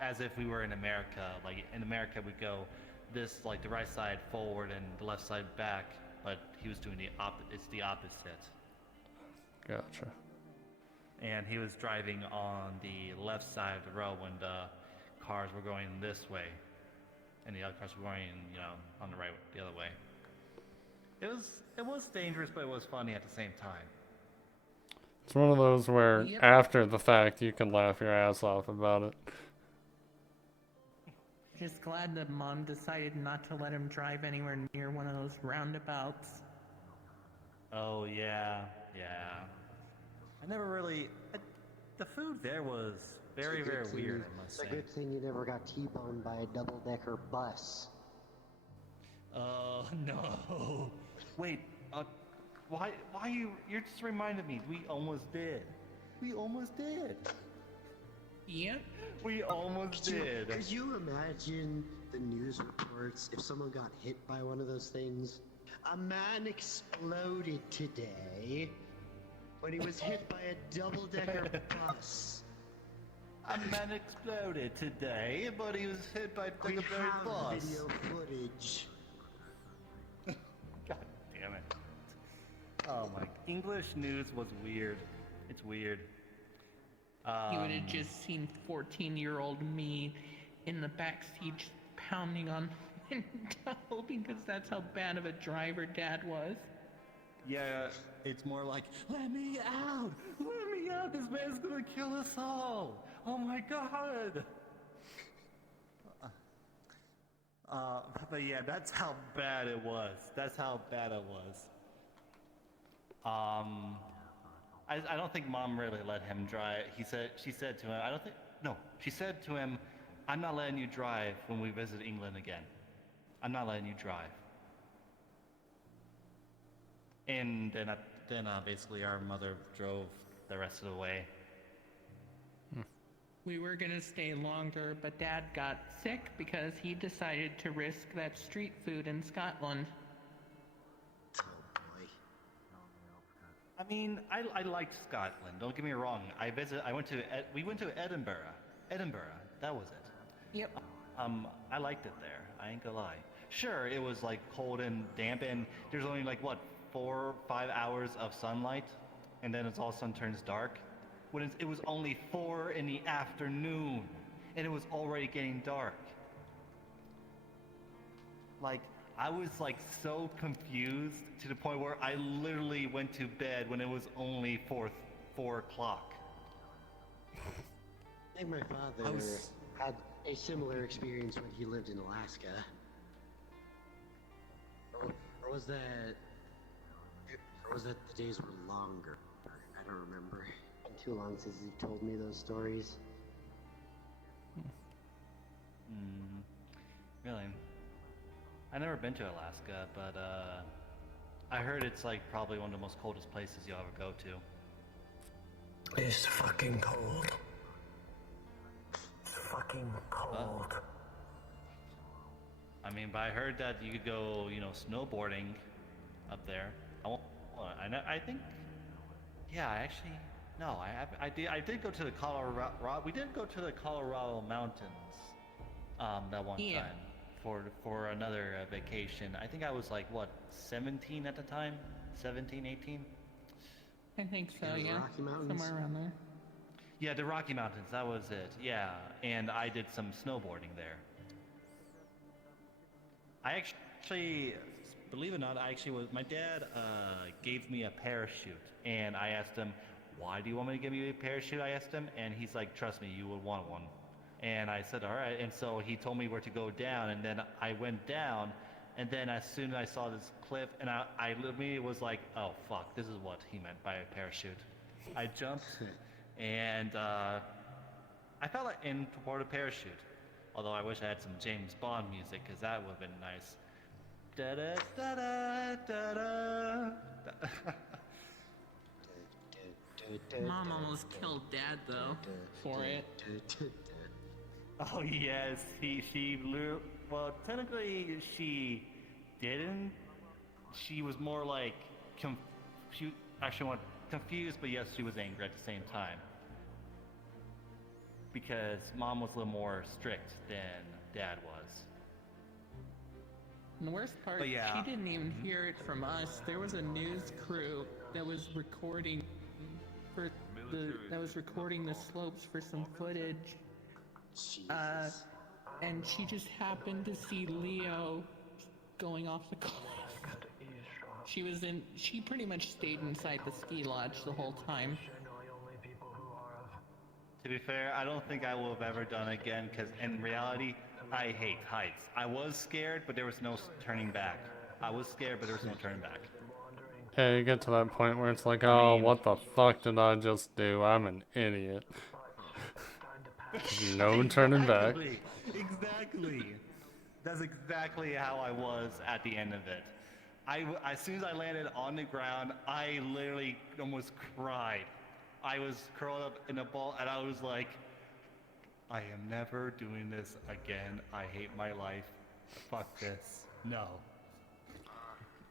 as if we were in America. Like in America, we go this, like the right side forward and the left side back, but he was doing it's the opposite. Gotcha. And he was driving on the left side of the road when the cars were going this way, and the other cars were going, you know, on the right, the other way. It was dangerous, but it was funny at the same time. It's one of those where Yep. after the fact you can laugh your ass off about it. Just glad that Mom decided not to let him drive anywhere near one of those roundabouts. Oh yeah. I never really. The food there was very, It's a very good weird, thing- I must It's say. a good thing you never got T-boned by a double-decker bus. Oh no! Wait, why you're just reminded me. We almost did. Yep. We almost did. Could you imagine the news reports if someone got hit by one of those things? A man exploded today when he was hit by a double-decker bus. A man exploded today, but he was hit by We a very have bus. video footage. God damn it! Oh my! English news was weird. It's weird. You would have just seen 14-year-old me in the backseat just pounding on the window because that's how bad of a driver Dad was. Yeah, it's more like, let me out! Let me out! This man's gonna kill us all! Oh my god! But yeah, that's how bad it was. I don't think Mom really let him drive. She said to him, I'm not letting you drive when we visit England again. I'm not letting you drive. And then basically our mother drove the rest of the way. We were gonna stay longer, but Dad got sick because he decided to risk that street food in Scotland. I mean, I liked Scotland. Don't get me wrong. We went to Edinburgh. That was it. Yep. I liked it there. I ain't gonna lie. Sure, it was like cold and damp, and there's only like 4 or 5 hours of sunlight, and then all of a sudden turns dark. When it was only 4 in the afternoon, and it was already getting dark. Like, I was like so confused to the point where I literally went to bed when it was only 4 o'clock. I think my father had a similar experience when he lived in Alaska. Or was that the days were longer? I don't remember. It's been too long since he told me those stories. Really? I've never been to Alaska, but I heard it's like probably one of the most coldest places you'll ever go to. It's fucking cold. cold. I mean, but I heard that you could go, snowboarding up there. I think, yeah, actually, no, I did go to the Colorado. We did go to the Colorado mountains, that one time for another vacation. I think I was like 17 at the time, 17, 18. I think so, The yeah. Rocky Mountains? Somewhere around there. Yeah, the Rocky Mountains, that was it. Yeah, and I did some snowboarding there. I actually, believe it or not, my dad gave me a parachute, and I asked him, why do you want me to give you a parachute? I asked him, and he's like, trust me, you would want one. And I said, all right, and so he told me where to go down, and then I went down, and then as soon as I saw this cliff, and I literally was like, oh fuck, this is what he meant by a parachute. I jumped, and I fell in toward a parachute. Although I wish I had some James Bond music, because that would have been nice. Mom almost killed Dad, though, for it. Oh yes, well, technically she didn't. She was more like she actually went confused, but yes, she was angry at the same time. Because Mom was a little more strict than Dad was. And the worst part, But yeah. she didn't even hear it from us. There was a news crew that was recording the slopes for some footage. And she just happened to see Leo going off the cliff. She pretty much stayed inside the ski lodge the whole time. To be fair, I don't think I will have ever done it again, because in reality, I hate heights. I was scared, but there was no turning back. I was scared, but there was no turning back. Yeah, you get to that point where it's like, oh, what the fuck did I just do? I'm an idiot. No turning back. Exactly. That's exactly how I was at the end of it. As soon as I landed on the ground, I literally almost cried. I was curled up in a ball, and I was like, I am never doing this again. I hate my life. Fuck this. No.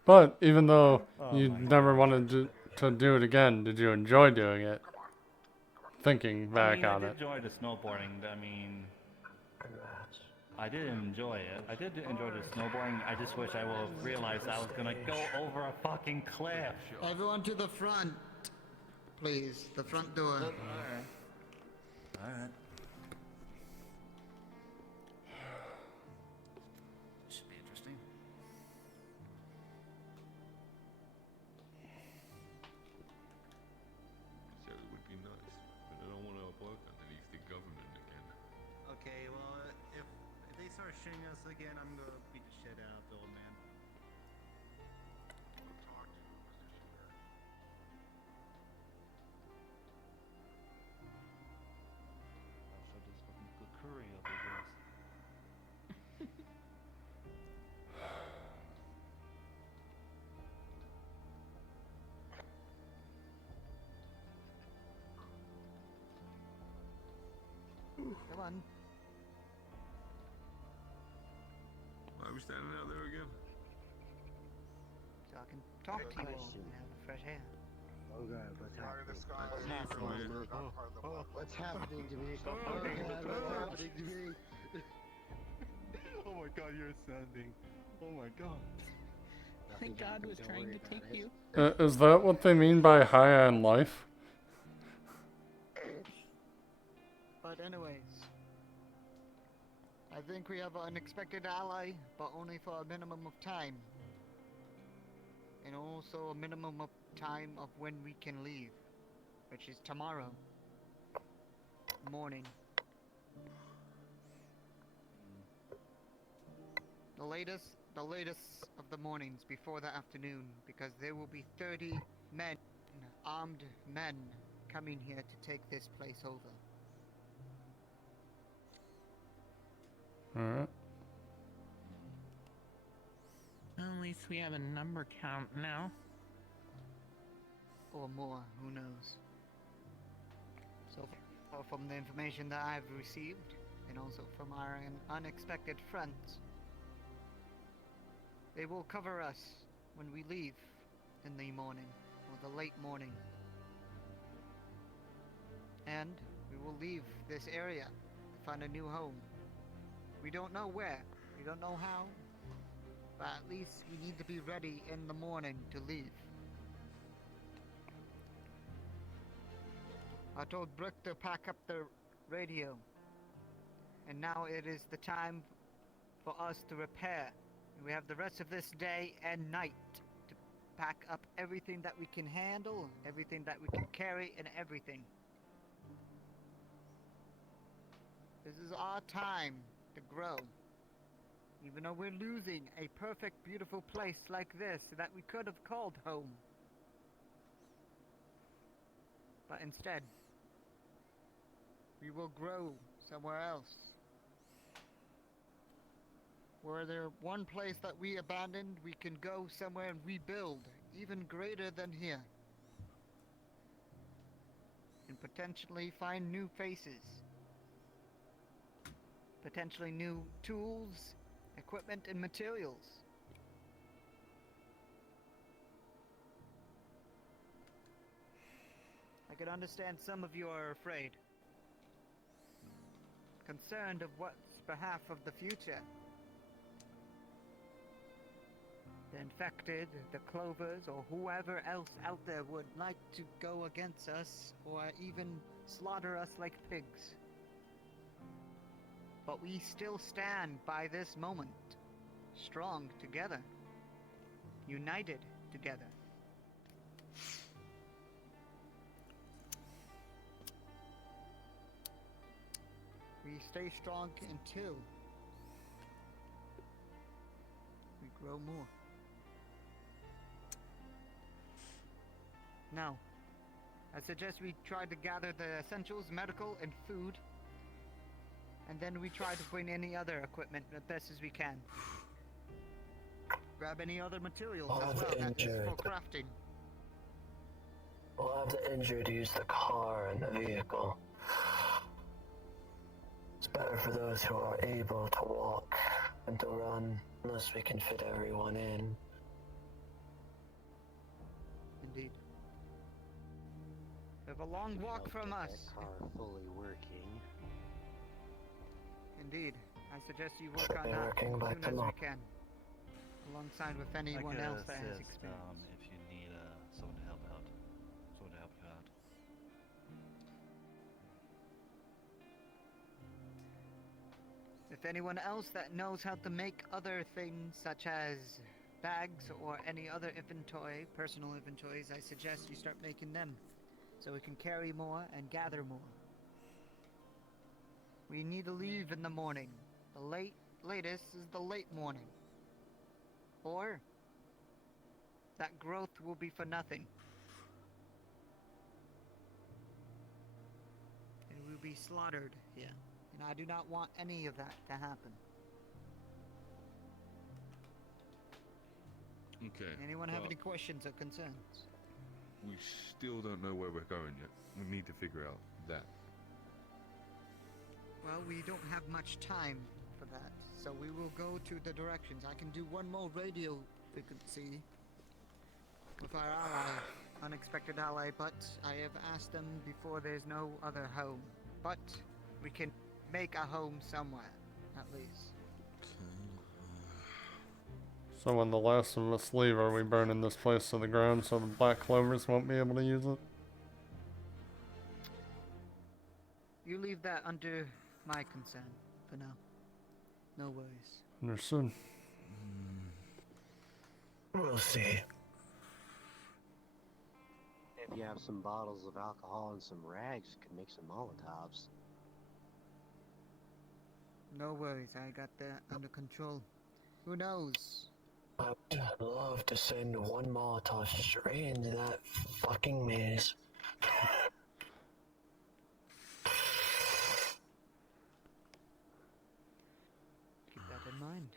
But even though Oh you my never wanted to do it again, did you enjoy doing it? Thinking back on I it. did enjoy the snowboarding. I did enjoy it. I did enjoy the snowboarding. I just wish I would have realized I was gonna go over a fucking cliff. Everyone to the front, please. The front door. Alright. Should be interesting. So it would be nice, but I don't want to work underneath the government again. Okay, well, if they start shooting us again, I'm gonna beat the shit out of the old man. Also, this fucking good curry up your ass. Come on. Why are we standing out there again? So I can talk to you all and have fresh air. Oh god, what's happening? What's What's happening to me? Oh god, what's happening to me? Oh my god, you're ascending. Oh my god. I think God was trying to take you. Is that what they mean by high on life? But anyways, I think we have an unexpected ally, but only for a minimum of time. And also a minimum of time of when we can leave, which is tomorrow morning. The latest of the mornings before the afternoon, because there will be 30 men, armed men, coming here to take this place over. Alright. Well, at least we have a number count now. Or more, who knows. So far from the information that I've received, and also from our unexpected friends. They will cover us when we leave in the morning, or the late morning. And we will leave this area to find a new home. We don't know where, we don't know how, but at least we need to be ready in the morning to leave. I told Brick to pack up the radio, and now it is the time for us to repair. We have the rest of this day and night to pack up everything that we can handle, everything that we can carry, and everything. This is our time to grow. Even though we're losing a perfect, beautiful place like this that we could have called home. But instead, we will grow somewhere else. Where there one place that we abandoned, we can go somewhere and rebuild, even greater than here. And potentially find new faces. Potentially new tools, equipment, and materials. I can understand some of you are afraid. Concerned of what's behalf of the future. The infected, the clovers, or whoever else out there would like to go against us, or even slaughter us like pigs. But we still stand by this moment, strong together, united together. We stay strong until we grow more. Now, I suggest we try to gather the essentials, medical, and food. And then we try to bring any other equipment as best as we can. Grab any other materials as well that is for crafting. We'll have the injured use the car and the vehicle. It's better for those who are able to walk and to run, unless we can fit everyone in. Indeed. We have a long walk from us. That car fully working. Indeed. I suggest you work on that working as by soon as tomorrow. we can. Alongside with anyone else that has experience. If you need someone to help out, someone to help you out. If anyone else that knows how to make other things such as bags or any other inventory, personal inventories, I suggest you start making them so we can carry more and gather more. We need to leave in the morning. The latest is the late morning. Or that growth will be for nothing. And we'll be slaughtered here. And I do not want any of that to happen. Okay. Anyone have but any questions or concerns? We still don't know where we're going yet. We need to figure out that. Well, we don't have much time for that, so we will go to the directions. I can do one more radio frequency with our ally, unexpected ally, but I have asked them before there's no other home. But we can make a home somewhere, at least. So when the last of us leave, are we burning this place to the ground so the Black Clovers won't be able to use it? You leave that under my consent for now. No worries. Understood. We'll see. If you have some bottles of alcohol and some rags, you could make some Molotovs. No worries, I got that under control. Who knows? I would love to send one Molotov straight into that fucking maze. Keep that in mind.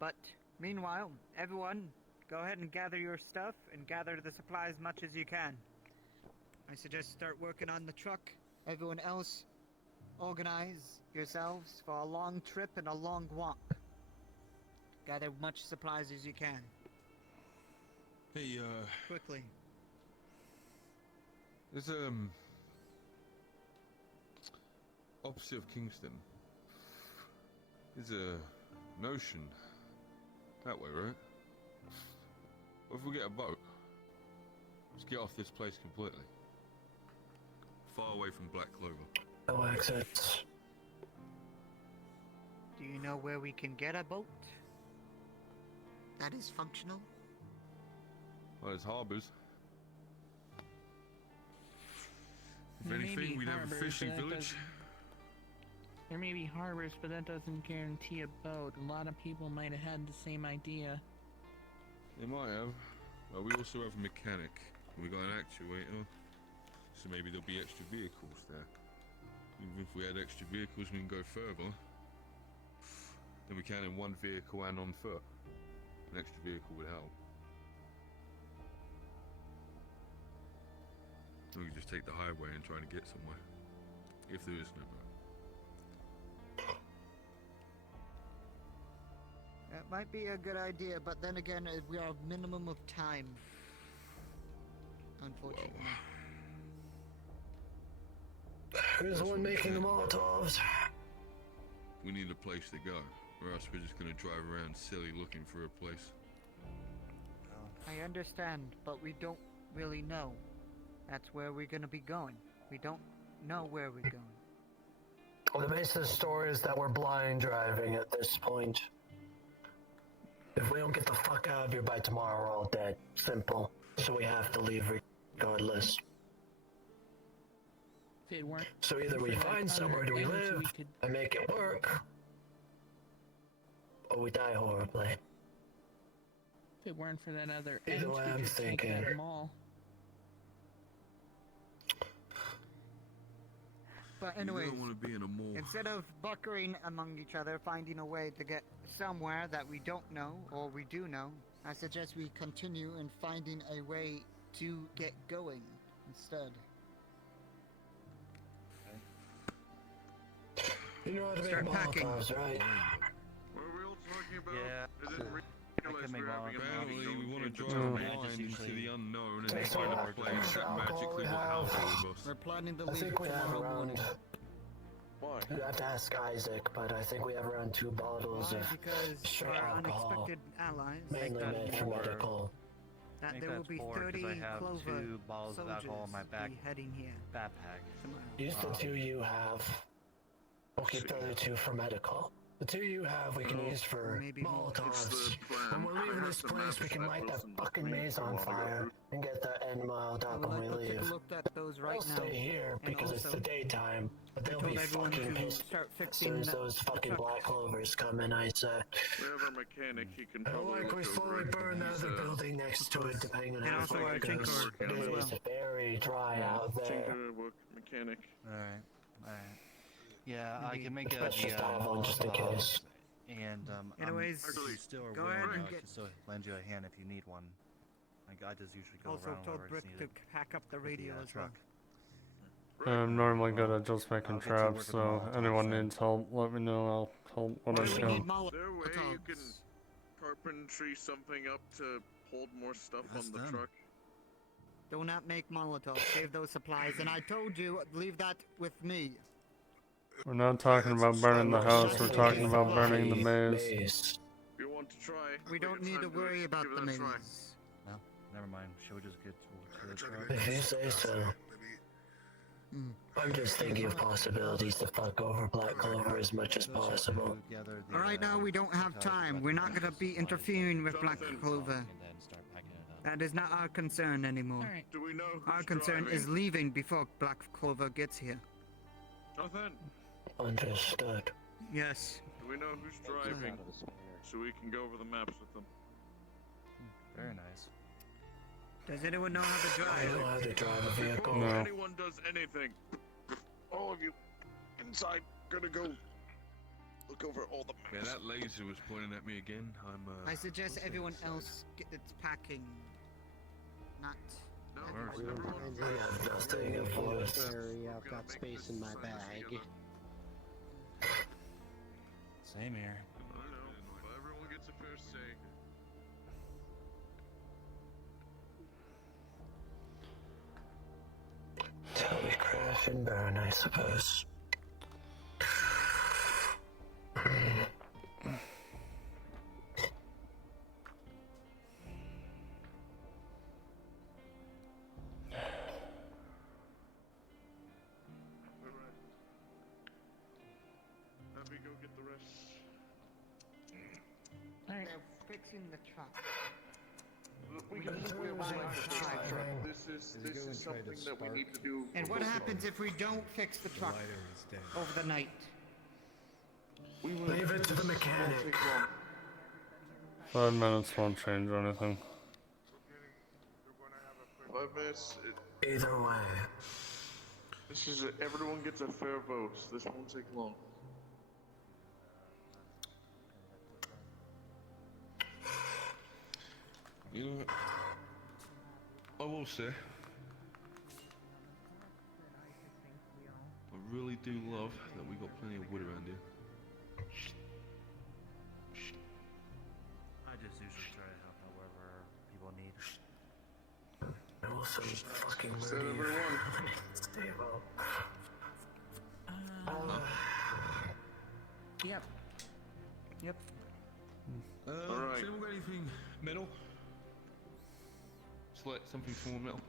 But, meanwhile, everyone, go ahead and gather your stuff and gather the supplies as much as you can. I suggest start working on the truck. Everyone else, organize yourselves for a long trip and a long walk. Gather much supplies as you can. Hey, Quickly. there's opposite of Kingston. There's an ocean that way, right? What if we get a boat? Let's get off this place completely. Far away from Black Clover. No exits. Do you know where we can get a boat that is functional? Well, there's harbours. If There may anything, be we'd have a harbours, fishing but that village. doesn't- There may be harbors, but that doesn't guarantee a boat. A lot of people might have had the same idea. They might have. Well, we also have a mechanic. We got an actuator. So maybe there'll be extra vehicles there. Even if we had extra vehicles, we can go further. Then we can in one vehicle and on foot. An extra vehicle would help. We could just take the highway and try to get somewhere. If there is no boat. That might be a good idea, but then again, we are minimum of time. Unfortunately. Who's the one making the Molotovs? We need a place to go, or else we're just gonna drive around silly looking for a place. I understand, but we don't really know. That's where we're gonna be going. We don't know where we're going. Well, the base of the story is that we're blind driving at this point. If we don't get the fuck out of here by tomorrow, we're all dead. Simple. So we have to leave regardless. If it weren't So either we for that find somewhere other to entity, live we could- and make it work, or we die horribly. If it weren't for that other Either end, way, we I'm could take that thinking. mall. But You anyways, don't want to be in a mall. instead of buckering among each other, finding a way to get somewhere that we don't know or we do know, I suggest we continue in finding a way to get going instead. You know how to make Start packing. Molotovs, right? What are we all talking about? Yeah. I didn't realize we were having a Apparently, meeting. we want to Don't drive forget. blind into the unknown and Take then some find a alcohol. place that Alcohol magically we will have. house all of us. We're planning to I leave think we have tomorrow around. morning. Why? You have to ask Isaac, but I think we have around 2 bottles Why? of Because straight our alcohol, unexpected allies mainly that's made for more. medical. I that think there will that's be 4, 'cause 30 I have Clover 2 bottles of soldiers alcohol in my back be heading here backpack. tomorrow. Use the 2 you have. We'll keep the other 2 for medical. The 2 you have we can use for Maybe more. Molotovs. It's the plan. When we're I leaving have this to place, match we can that light that person fucking with me maze if I on wanna go fire through. and get that end miled I up would when like we to take a leave. look at those right They'll now. stay here And because it's the also, daytime, but I they'll told be everyone fucking to pissed start as fixing soon as the those fucking truck. black clovers come in, I say. We have our mechanic. He can I don't probably like we look slowly over it. burn the He's, other building next to it, depending on And how also far our it goes. tinker It as is well. very dry out there. Tinker, work, mechanic. Alright. Yeah, I can make Let's just have one just in case. And Anyways, I'm still go willing ahead and to get- still lend you a hand if you need one. Like, I just usually go Also around told wherever it's Brick to needed pack up the with radio the, as well. truck. I'm normally good at just making I'll get you traps, working so Molotovs anyone then. needs help, let me know. I'll help what Why I do we can. need Is there a way you Molotovs? can carpentry something up to hold more stuff on the truck? Do not make Molotovs. Save those supplies. And I told you, leave that with me. We're not talking about burning the house, we're talking about burning the maze. If you want to try, We don't need to worry about the maze. No, never mind. Should we just get to the truck? If you say so. I'm just thinking of possibilities to fuck over Black Clover as much as possible. Alright, now we don't have time. We're not gonna be interfering with Black Clover. That is not our concern anymore. Do we know who's Our concern driving? is leaving before Black Clover gets here. Jonathan, Understood. Yes. do we know who's driving? So we can go over the maps with them. Very nice. Does anyone know how to I know drive? how to drive a vehicle. Before No. anyone does anything, all of you inside gonna go look over all the Yeah, maps. that laser was pointing at me again. I suggest everyone else get its packing. Not. No, I have nothing of voice. I've got space in my bag. Same here. I know, but everyone gets a first say. Till we crash and burn, I suppose. Let me go get the rest. They're fixing the truck. We can just wait one This is something that we need to do. And what happens if we don't fix the truck over the night? We will Leave it to the mechanic. 5 minutes won't change anything. 5 minutes. Either way. This is everyone gets a fair vote. This won't take long. You know, I will say, I really do love that we got plenty of wood around here. I just usually try to help however people need. I will some fucking Said murder you. everyone. Stay well. Yep. Yep. Alright. Has anyone got anything metal? Select something small metal.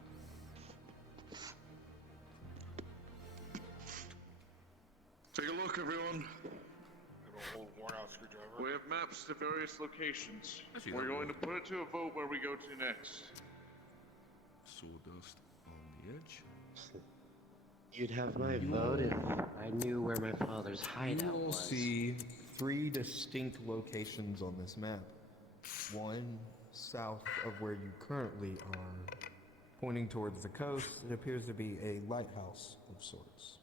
Take a look, everyone. Got a old worn-out screwdriver. We have maps to various locations. Actually, We're that going to one. put it to a vote where we go to next. Sawdust on the edge. You'd have my vote if I knew where my father's hideout You will was. see 3 distinct locations on this map. One south of where you currently are, pointing towards the coast. It appears to be a lighthouse of sorts.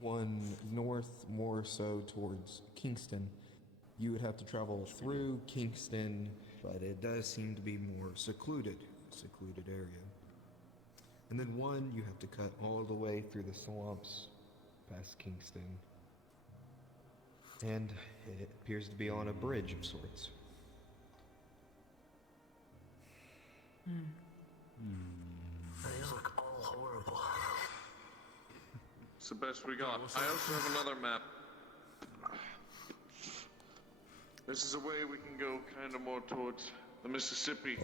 One north, more so towards Kingston. You would have to travel through Kingston, but it does seem to be more secluded area. And then one you have to cut all the way through the swamps past Kingston. And it appears to be on a bridge of sorts. These look all horrible. It's the best we got. I also have another map. This is a way we can go kind of more towards the Mississippi.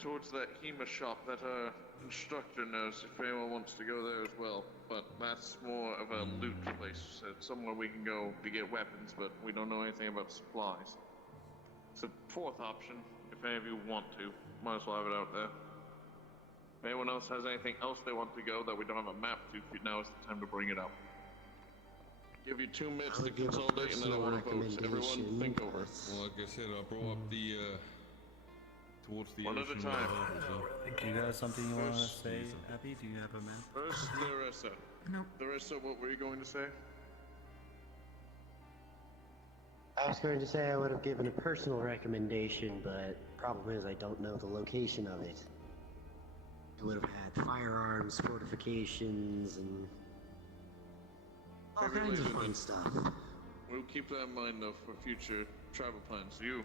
Towards that HEMA shop that our instructor knows if anyone wants to go there as well. But that's more of a loot place. So it's somewhere we can go to get weapons, but we don't know anything about supplies. It's a fourth option, if any of you want to. Might as well have it out there. If anyone else has anything else they want to go that we don't have a map to, now is the time to bring it up. Give you 2 minutes I to would give a consolidate and then I personal will vote. Everyone recommendation, think over. Well, like I said, I brought up the, towards the One at a ocean. time. Do you got something you want to First- say, Abby? Do you have a map? First, Larissa. Nope. Larissa, what were you going to say? I was going to say I would have given a personal recommendation, but problem is I don't know the location of it. It would have had firearms, fortifications, and all Maybe kinds of later fun then. stuff. We'll keep that in mind though for future travel plans. You,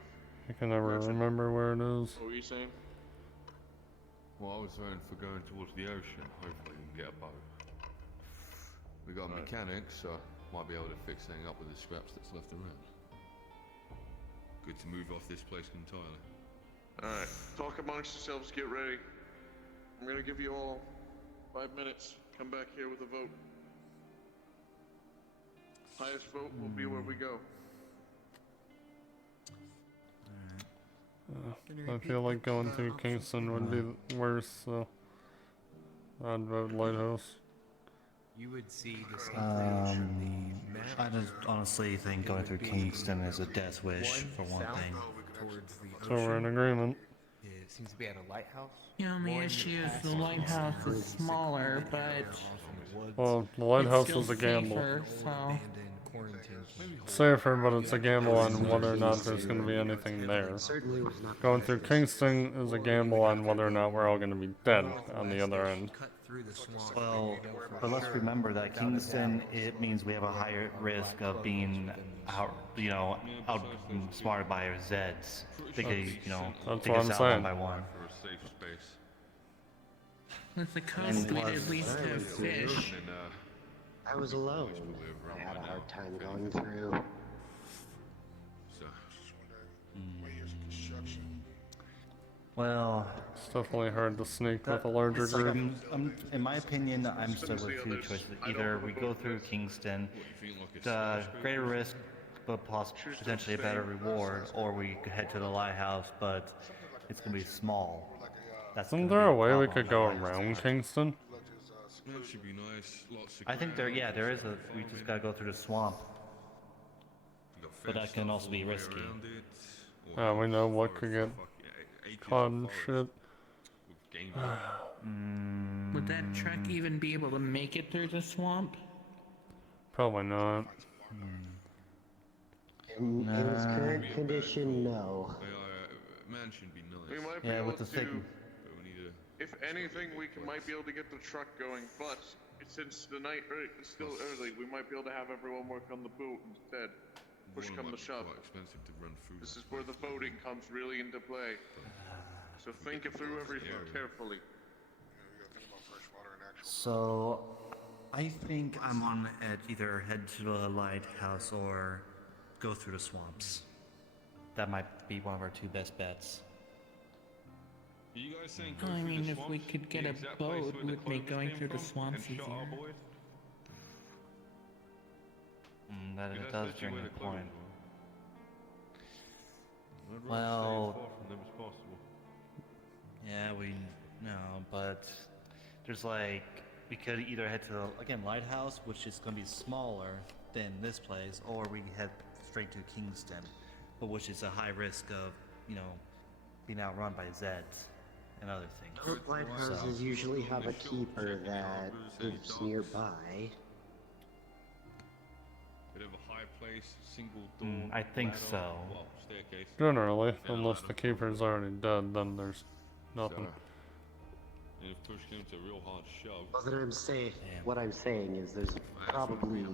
I can never remember where it is. what were you saying? Well, I was saying for going towards the ocean, hopefully we can get a boat. We got a Right. mechanic, so might be able to fix something up with the scraps that's left around. Good to move off this place entirely. Alright, talk amongst yourselves, get ready. I'm gonna give you all 5 minutes. Come back here with a vote. Highest vote will be where we go. I feel like going through Kingston would be worse, so I'd vote Lighthouse. You would see distinctly from the map. I just honestly think going through Kingston is a death wish for one south thing. towards the So we're in ocean. agreement. It seems to be at a lighthouse. The only One issue is past the lighthouse is smaller, but Well, the lighthouse it's is a still gamble. safer, so Abandoned, quarantined. Safer, but it's a gamble on whether or not there's going to be anything there. Certainly was not Going through Kingston is a gamble on whether or not we're all going to be dead on the other end. through the swamp. Well, but let's remember that Kingston, it means we have a higher risk of being outsmarted by our Zeds. They could, That's take what us I'm out saying. one by one. For a safe space. With the coast, we'd at least have fish. And, I was alone. live I around had a by hard now, time if going anything. through. So, Just wondering what years of construction. Well, It's definitely hard to sneak with a larger it's like group. in my opinion, I'm stuck with two choices. Either we go through Kingston, the greater risk, but potentially a better reward, or we could head to the lighthouse, but it's gonna be small. That's Isn't gonna there be a way we problem. could go around Kingston? that should be nice. Lots of I think there is a. We just gotta go through the swamp. But that can also be risky. We know what could get caught and shit. Would that truck even be able to make it through the swamp? Probably not. In its current condition, no. Man should be nice. We might be Yeah, able with the to. thick. But we need If anything, might be able to get the truck going. But since the night is still early, we might be able to have everyone work on the boat instead. Push Water come might to be shove. quite expensive to run through. This is where the boating comes really into play. So think it through everything carefully. So, I think I'm on the edge. Either head to the lighthouse or go through the swamps. That might be one of our two best bets. You guys saying I mean, if we could get a boat, would make going through the swamps easier. That it does That's bring where a the clovers point. were. I'd rather stay Well, as far from them as possible. yeah, we know, but there's we could either head to the lighthouse, which is going to be smaller than this place, or we head straight to Kingston, but which is a high risk of being outrun by Zeds and other things. Both lighthouses usually have a keeper that lives nearby. Bit of a high place, single door. I think ladder, so. Well, staircase. Generally, unless the keeper's already dead, then there's nothing. And if push came to a real hard shove. Well, then what I'm saying is there's probably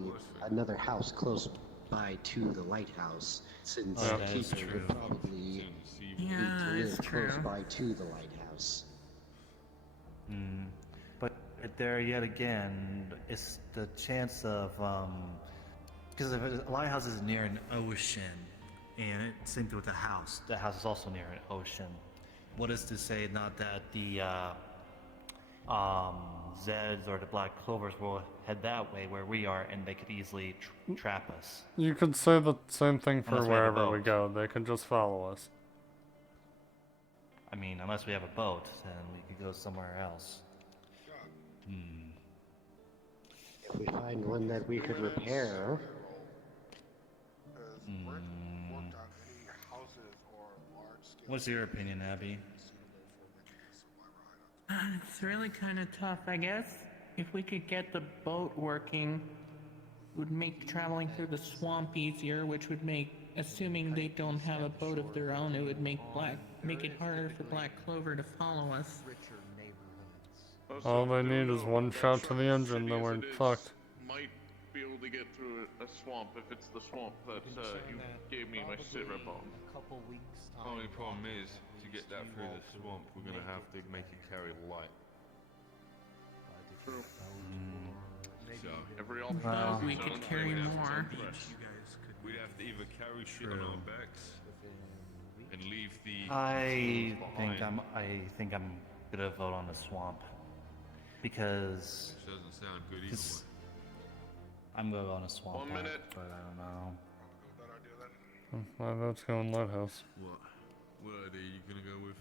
another house close by to the lighthouse, since Oh, the that is keeper true. would probably need Yeah, to it's live close true. by to the lighthouse. But there yet again, it's the chance of because if a lighthouse is near an ocean, and it's same with the house is also near an ocean. What is to say not that the Zeds or the Black Clovers will head that way where we are, and they could easily trap us. You could say the same thing for Unless we have a wherever we boat. go. They could just follow us. I mean, unless we have a boat, then we could go somewhere else. If we find one that we could repair, What's your opinion, Abby? It's really kind of tough, I guess. If we could get the boat working, it would make traveling through the swamp easier, which would make, assuming they don't have a boat of their own, it would make it harder for Black Clover to follow us. All they need is one shot to the engine, then we're fucked. Might be able to get through a swamp if it's the swamp that you gave me my sit rep on. Only problem is, to get that through the swamp, we're gonna have to make it carry light. True. So, Every Well, we could carry more. we'd have to either carry shit on our backs and leave the. I behind. think I'm gonna vote on the swamp because Which doesn't sound good either way. I'm gonna go on a swamp. 1 path, minute. but I don't know. My vote's going lighthouse. What idea you gonna go with?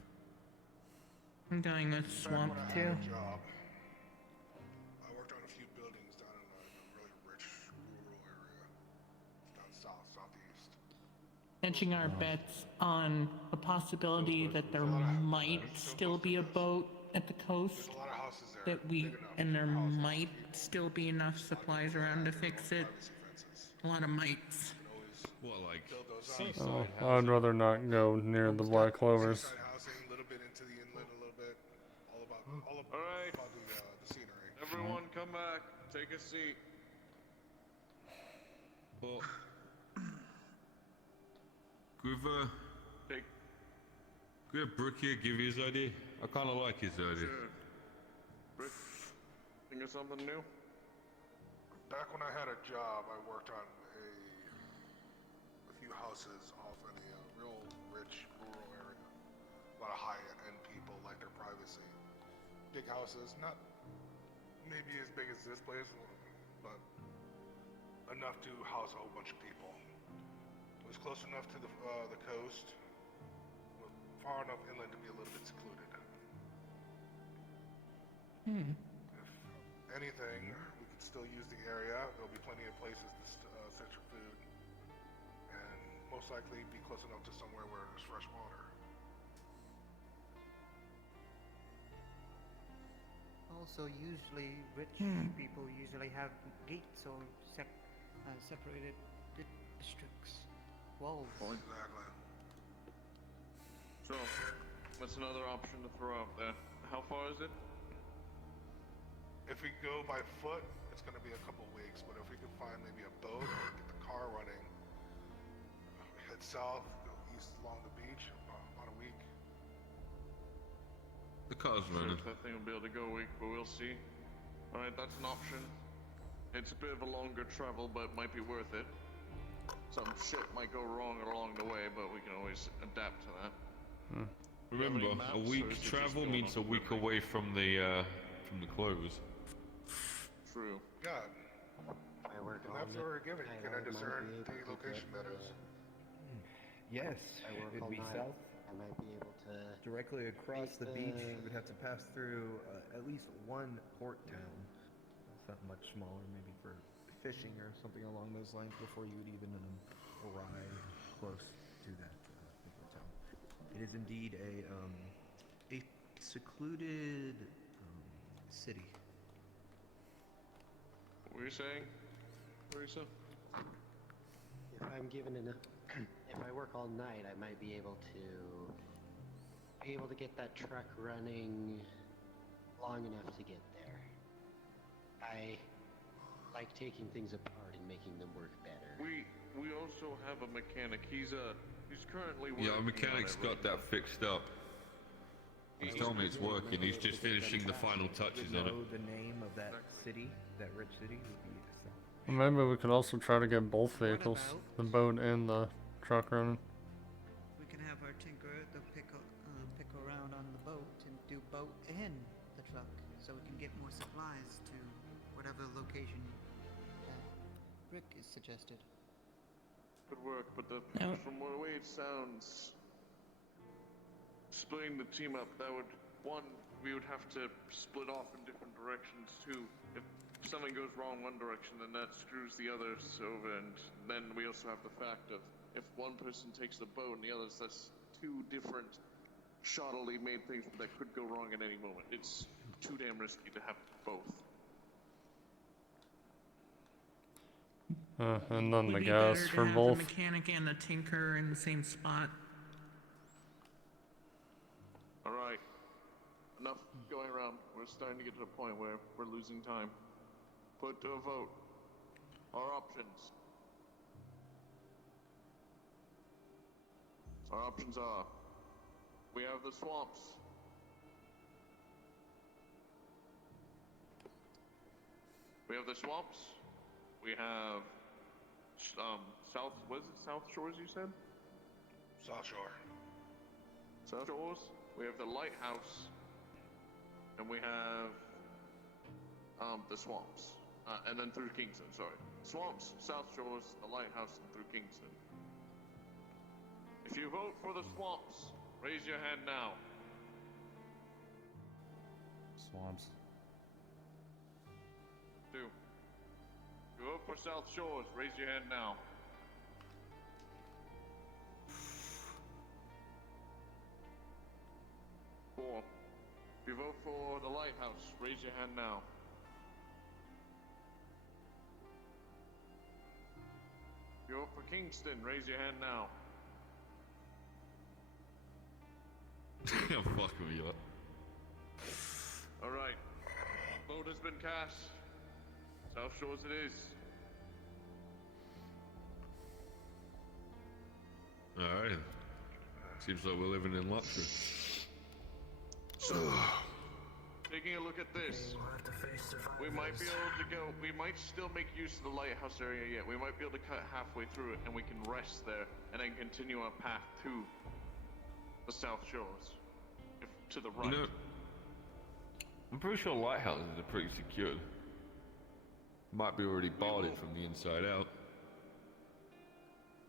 I'm going with swamp too. Job. I worked on a few buildings down in a really rich rural area. Down southeast. Hedging our bets on the possibility that there might still be a boat at the coast, and there might still be enough supplies around to fix it. A lot of mights. What, like Oh, I'd rather not go near the Black Clovers. Housing, a little bit into the inlet, a little bit. All about Alright. the scenery. Everyone, come back. Take a seat. Well, could we have Brooke here give you his idea? I kind of like his idea. Sure. Rick, think of something new? Back when I had a job, I worked on a few houses off in a real rich rural area. A lot of high-end people like their privacy. Big houses, not maybe as big as this place, but enough to house a whole bunch of people. It was close enough to the coast, far enough inland to be a little bit secluded. If anything, we can still use the area. There'll be plenty of places to set your food, and most likely be close enough to somewhere where there's fresh water. Also, usually rich people usually have gates or separated districts, walls. Exactly. So, that's another option to throw out there. How far is it? If we go by foot, it's going to be a couple weeks, but if we can find maybe a boat or get the car running, head south, go east along the beach, about a week. The car's Sure, running. that thing will be able to go a week, but we'll see. Alright, that's an option. It's a bit of a longer travel, but it might be worth it. Some shit might go wrong along the way, but we can always adapt to that. Remember, Have any maps, a or week is it just travel going means on a week away from the close. True. Yeah. I work And all that's night. what we're given. You can I might discern be able the to location get, that is. Yes, I work it'd all be night. south. I might be able to. Directly across the beach, the- you would have to pass through at least one port town. It's not much smaller, maybe for fishing or something along those lines before you would even arrive close to that port town. It is indeed a secluded city. What were you saying, Marisa? If I'm given enough, if I work all night, I might be able to get that truck running long enough to get there. I like taking things apart and making them work better. We also have a mechanic. He's currently working Yeah, our on mechanic's it got right that fixed up. He's told me it's working. He's just finishing the final touches on it. Know the name of that city, that rich city, would be south. Well, maybe we could also try to get both vehicles, the boat and the truck running. We can have our tinker pick around on the boat and do boat and the truck, so we can get more supplies to whatever location that Rick is suggested. Could work, but from the way it sounds, splitting the team up, that would, we would have to split off in different directions too. If something goes wrong one direction, then that screws the others over, and then we also have the fact of, if one person takes the boat and the others, that's two different shoddily made things that could go wrong at any moment. It's too damn risky to have both. And then the Would be gas better to for have both. the mechanic and the tinker in the same spot. Alright. Enough going around. We're starting to get to a point where we're losing time. Put to a vote. Our options. Our options are, we have the swamps. We have the swamps. We have South, what is it? South Shores, you said? South Shore. South Shores. We have the lighthouse. And we have the swamps. And then through Kingston, sorry. Swamps, South Shores, the lighthouse, and through Kingston. If you vote for the swamps, raise your hand now. Swamps. 2. If you vote for South Shores, raise your hand now. Four. If you vote for the lighthouse, raise your hand now. If you vote for Kingston, raise your hand now. I'm fucking with you. Alright. Vote is has been cast. South Shores it is. Alright. Seems like we're living in luxury. So, taking a look at this, we might be able to go, we might still make use of the lighthouse area yet. We might be able to cut halfway through it and we can rest there and then continue our path to the South Shores. If, to the right. You know, I'm pretty sure lighthouses are pretty secured. Might be already barred it from the inside out.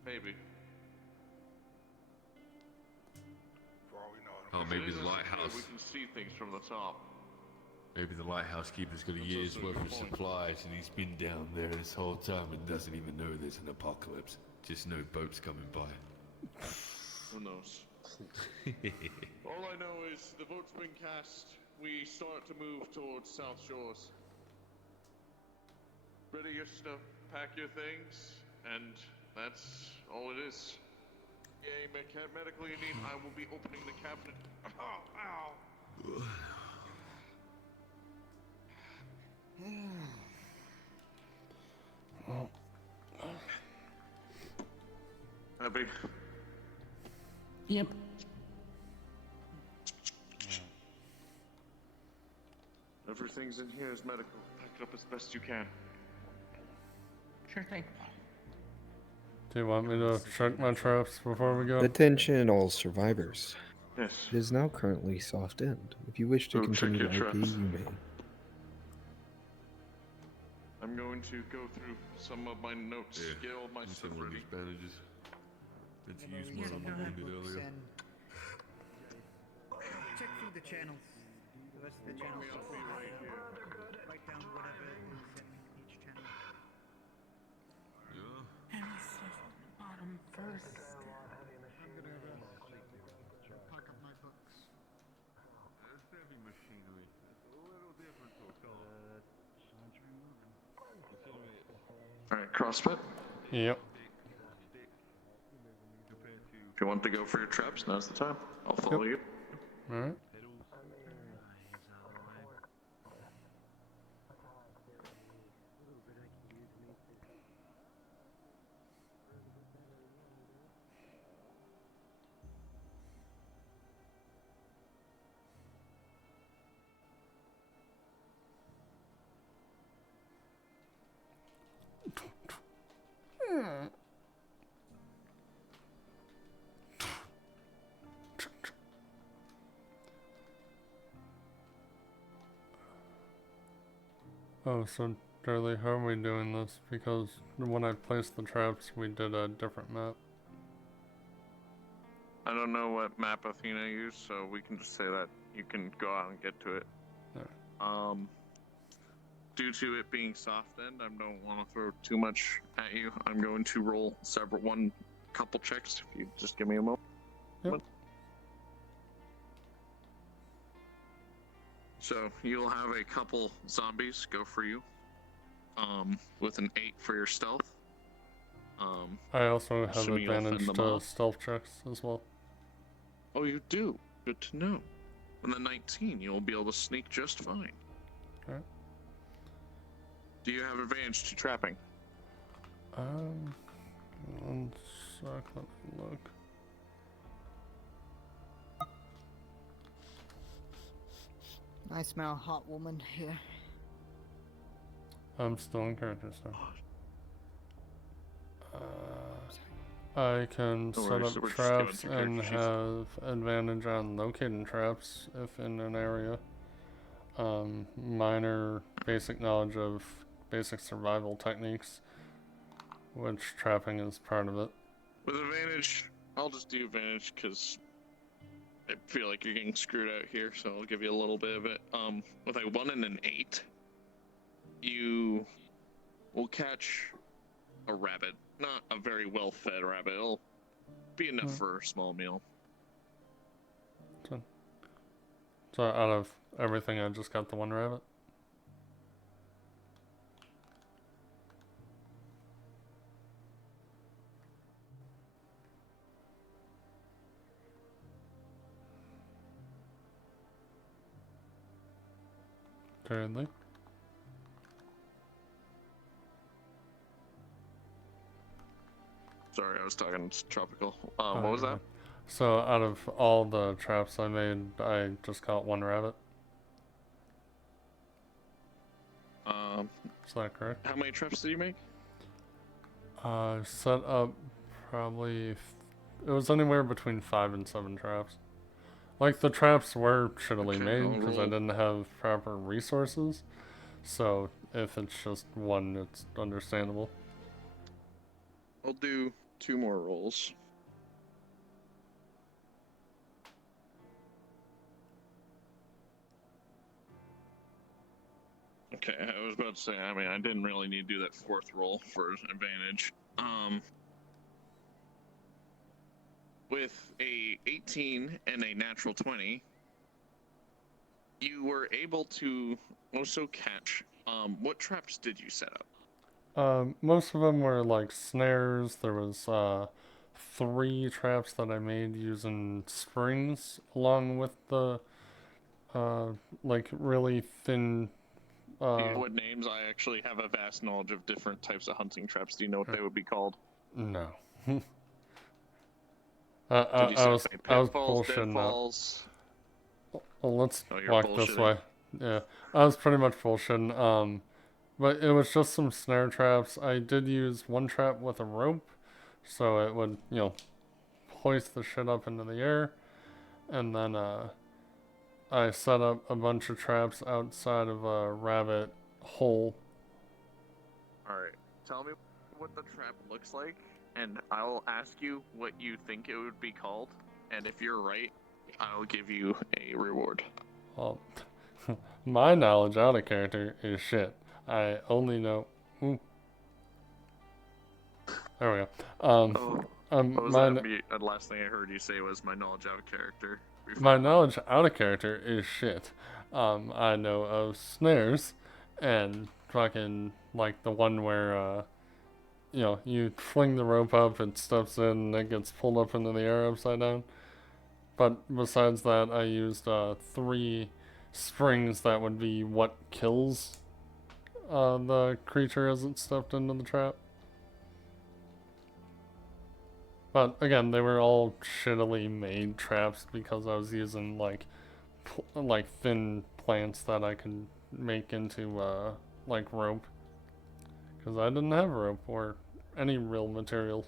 Maybe. Oh, maybe It is the lighthouse. We can see things from the top. Maybe the lighthouse keeper's got a year's worth of supplies and he's been down there this whole time and doesn't even know there's an apocalypse. Just no boats coming by. Who knows? All I know is the vote's been cast. We start to move towards South Shores. Ready your stuff, pack your things, and that's all it is. Yeah, medical you need, I will be opening the cabinet. Ow, ow. Abby. Yep. Everything's in here is medical. Pack it up as best you can. Sure thing. Do you want me to check my traps before we go? Attention all survivors. Yes. It is now currently soft end. If you wish to Go check continue your IP, traps. you may. I'm going to go through some of my notes, get all my stuff one of ready. these bandages. Meant to use Yeah, one on go my ahead. wounded earlier. Check through the channels. The rest of the channels. Write down whatever is in each channel. And the stuff on the bottom first. I'm gonna pack up my books. It's heavy machinery. It's a little different to a car. Alright, CrossFit. Yep. If you want to go for your traps, now's the time. I'll follow you. Alright. Oh, so Darley, how are we doing this? Because when I placed the traps, we did a different map. I don't know what map Athena used, so we can just say that you can go out and get to it. Due to it being soft end, I don't want to throw too much at you. I'm going to roll couple checks. If you just give me a moment. Yep. So you'll have a couple zombies go for you. With an 8 for your stealth. I also have assuming you'll advantage fend them to off. stealth checks as well. Oh, you do? Good to know. On the 19, you'll be able to sneak just fine. Okay. Do you have advantage to trapping? One sec, let me look. I smell a hot woman here. I'm still in character, so. I can No set worries, up so we're just traps going to and character have advantage on locating traps if in an area. Minor basic knowledge of basic survival techniques, which trapping is part of it. With advantage, I'll just do advantage because I feel like you're getting screwed out here, so I'll give you a little bit of it. With a 1 and an 8, you will catch a rabbit. Not a very well-fed rabbit. It'll be enough for a small meal. So out of everything, I just got the one rabbit. Currently. Sorry, I was talking tropical. Oh, What was you're that? right. So out of all the traps I made, I just caught one rabbit. Is that correct? How many traps did you make? Set up probably. It was anywhere between 5 and 7 traps. Like, the traps were shittily Okay, made I'll because I roll. didn't have proper resources. So, if it's just one, it's understandable. I'll do 2 more rolls. Okay, I was about to say, I mean, I didn't really need to do that 4th roll for advantage. With a 18 and a natural 20, you were able to also catch. What traps did you set up? Most of them were like snares. There was 3 traps that I made using springs along with the like really thin. Do you know what names? I actually have a vast knowledge of different types of hunting traps. Do you know what they would be called? No. Did you I say was pitfalls, bullshitting out. deadfalls? Well, let's Oh, you're walk this bullshitting. way. Yeah, I was pretty much bullshitting. But it was just some snare traps. I did use one trap with a rope, so it would, hoist the shit up into the air, and then I set up a bunch of traps outside of a rabbit hole. Alright, tell me what the trap looks like, and I'll ask you what you think it would be called, and if you're right, I'll give you a reward. Well, my knowledge out of character is shit. I only know. Ooh. There we go. What was my, that? The last thing I heard you say was my knowledge out of character. My knowledge out of character is shit. I know of snares, and fucking, like, the one where, you fling the rope up, it steps in, and it gets pulled up into the air upside down. But besides that, I used 3 springs that would be what kills the creature as it's stepped into the trap. But again, they were all shittily made traps because I was using like thin plants that I could make into like rope, because I didn't have rope or any real materials.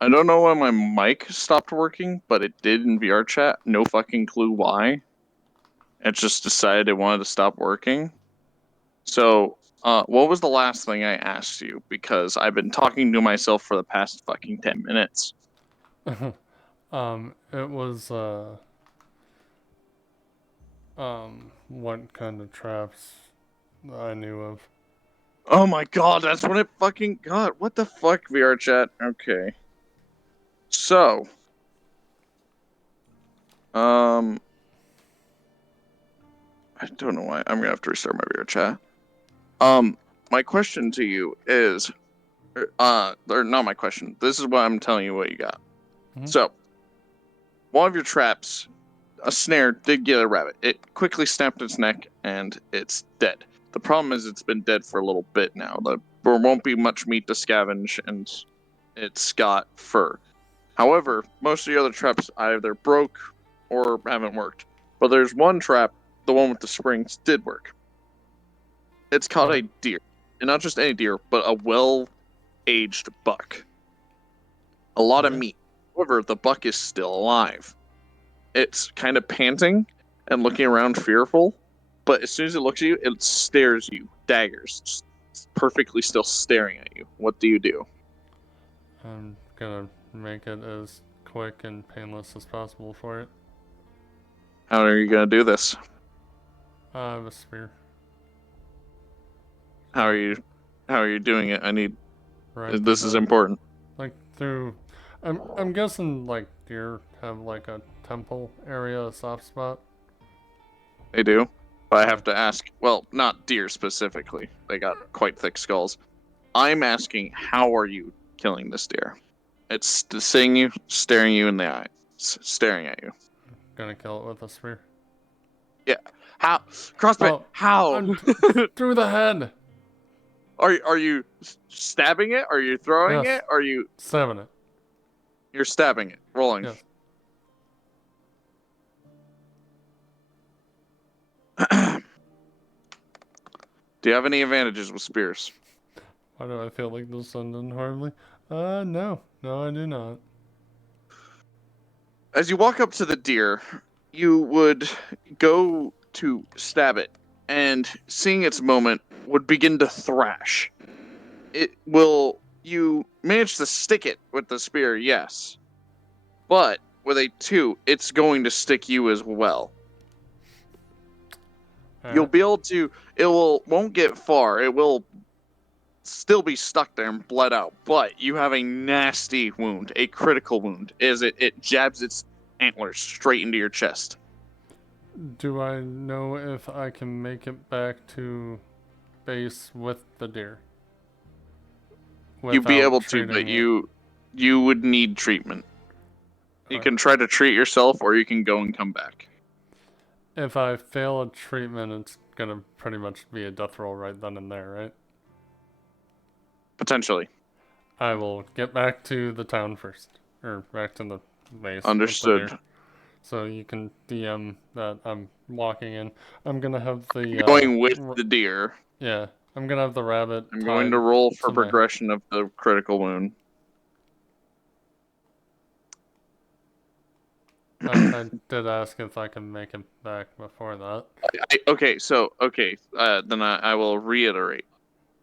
I don't know why my mic stopped working, but it did in VR chat. No fucking clue why. It just decided it wanted to stop working. So, what was the last thing I asked you? Because I've been talking to myself for the past fucking 10 minutes. It was, what kind of traps I knew of. Oh my god, that's what it fucking got. What the fuck, VR chat? Okay. So. I don't know why. I'm gonna have to restart my VR chat. My question to you is, or not my question. This is what I'm telling you what you got. So, one of your traps, a snare, did get a rabbit. It quickly snapped its neck, and it's dead. The problem is it's been dead for a little bit now. There won't be much meat to scavenge, and it's got fur. However, most of the other traps either broke or haven't worked. But there's one trap, the one with the springs, did work. It's caught a deer. And not just any deer, but a well-aged buck. A lot of meat. However, the buck is still alive. It's kind of panting and looking around fearful, but as soon as it looks at you, it stares you. Daggers. Just perfectly still staring at you. What do you do? I'm gonna make it as quick and painless as possible for it. How are you going to do this? I have a spear. How are you doing it? I need... Right this is important. Like, through... I'm guessing, like, deer have, like, a temple area, a soft spot. They do? But I have to ask... Well, not deer specifically. They got quite thick skulls. I'm asking, how are you killing this deer? It's seeing you, staring you in the eye. Staring at you. Gonna kill it with a spear. Yeah. How? Crossbow. How? Through the head. Are you stabbing it? Are you throwing Yes. it? Are you stabbing it? You're stabbing it. Rolling. Yes. Do you have any advantages with spears? Why do I feel like this ended horribly? No. No, I do not. As you walk up to the deer, you would go to stab it, and seeing its moment, would begin to thrash. You manage to stick it with the spear, yes. But with a 2, it's going to stick you as well. You'll be able to, won't get far, it will still be stuck there and bled out, but you have a nasty wound, a critical wound, as it jabs its antlers straight into your chest. Do I know if I can make it back to base with the deer? You'd be Without able to, treating but it? you would need treatment. You can try to treat yourself, or you can go and come back. If I fail a treatment, it's gonna pretty much be a death roll right then and there, right? Potentially. I will get back to the town first. Or back to the base. with the Understood. deer. So you can DM that I'm walking in. I'm gonna have the... Going with the deer. Yeah. I'm gonna have the rabbit I'm going to tied roll for to my- progression of the critical wound. I did ask if I can make it back before that. Then I will reiterate.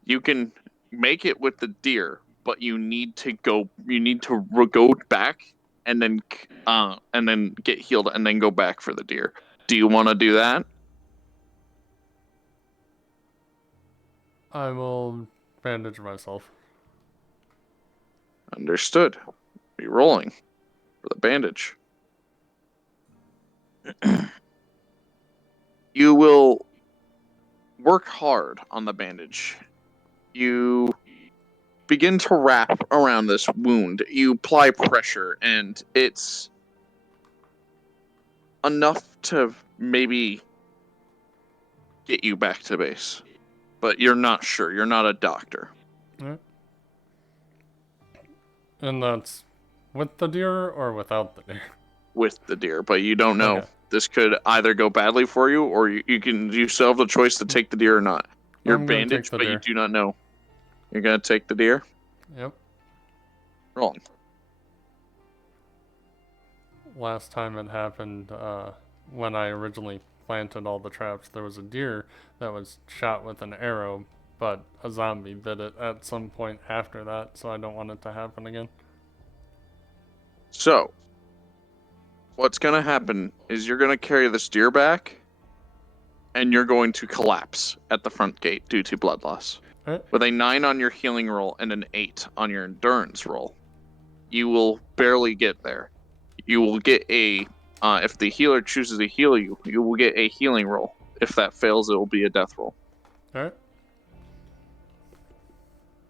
You can make it with the deer, but you need to go back and then get healed and then go back for the deer. Do you want to do that? I will bandage myself. Understood. Be rolling for the bandage. You will work hard on the bandage. You begin to wrap around this wound. You apply pressure, and it's enough to maybe get you back to base. But you're not sure. You're not a doctor. Alright. And that's with the deer or without the deer? With the deer, but you don't know. Okay. This could either go badly for you, or you still have the choice to take the deer or not. You're I'm gonna take bandaged, the but you deer. do not know. You're gonna take the deer? Yep. Rolling. Last time it happened, when I originally planted all the traps, there was a deer that was shot with an arrow, but a zombie did it at some point after that, so I don't want it to happen again. So, What's gonna happen is you're gonna carry this deer back, and you're going to collapse at the front gate due to blood loss. With a 9 on your healing roll and an 8 on your endurance roll, you will barely get there. You will get a, if the healer chooses to heal you, you will get a healing roll. If that fails, it will be a death roll. Alright.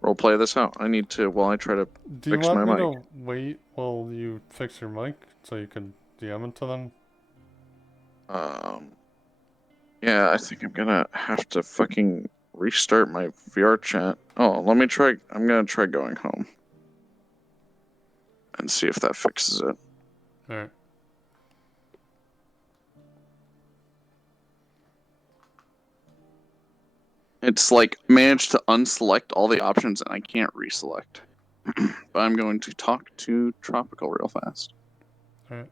Roll play this out. I need to, while I try to Do you fix want my me mic. to wait while you fix your mic so you can DM it to them? Yeah, I think I'm gonna have to fucking restart my VR chat. Oh, let me try. I'm gonna try going home and see if that fixes it. Alright. It's like managed to unselect all the options and I can't reselect. But I'm going to talk to Tropical real fast. Alright.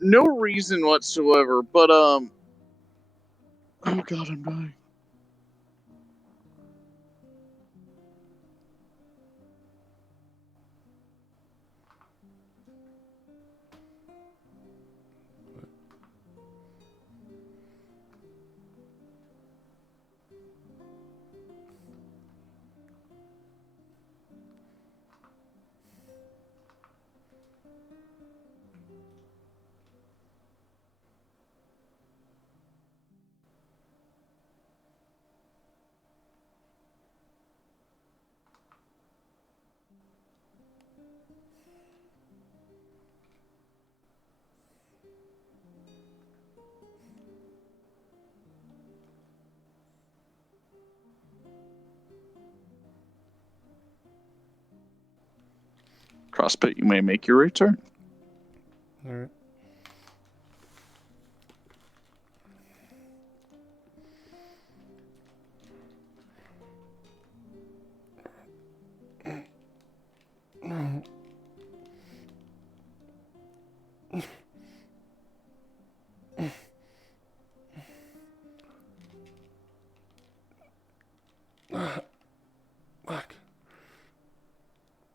No reason whatsoever, but oh god, I'm dying. Crosspit, you may make your return. Alright. Fuck.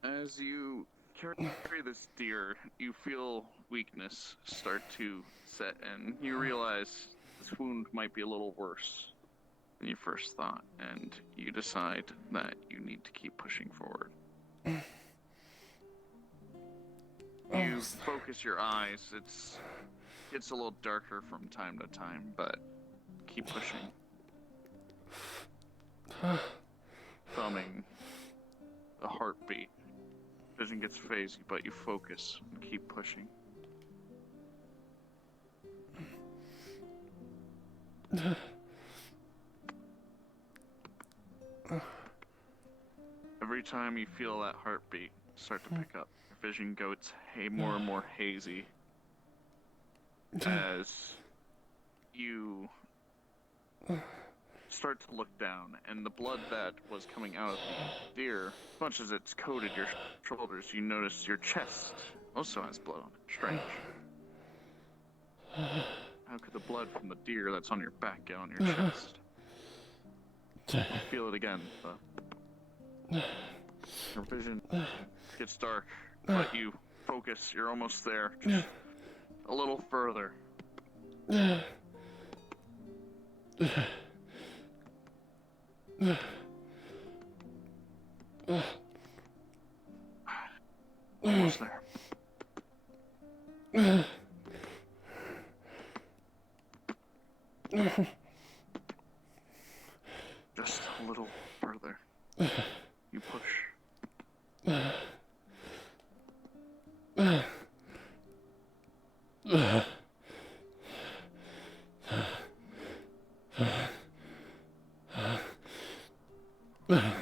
As you carry this deer, you feel weakness start to set in. You realize this wound might be a little worse than you first thought, and you decide that you need to keep pushing forward. You focus your eyes. It's a little darker from time to time, but keep pushing. Thumbing the heartbeat. Vision gets phasey, but you focus and keep pushing. Every time you feel that heartbeat start to pick up, your vision gets more and more hazy as you start to look down, and the blood that was coming out of the deer, as much as it's coated your shoulders, you notice your chest also has blood on it. Strange. How could the blood from the deer that's on your back get on your chest? Feel it again. Your vision gets dark, but you focus. You're almost there. Just a little further. Almost there. Just a little further. You push.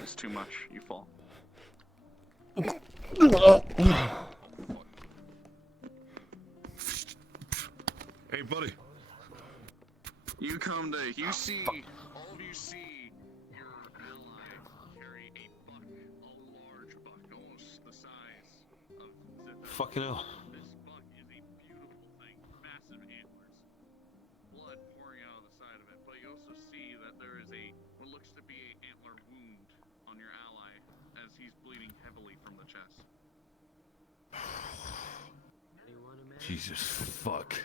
It's too much. You fall. Hey, buddy. You come to. You see. All of you see your ally carry a buck, a large buck, almost the size of Zitho. Fucking hell. This buck is a beautiful thing, massive antlers, blood pouring out of the side of it. But you also see that there is what looks to be an antler wound on your ally as he's bleeding heavily from the chest. Jesus fuck.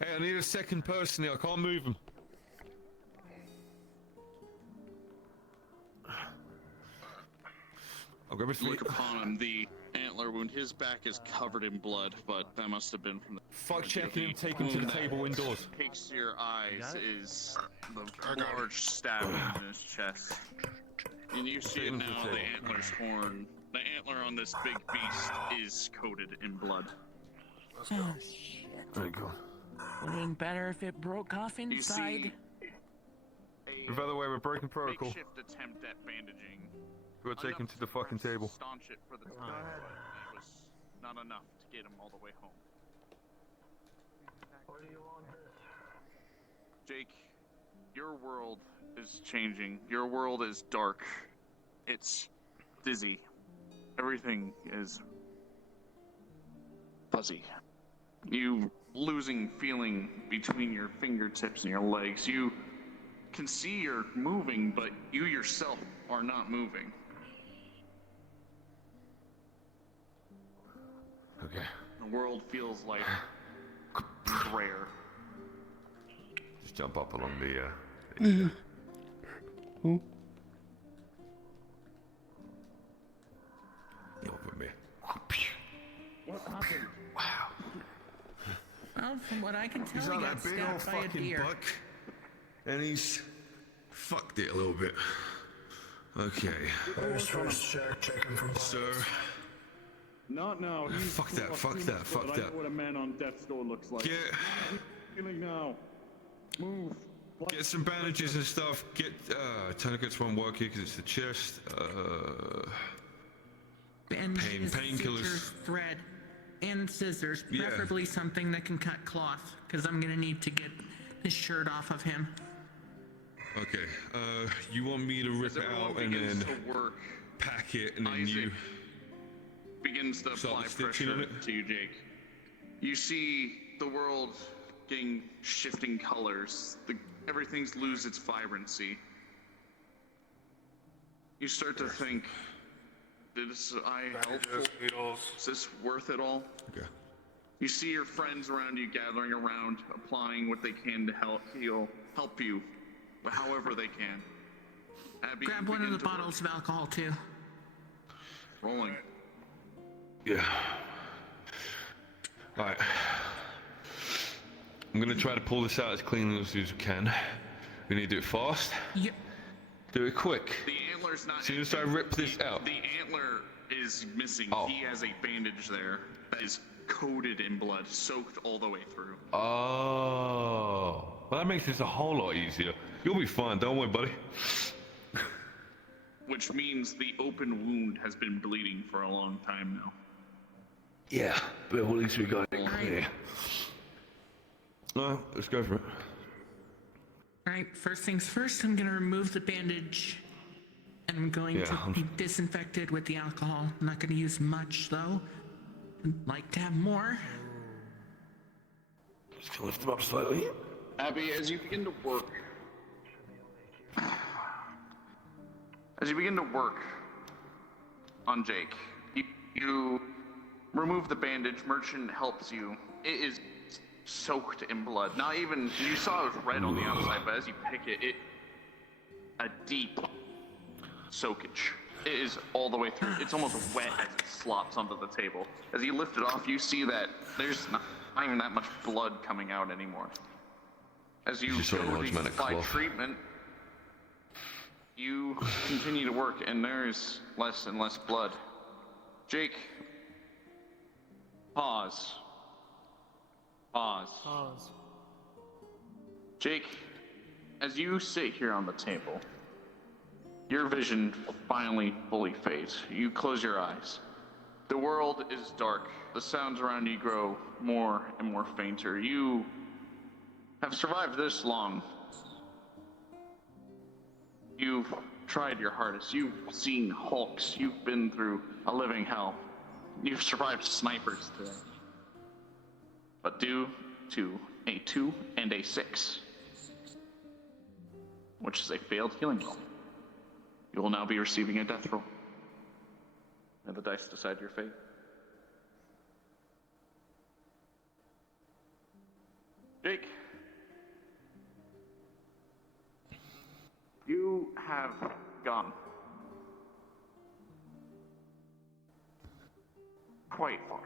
Hey, I need a second person here. I can't move him. I'll grab his feet. Look upon him. The antler wound. His back is covered in blood, but that must have been from the. Fuck checking him. Take him to the table indoors. Takes to your eyes is the large stab in his chest, and you see it now. The antler's horn. The antler on this big beast is coated in blood. Oh shit. There you go. Would have been better if it broke off inside. By the way, we're breaking protocol. Makeshift attempt at bandaging. We'll take him to the fucking table. Staunch it for the time, but it was not enough to get him all the way home. What do you want? Jake, your world is changing. Your world is dark. It's dizzy. Everything is fuzzy. You losing feeling between your fingertips and your legs. You can see you're moving, but you yourself are not moving. Okay. The world feels like grayer. Just jump up along the Who? Over me. What happened? Wow. Well, from what I can tell, He's he on got that big old stabbed by a fucking deer. buck, and he's fucked it a little bit. Okay. First checking for bodies. Sir. Not now. Fuck that, fuck that, fuck I know that. what a man on death's door looks like. Get Feeling now. Move. Get some bandages and stuff. Get tourniquets won't work here because it's the chest. Bandages, painkillers. sutures, thread, and scissors. Yeah. Preferably something that can cut cloth, because I'm gonna need to get this shirt off of him. Okay. You want me to rip it out and then pack it and then you begins to apply stitching on pressure it? to you, Jake. You see the world getting shifting colors. Everything's lose its vibrancy. You start to think, is I helpful? Is this worth it all? Okay. You see your friends around you gathering around, applying what they can to help you, however they can. Abby, Grab one of the bottles of alcohol too. Rolling. Yeah. Alright. I'm gonna try to pull this out as cleanly as we can. We need to do it fast. Yep. Do it quick. The antler's not. As soon as I rip this out. The antler is missing. Oh. He has a bandage there that is coated in blood, soaked all the way through. Oh. Well, that makes this a whole lot easier. You'll be fine, don't worry, buddy. Which means the open wound has been bleeding for a long time now. Yeah, but at least we got it clear. No, let's go for it. Alright, first things first, I'm gonna remove the bandage. And I'm going to disinfect it with the alcohol. I'm not gonna use much though. I'd like to have more. Just gonna lift him up slightly. Abby, as you begin to work on Jake, you remove the bandage. Merchant helps you. It is soaked in blood. Not even, you saw it was red on the outside, but as you pick it, a deep soakage. It is all the way through. It's almost wet as it slops onto the table. As you lift it off, you see that there's not even that much blood coming out anymore. As you go to apply treatment, you continue to work, and there's less and less blood. Jake, pause. Jake, as you sit here on the table, your vision finally fully fades. You close your eyes. The world is dark. The sounds around you grow more and more fainter. You have survived this long. You've tried your hardest. You've seen hulks. You've been through a living hell. You've survived snipers today. But due to a 2 and a 6, which is a failed healing roll, you will now be receiving a death roll. May the dice decide your fate. Jake, you have gone quite far.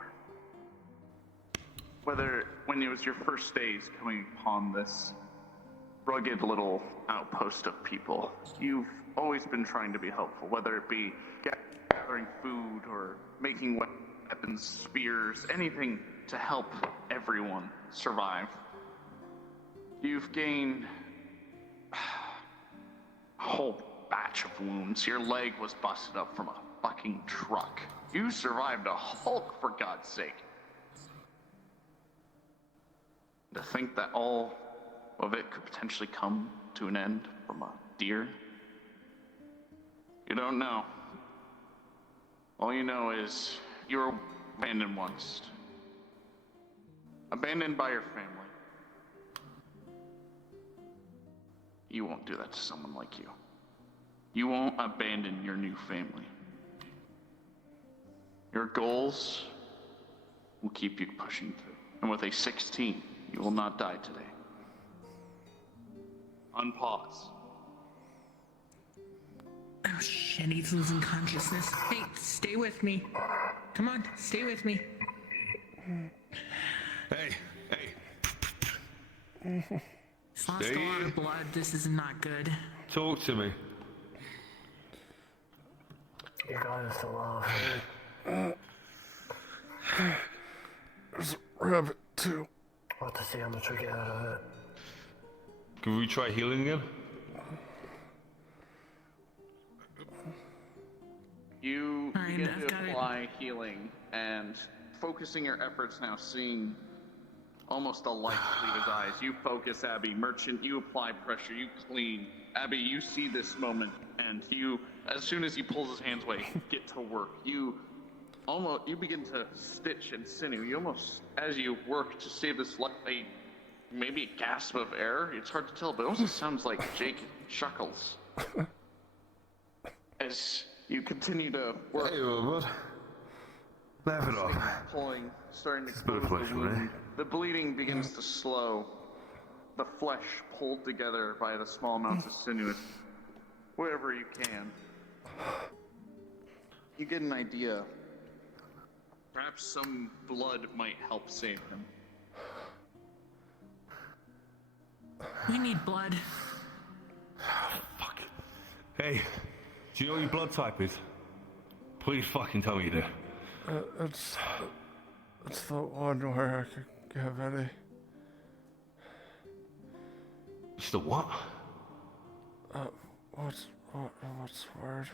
Whether when it was your first days coming upon this rugged little outpost of people, you've always been trying to be helpful, whether it be gathering food or making weapons, spears, anything to help everyone survive. You've gained a whole batch of wounds. Your leg was busted up from a fucking truck. You survived a Hulk, for God's sake. To think that all of it could potentially come to an end from a deer? You don't know. All you know is you were abandoned once. Abandoned by your family. You won't do that to someone like you. You won't abandon your new family. Your goals will keep you pushing through. And with a 16, you will not die today. Unpause. Oh shit, he's losing consciousness. Hey, stay with me. Come on, stay with me. Hey. He's lost a lot of blood. This is not good. Talk to me. You guys alive. There's a rabbit too. We'll have to see how much we get out of it. Can we try healing again? You begin to apply healing and focusing your efforts now, seeing almost a light leave his eyes. You focus, Abby. Merchant, you apply pressure. You clean. Abby, you see this moment, and you, as soon as he pulls his hands away, get to work. You begin to stitch and sinew. You almost, as you work to save this life, maybe a gasp of air. It's hard to tell, but it almost sounds like Jake chuckles. As you continue to work. Hey, bud. Laugh it off. Pulling, starting to close the wound. The bleeding begins to slow. The flesh pulled together by the small amounts of sinew, wherever you can. You get an idea. Perhaps some blood might help save him. We need blood. Fuck. Hey, do you know what your blood type is? Please fucking tell me you do. It's the one where I could give any. It's the what? What's the word?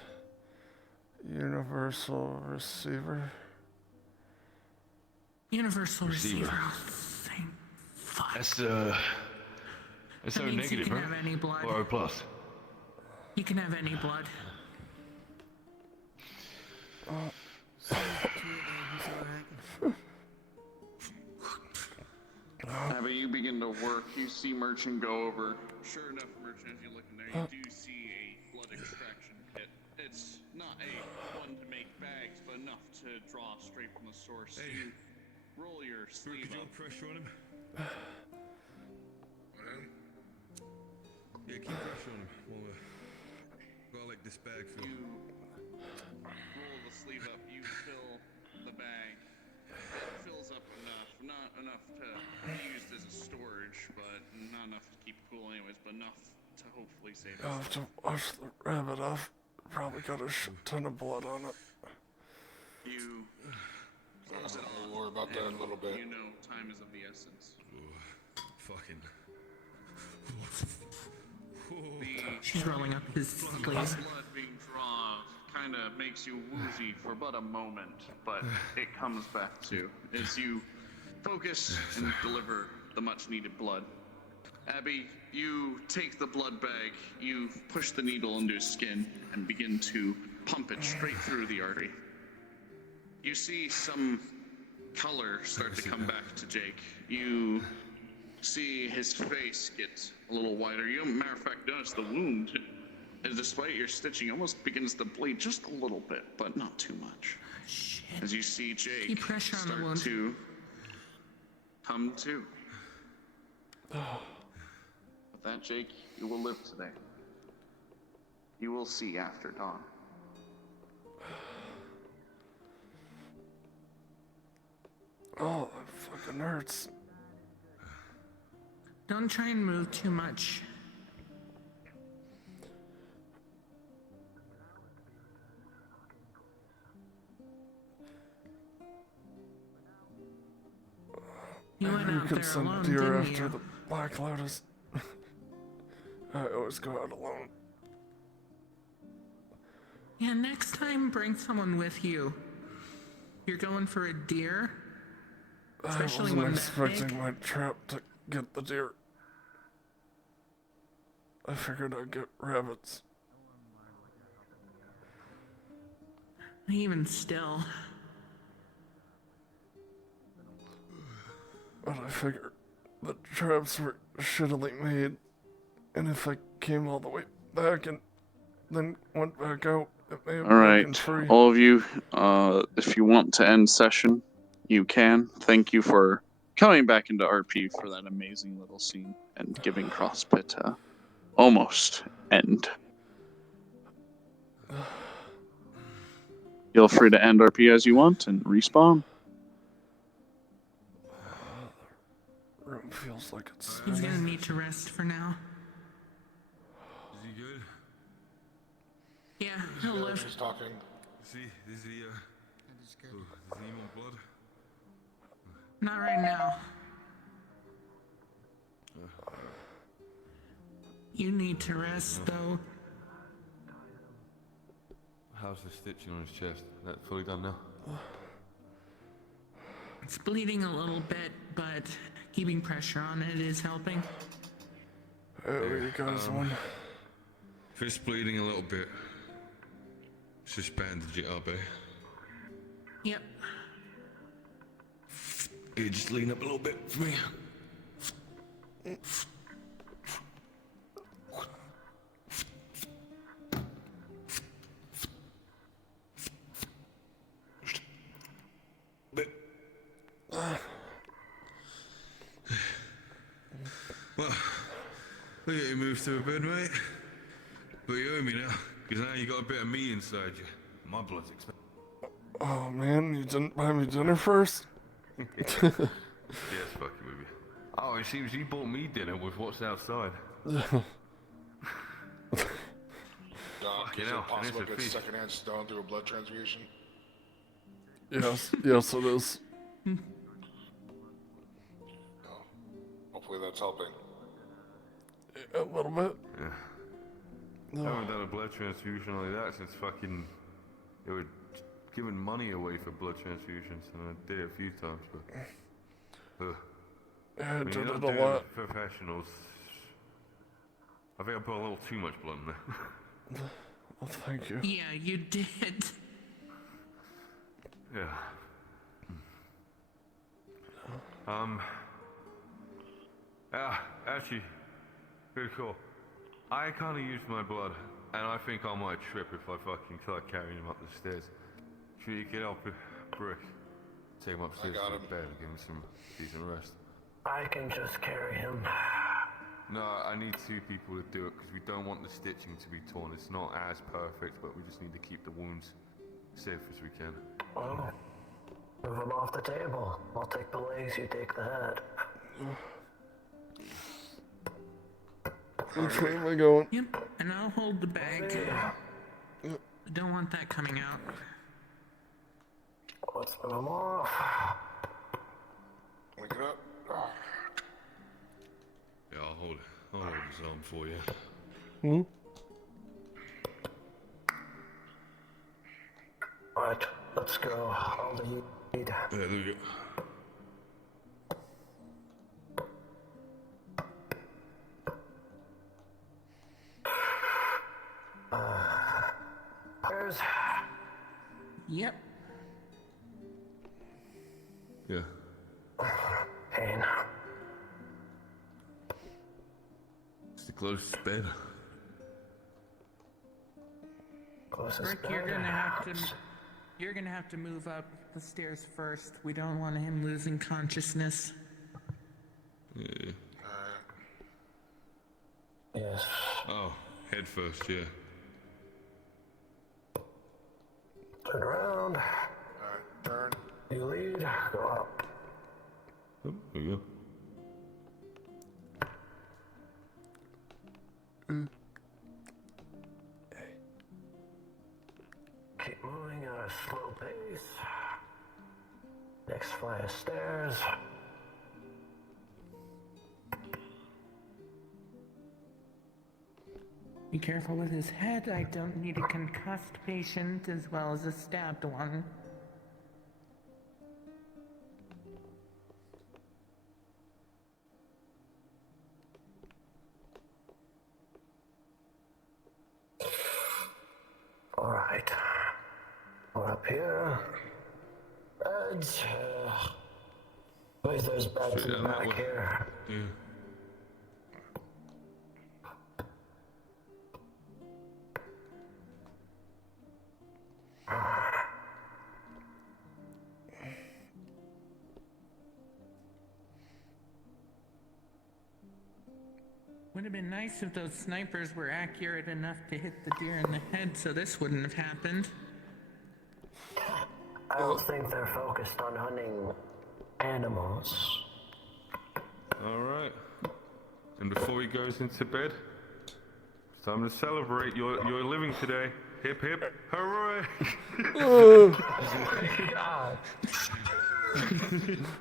Universal receiver. Universal receiver. Oh, thank fuck. That's It's That O means you negative, can right? have any blood. Or O plus. You can have any blood. Abby, you begin to work. You see Merchant go over. Sure enough, Merchant, as you look in there, you do see a blood extraction kit. It's not a one to make bags, but enough to draw straight from the source. Hey. You roll your sleeve up. Pressure on him. Yeah, keep pressure on him. Well, gotta like this bag fill. You roll the sleeve up. You fill the bag. It fills up enough, not enough to be used as a storage, but not enough to keep cool anyways, but enough to hopefully save I'll us. have to wash the rabbit off. Probably got a ton of blood on it. You close it We'll off. worry about that in a little bit. You know time is of the essence. Fucking. She's rolling up his sleeve. Blood being drawn kind of makes you woozy for but a moment, but it comes back to as you focus and deliver the much needed blood. Abby, you take the blood bag, you push the needle into his skin and begin to pump it straight through the artery. You see some color start to come back to Jake. You see his face get a little wider. You, matter of fact, notice the wound, and despite your stitching, almost begins to bleed just a little bit, but not too much. Shit. As you see Jake Keep pressure on the start wound. to come to. With that, Jake, you will live today. You will see after dawn. Oh, that fucking hurts. Don't try and move too much. You went You out can there send alone, deer didn't after you? the Black Lotus. I always go out alone. Yeah, next time bring someone with you. You're going for a deer? Especially I one wasn't that expecting big? my trap to get the deer. I figured I'd get rabbits. Even still. But I figured the traps were shittily made. And if I came all the way back and then went back out, it may have All right, broken free. all of you, if you want to end session, you can. Thank you for coming back into RP for that amazing little scene and giving CrossFit a almost end. Feel free to end RP as you want and respawn. Room feels like it's He's gonna need to rest for now. Is he good? Yeah, he'll live. He's talking. See, is he, does he want blood? Not right now. You need to rest, though. How's the stitching on his chest? That fully done now? It's bleeding a little bit, but keeping pressure on it is helping. There you guys one. If it's bleeding a little bit, just bandage it up, eh? Yep. You just lean up a little bit for me. Well, look at you move to a bed, mate. But you owe me now, because now you got a bit of me inside you. My blood's expensive. Oh man, you didn't buy me dinner first? Yes, fucking with you. Oh, it seems you bought me dinner with what's outside. Doc, Fucking is hell, it possible and to it's a get feast. secondhand stone through a blood transfusion? Yes, yes it is. No. Hopefully that's helping. A little bit. Yeah. I haven't done a blood transfusion like that since fucking... They were giving money away for blood transfusions, and I did it a few times, but... Yeah, I when did you're it not a doing lot. Professionals, I think I put a little too much blood in there. Well, thank you. Yeah, you did. Yeah. Actually, good call. I kind of used my blood, and I think I might trip if I fucking start carrying him up the stairs. Should you get up, Brick? Take him upstairs to the bed and give him some decent rest. I can just carry him. No, I need 2 people to do it because we don't want the stitching to be torn. It's not as perfect, but we just need to keep the wounds safe as we can. Well, move him off the table. I'll take the legs, you take the head. Which way am I going? Yep, and I'll hold the bag. I don't want that coming out. Let's move him off. Wake it up. Yeah, I'll hold his arm for you. Hmm? Alright, let's go. All that you need. Yeah, there we go. There's... Yep. Yeah. Pain. It's the closest bed. Closest Rick, bed. you're gonna have to move up the stairs first. We don't want him losing consciousness. Yeah. Yes. Oh, head first, yeah. Turn around. Alright, turn. You lead. Go up. Oh, there we go. Keep moving at a slow pace. Next flight of stairs. Be careful with his head. I don't need a concussed patient as well as a stabbed one. Alright. We're up here. Beds. Wait, there's beds in the back here. Yeah. Would have been nice if those snipers were accurate enough to hit the deer in the head so this wouldn't have happened. I don't think they're focused on hunting animals. Alright. And before he goes into bed, it's time to celebrate. You're living today. Hip hip hooray! God.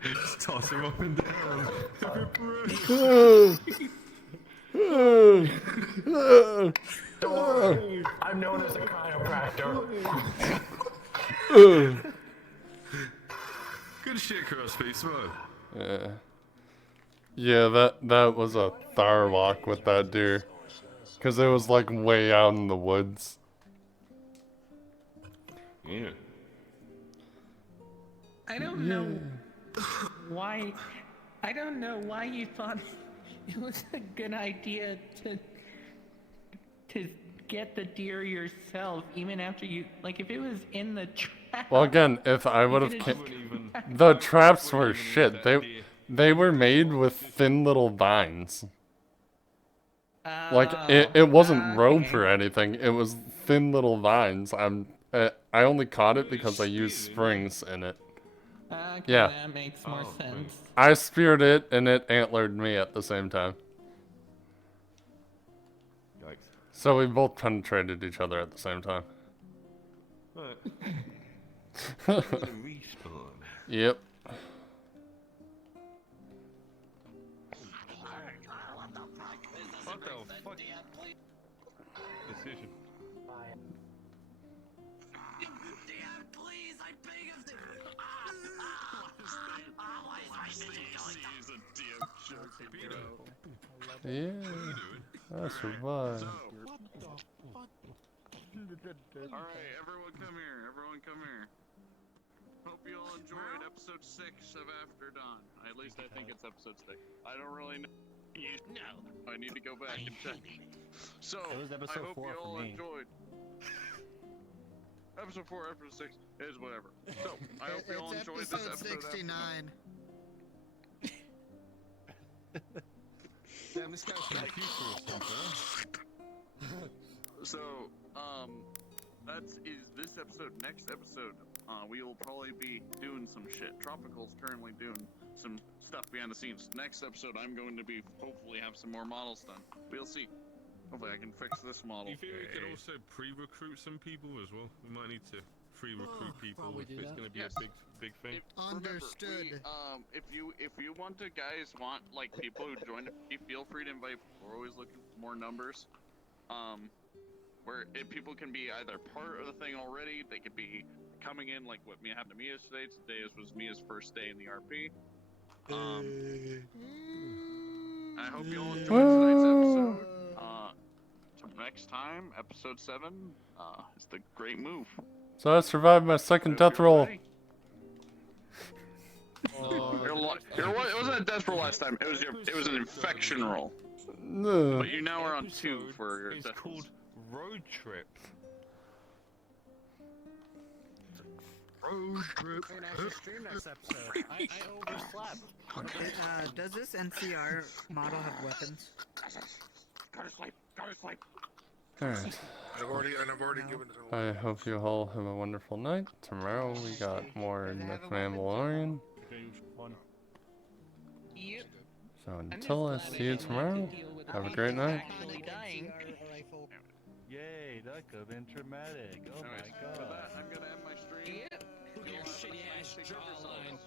Just toss him up and down. Hip hip hooray! Don't worry, I'm known as a chiropractor. Good shit, Crossface, smile. Yeah. Yeah, that was a Tharlock with that deer. Because it was like way out in the woods. Yeah. I don't know why. I don't know why you thought it was a good idea to get the deer yourself, even after you, like, if it was in the trap. Well, again, if I would have the traps were shit. They were made with thin little vines. Like it wasn't rope or anything. It was thin little vines. I only caught it because I used springs in it. Okay, Yeah. that makes more sense. I speared it and it antlered me at the same time. Yikes. So we both penetrated each other at the same time. Right. Respawn. Yep. What the fuck? Decision. Yeah. What are you doing? I survived. Alright, everyone come here. Everyone come here. Hope you all enjoyed episode 6 of After Dawn. At least I think it's episode 6. I don't really know. No. I need to go back and check. So, It was I episode hope 4 you for all me. enjoyed. Episode 4, episode 6 is whatever. So, I hope you all It's enjoyed this episode episode. 69. Damn, this guy's from the future or something. So, is this episode. Next episode, we will probably be doing some shit. Tropical's currently doing some stuff behind the scenes. Next episode, I'm going to be hopefully have some more models done. We'll see. Hopefully, I can fix this model. Do you think we could also pre-recruit some people as well? We might need to pre-recruit people probably if do it's that. going to be Yes. a big thing. Understood. Remember, if you want to guys want like people who join, feel free to invite. We're always looking for more numbers. Where people can be either part of the thing already, they could be coming in like what happened to Mia today. Today was Mia's first day in the RP. I hope you all enjoyed tonight's episode. Till next time, episode 7 is the great move. So I survived my second death roll. It wasn't a death roll last time. It was an infection roll. No. But you now are on 2 for your It's death rolls. called Road Trip. Road trip. We're gonna actually stream next episode. I overslept. Does this NCR model have weapons? Go to sleep. Go to sleep. Alright. I've already given it. I hope you all have a wonderful night. Tomorrow we got more Mandalorian. Yep. So until I see you tomorrow, have a great night. Actually dying. Yay, that could have been traumatic. Oh my god. I'm gonna end my stream. Yep. Your shitty ass jawline.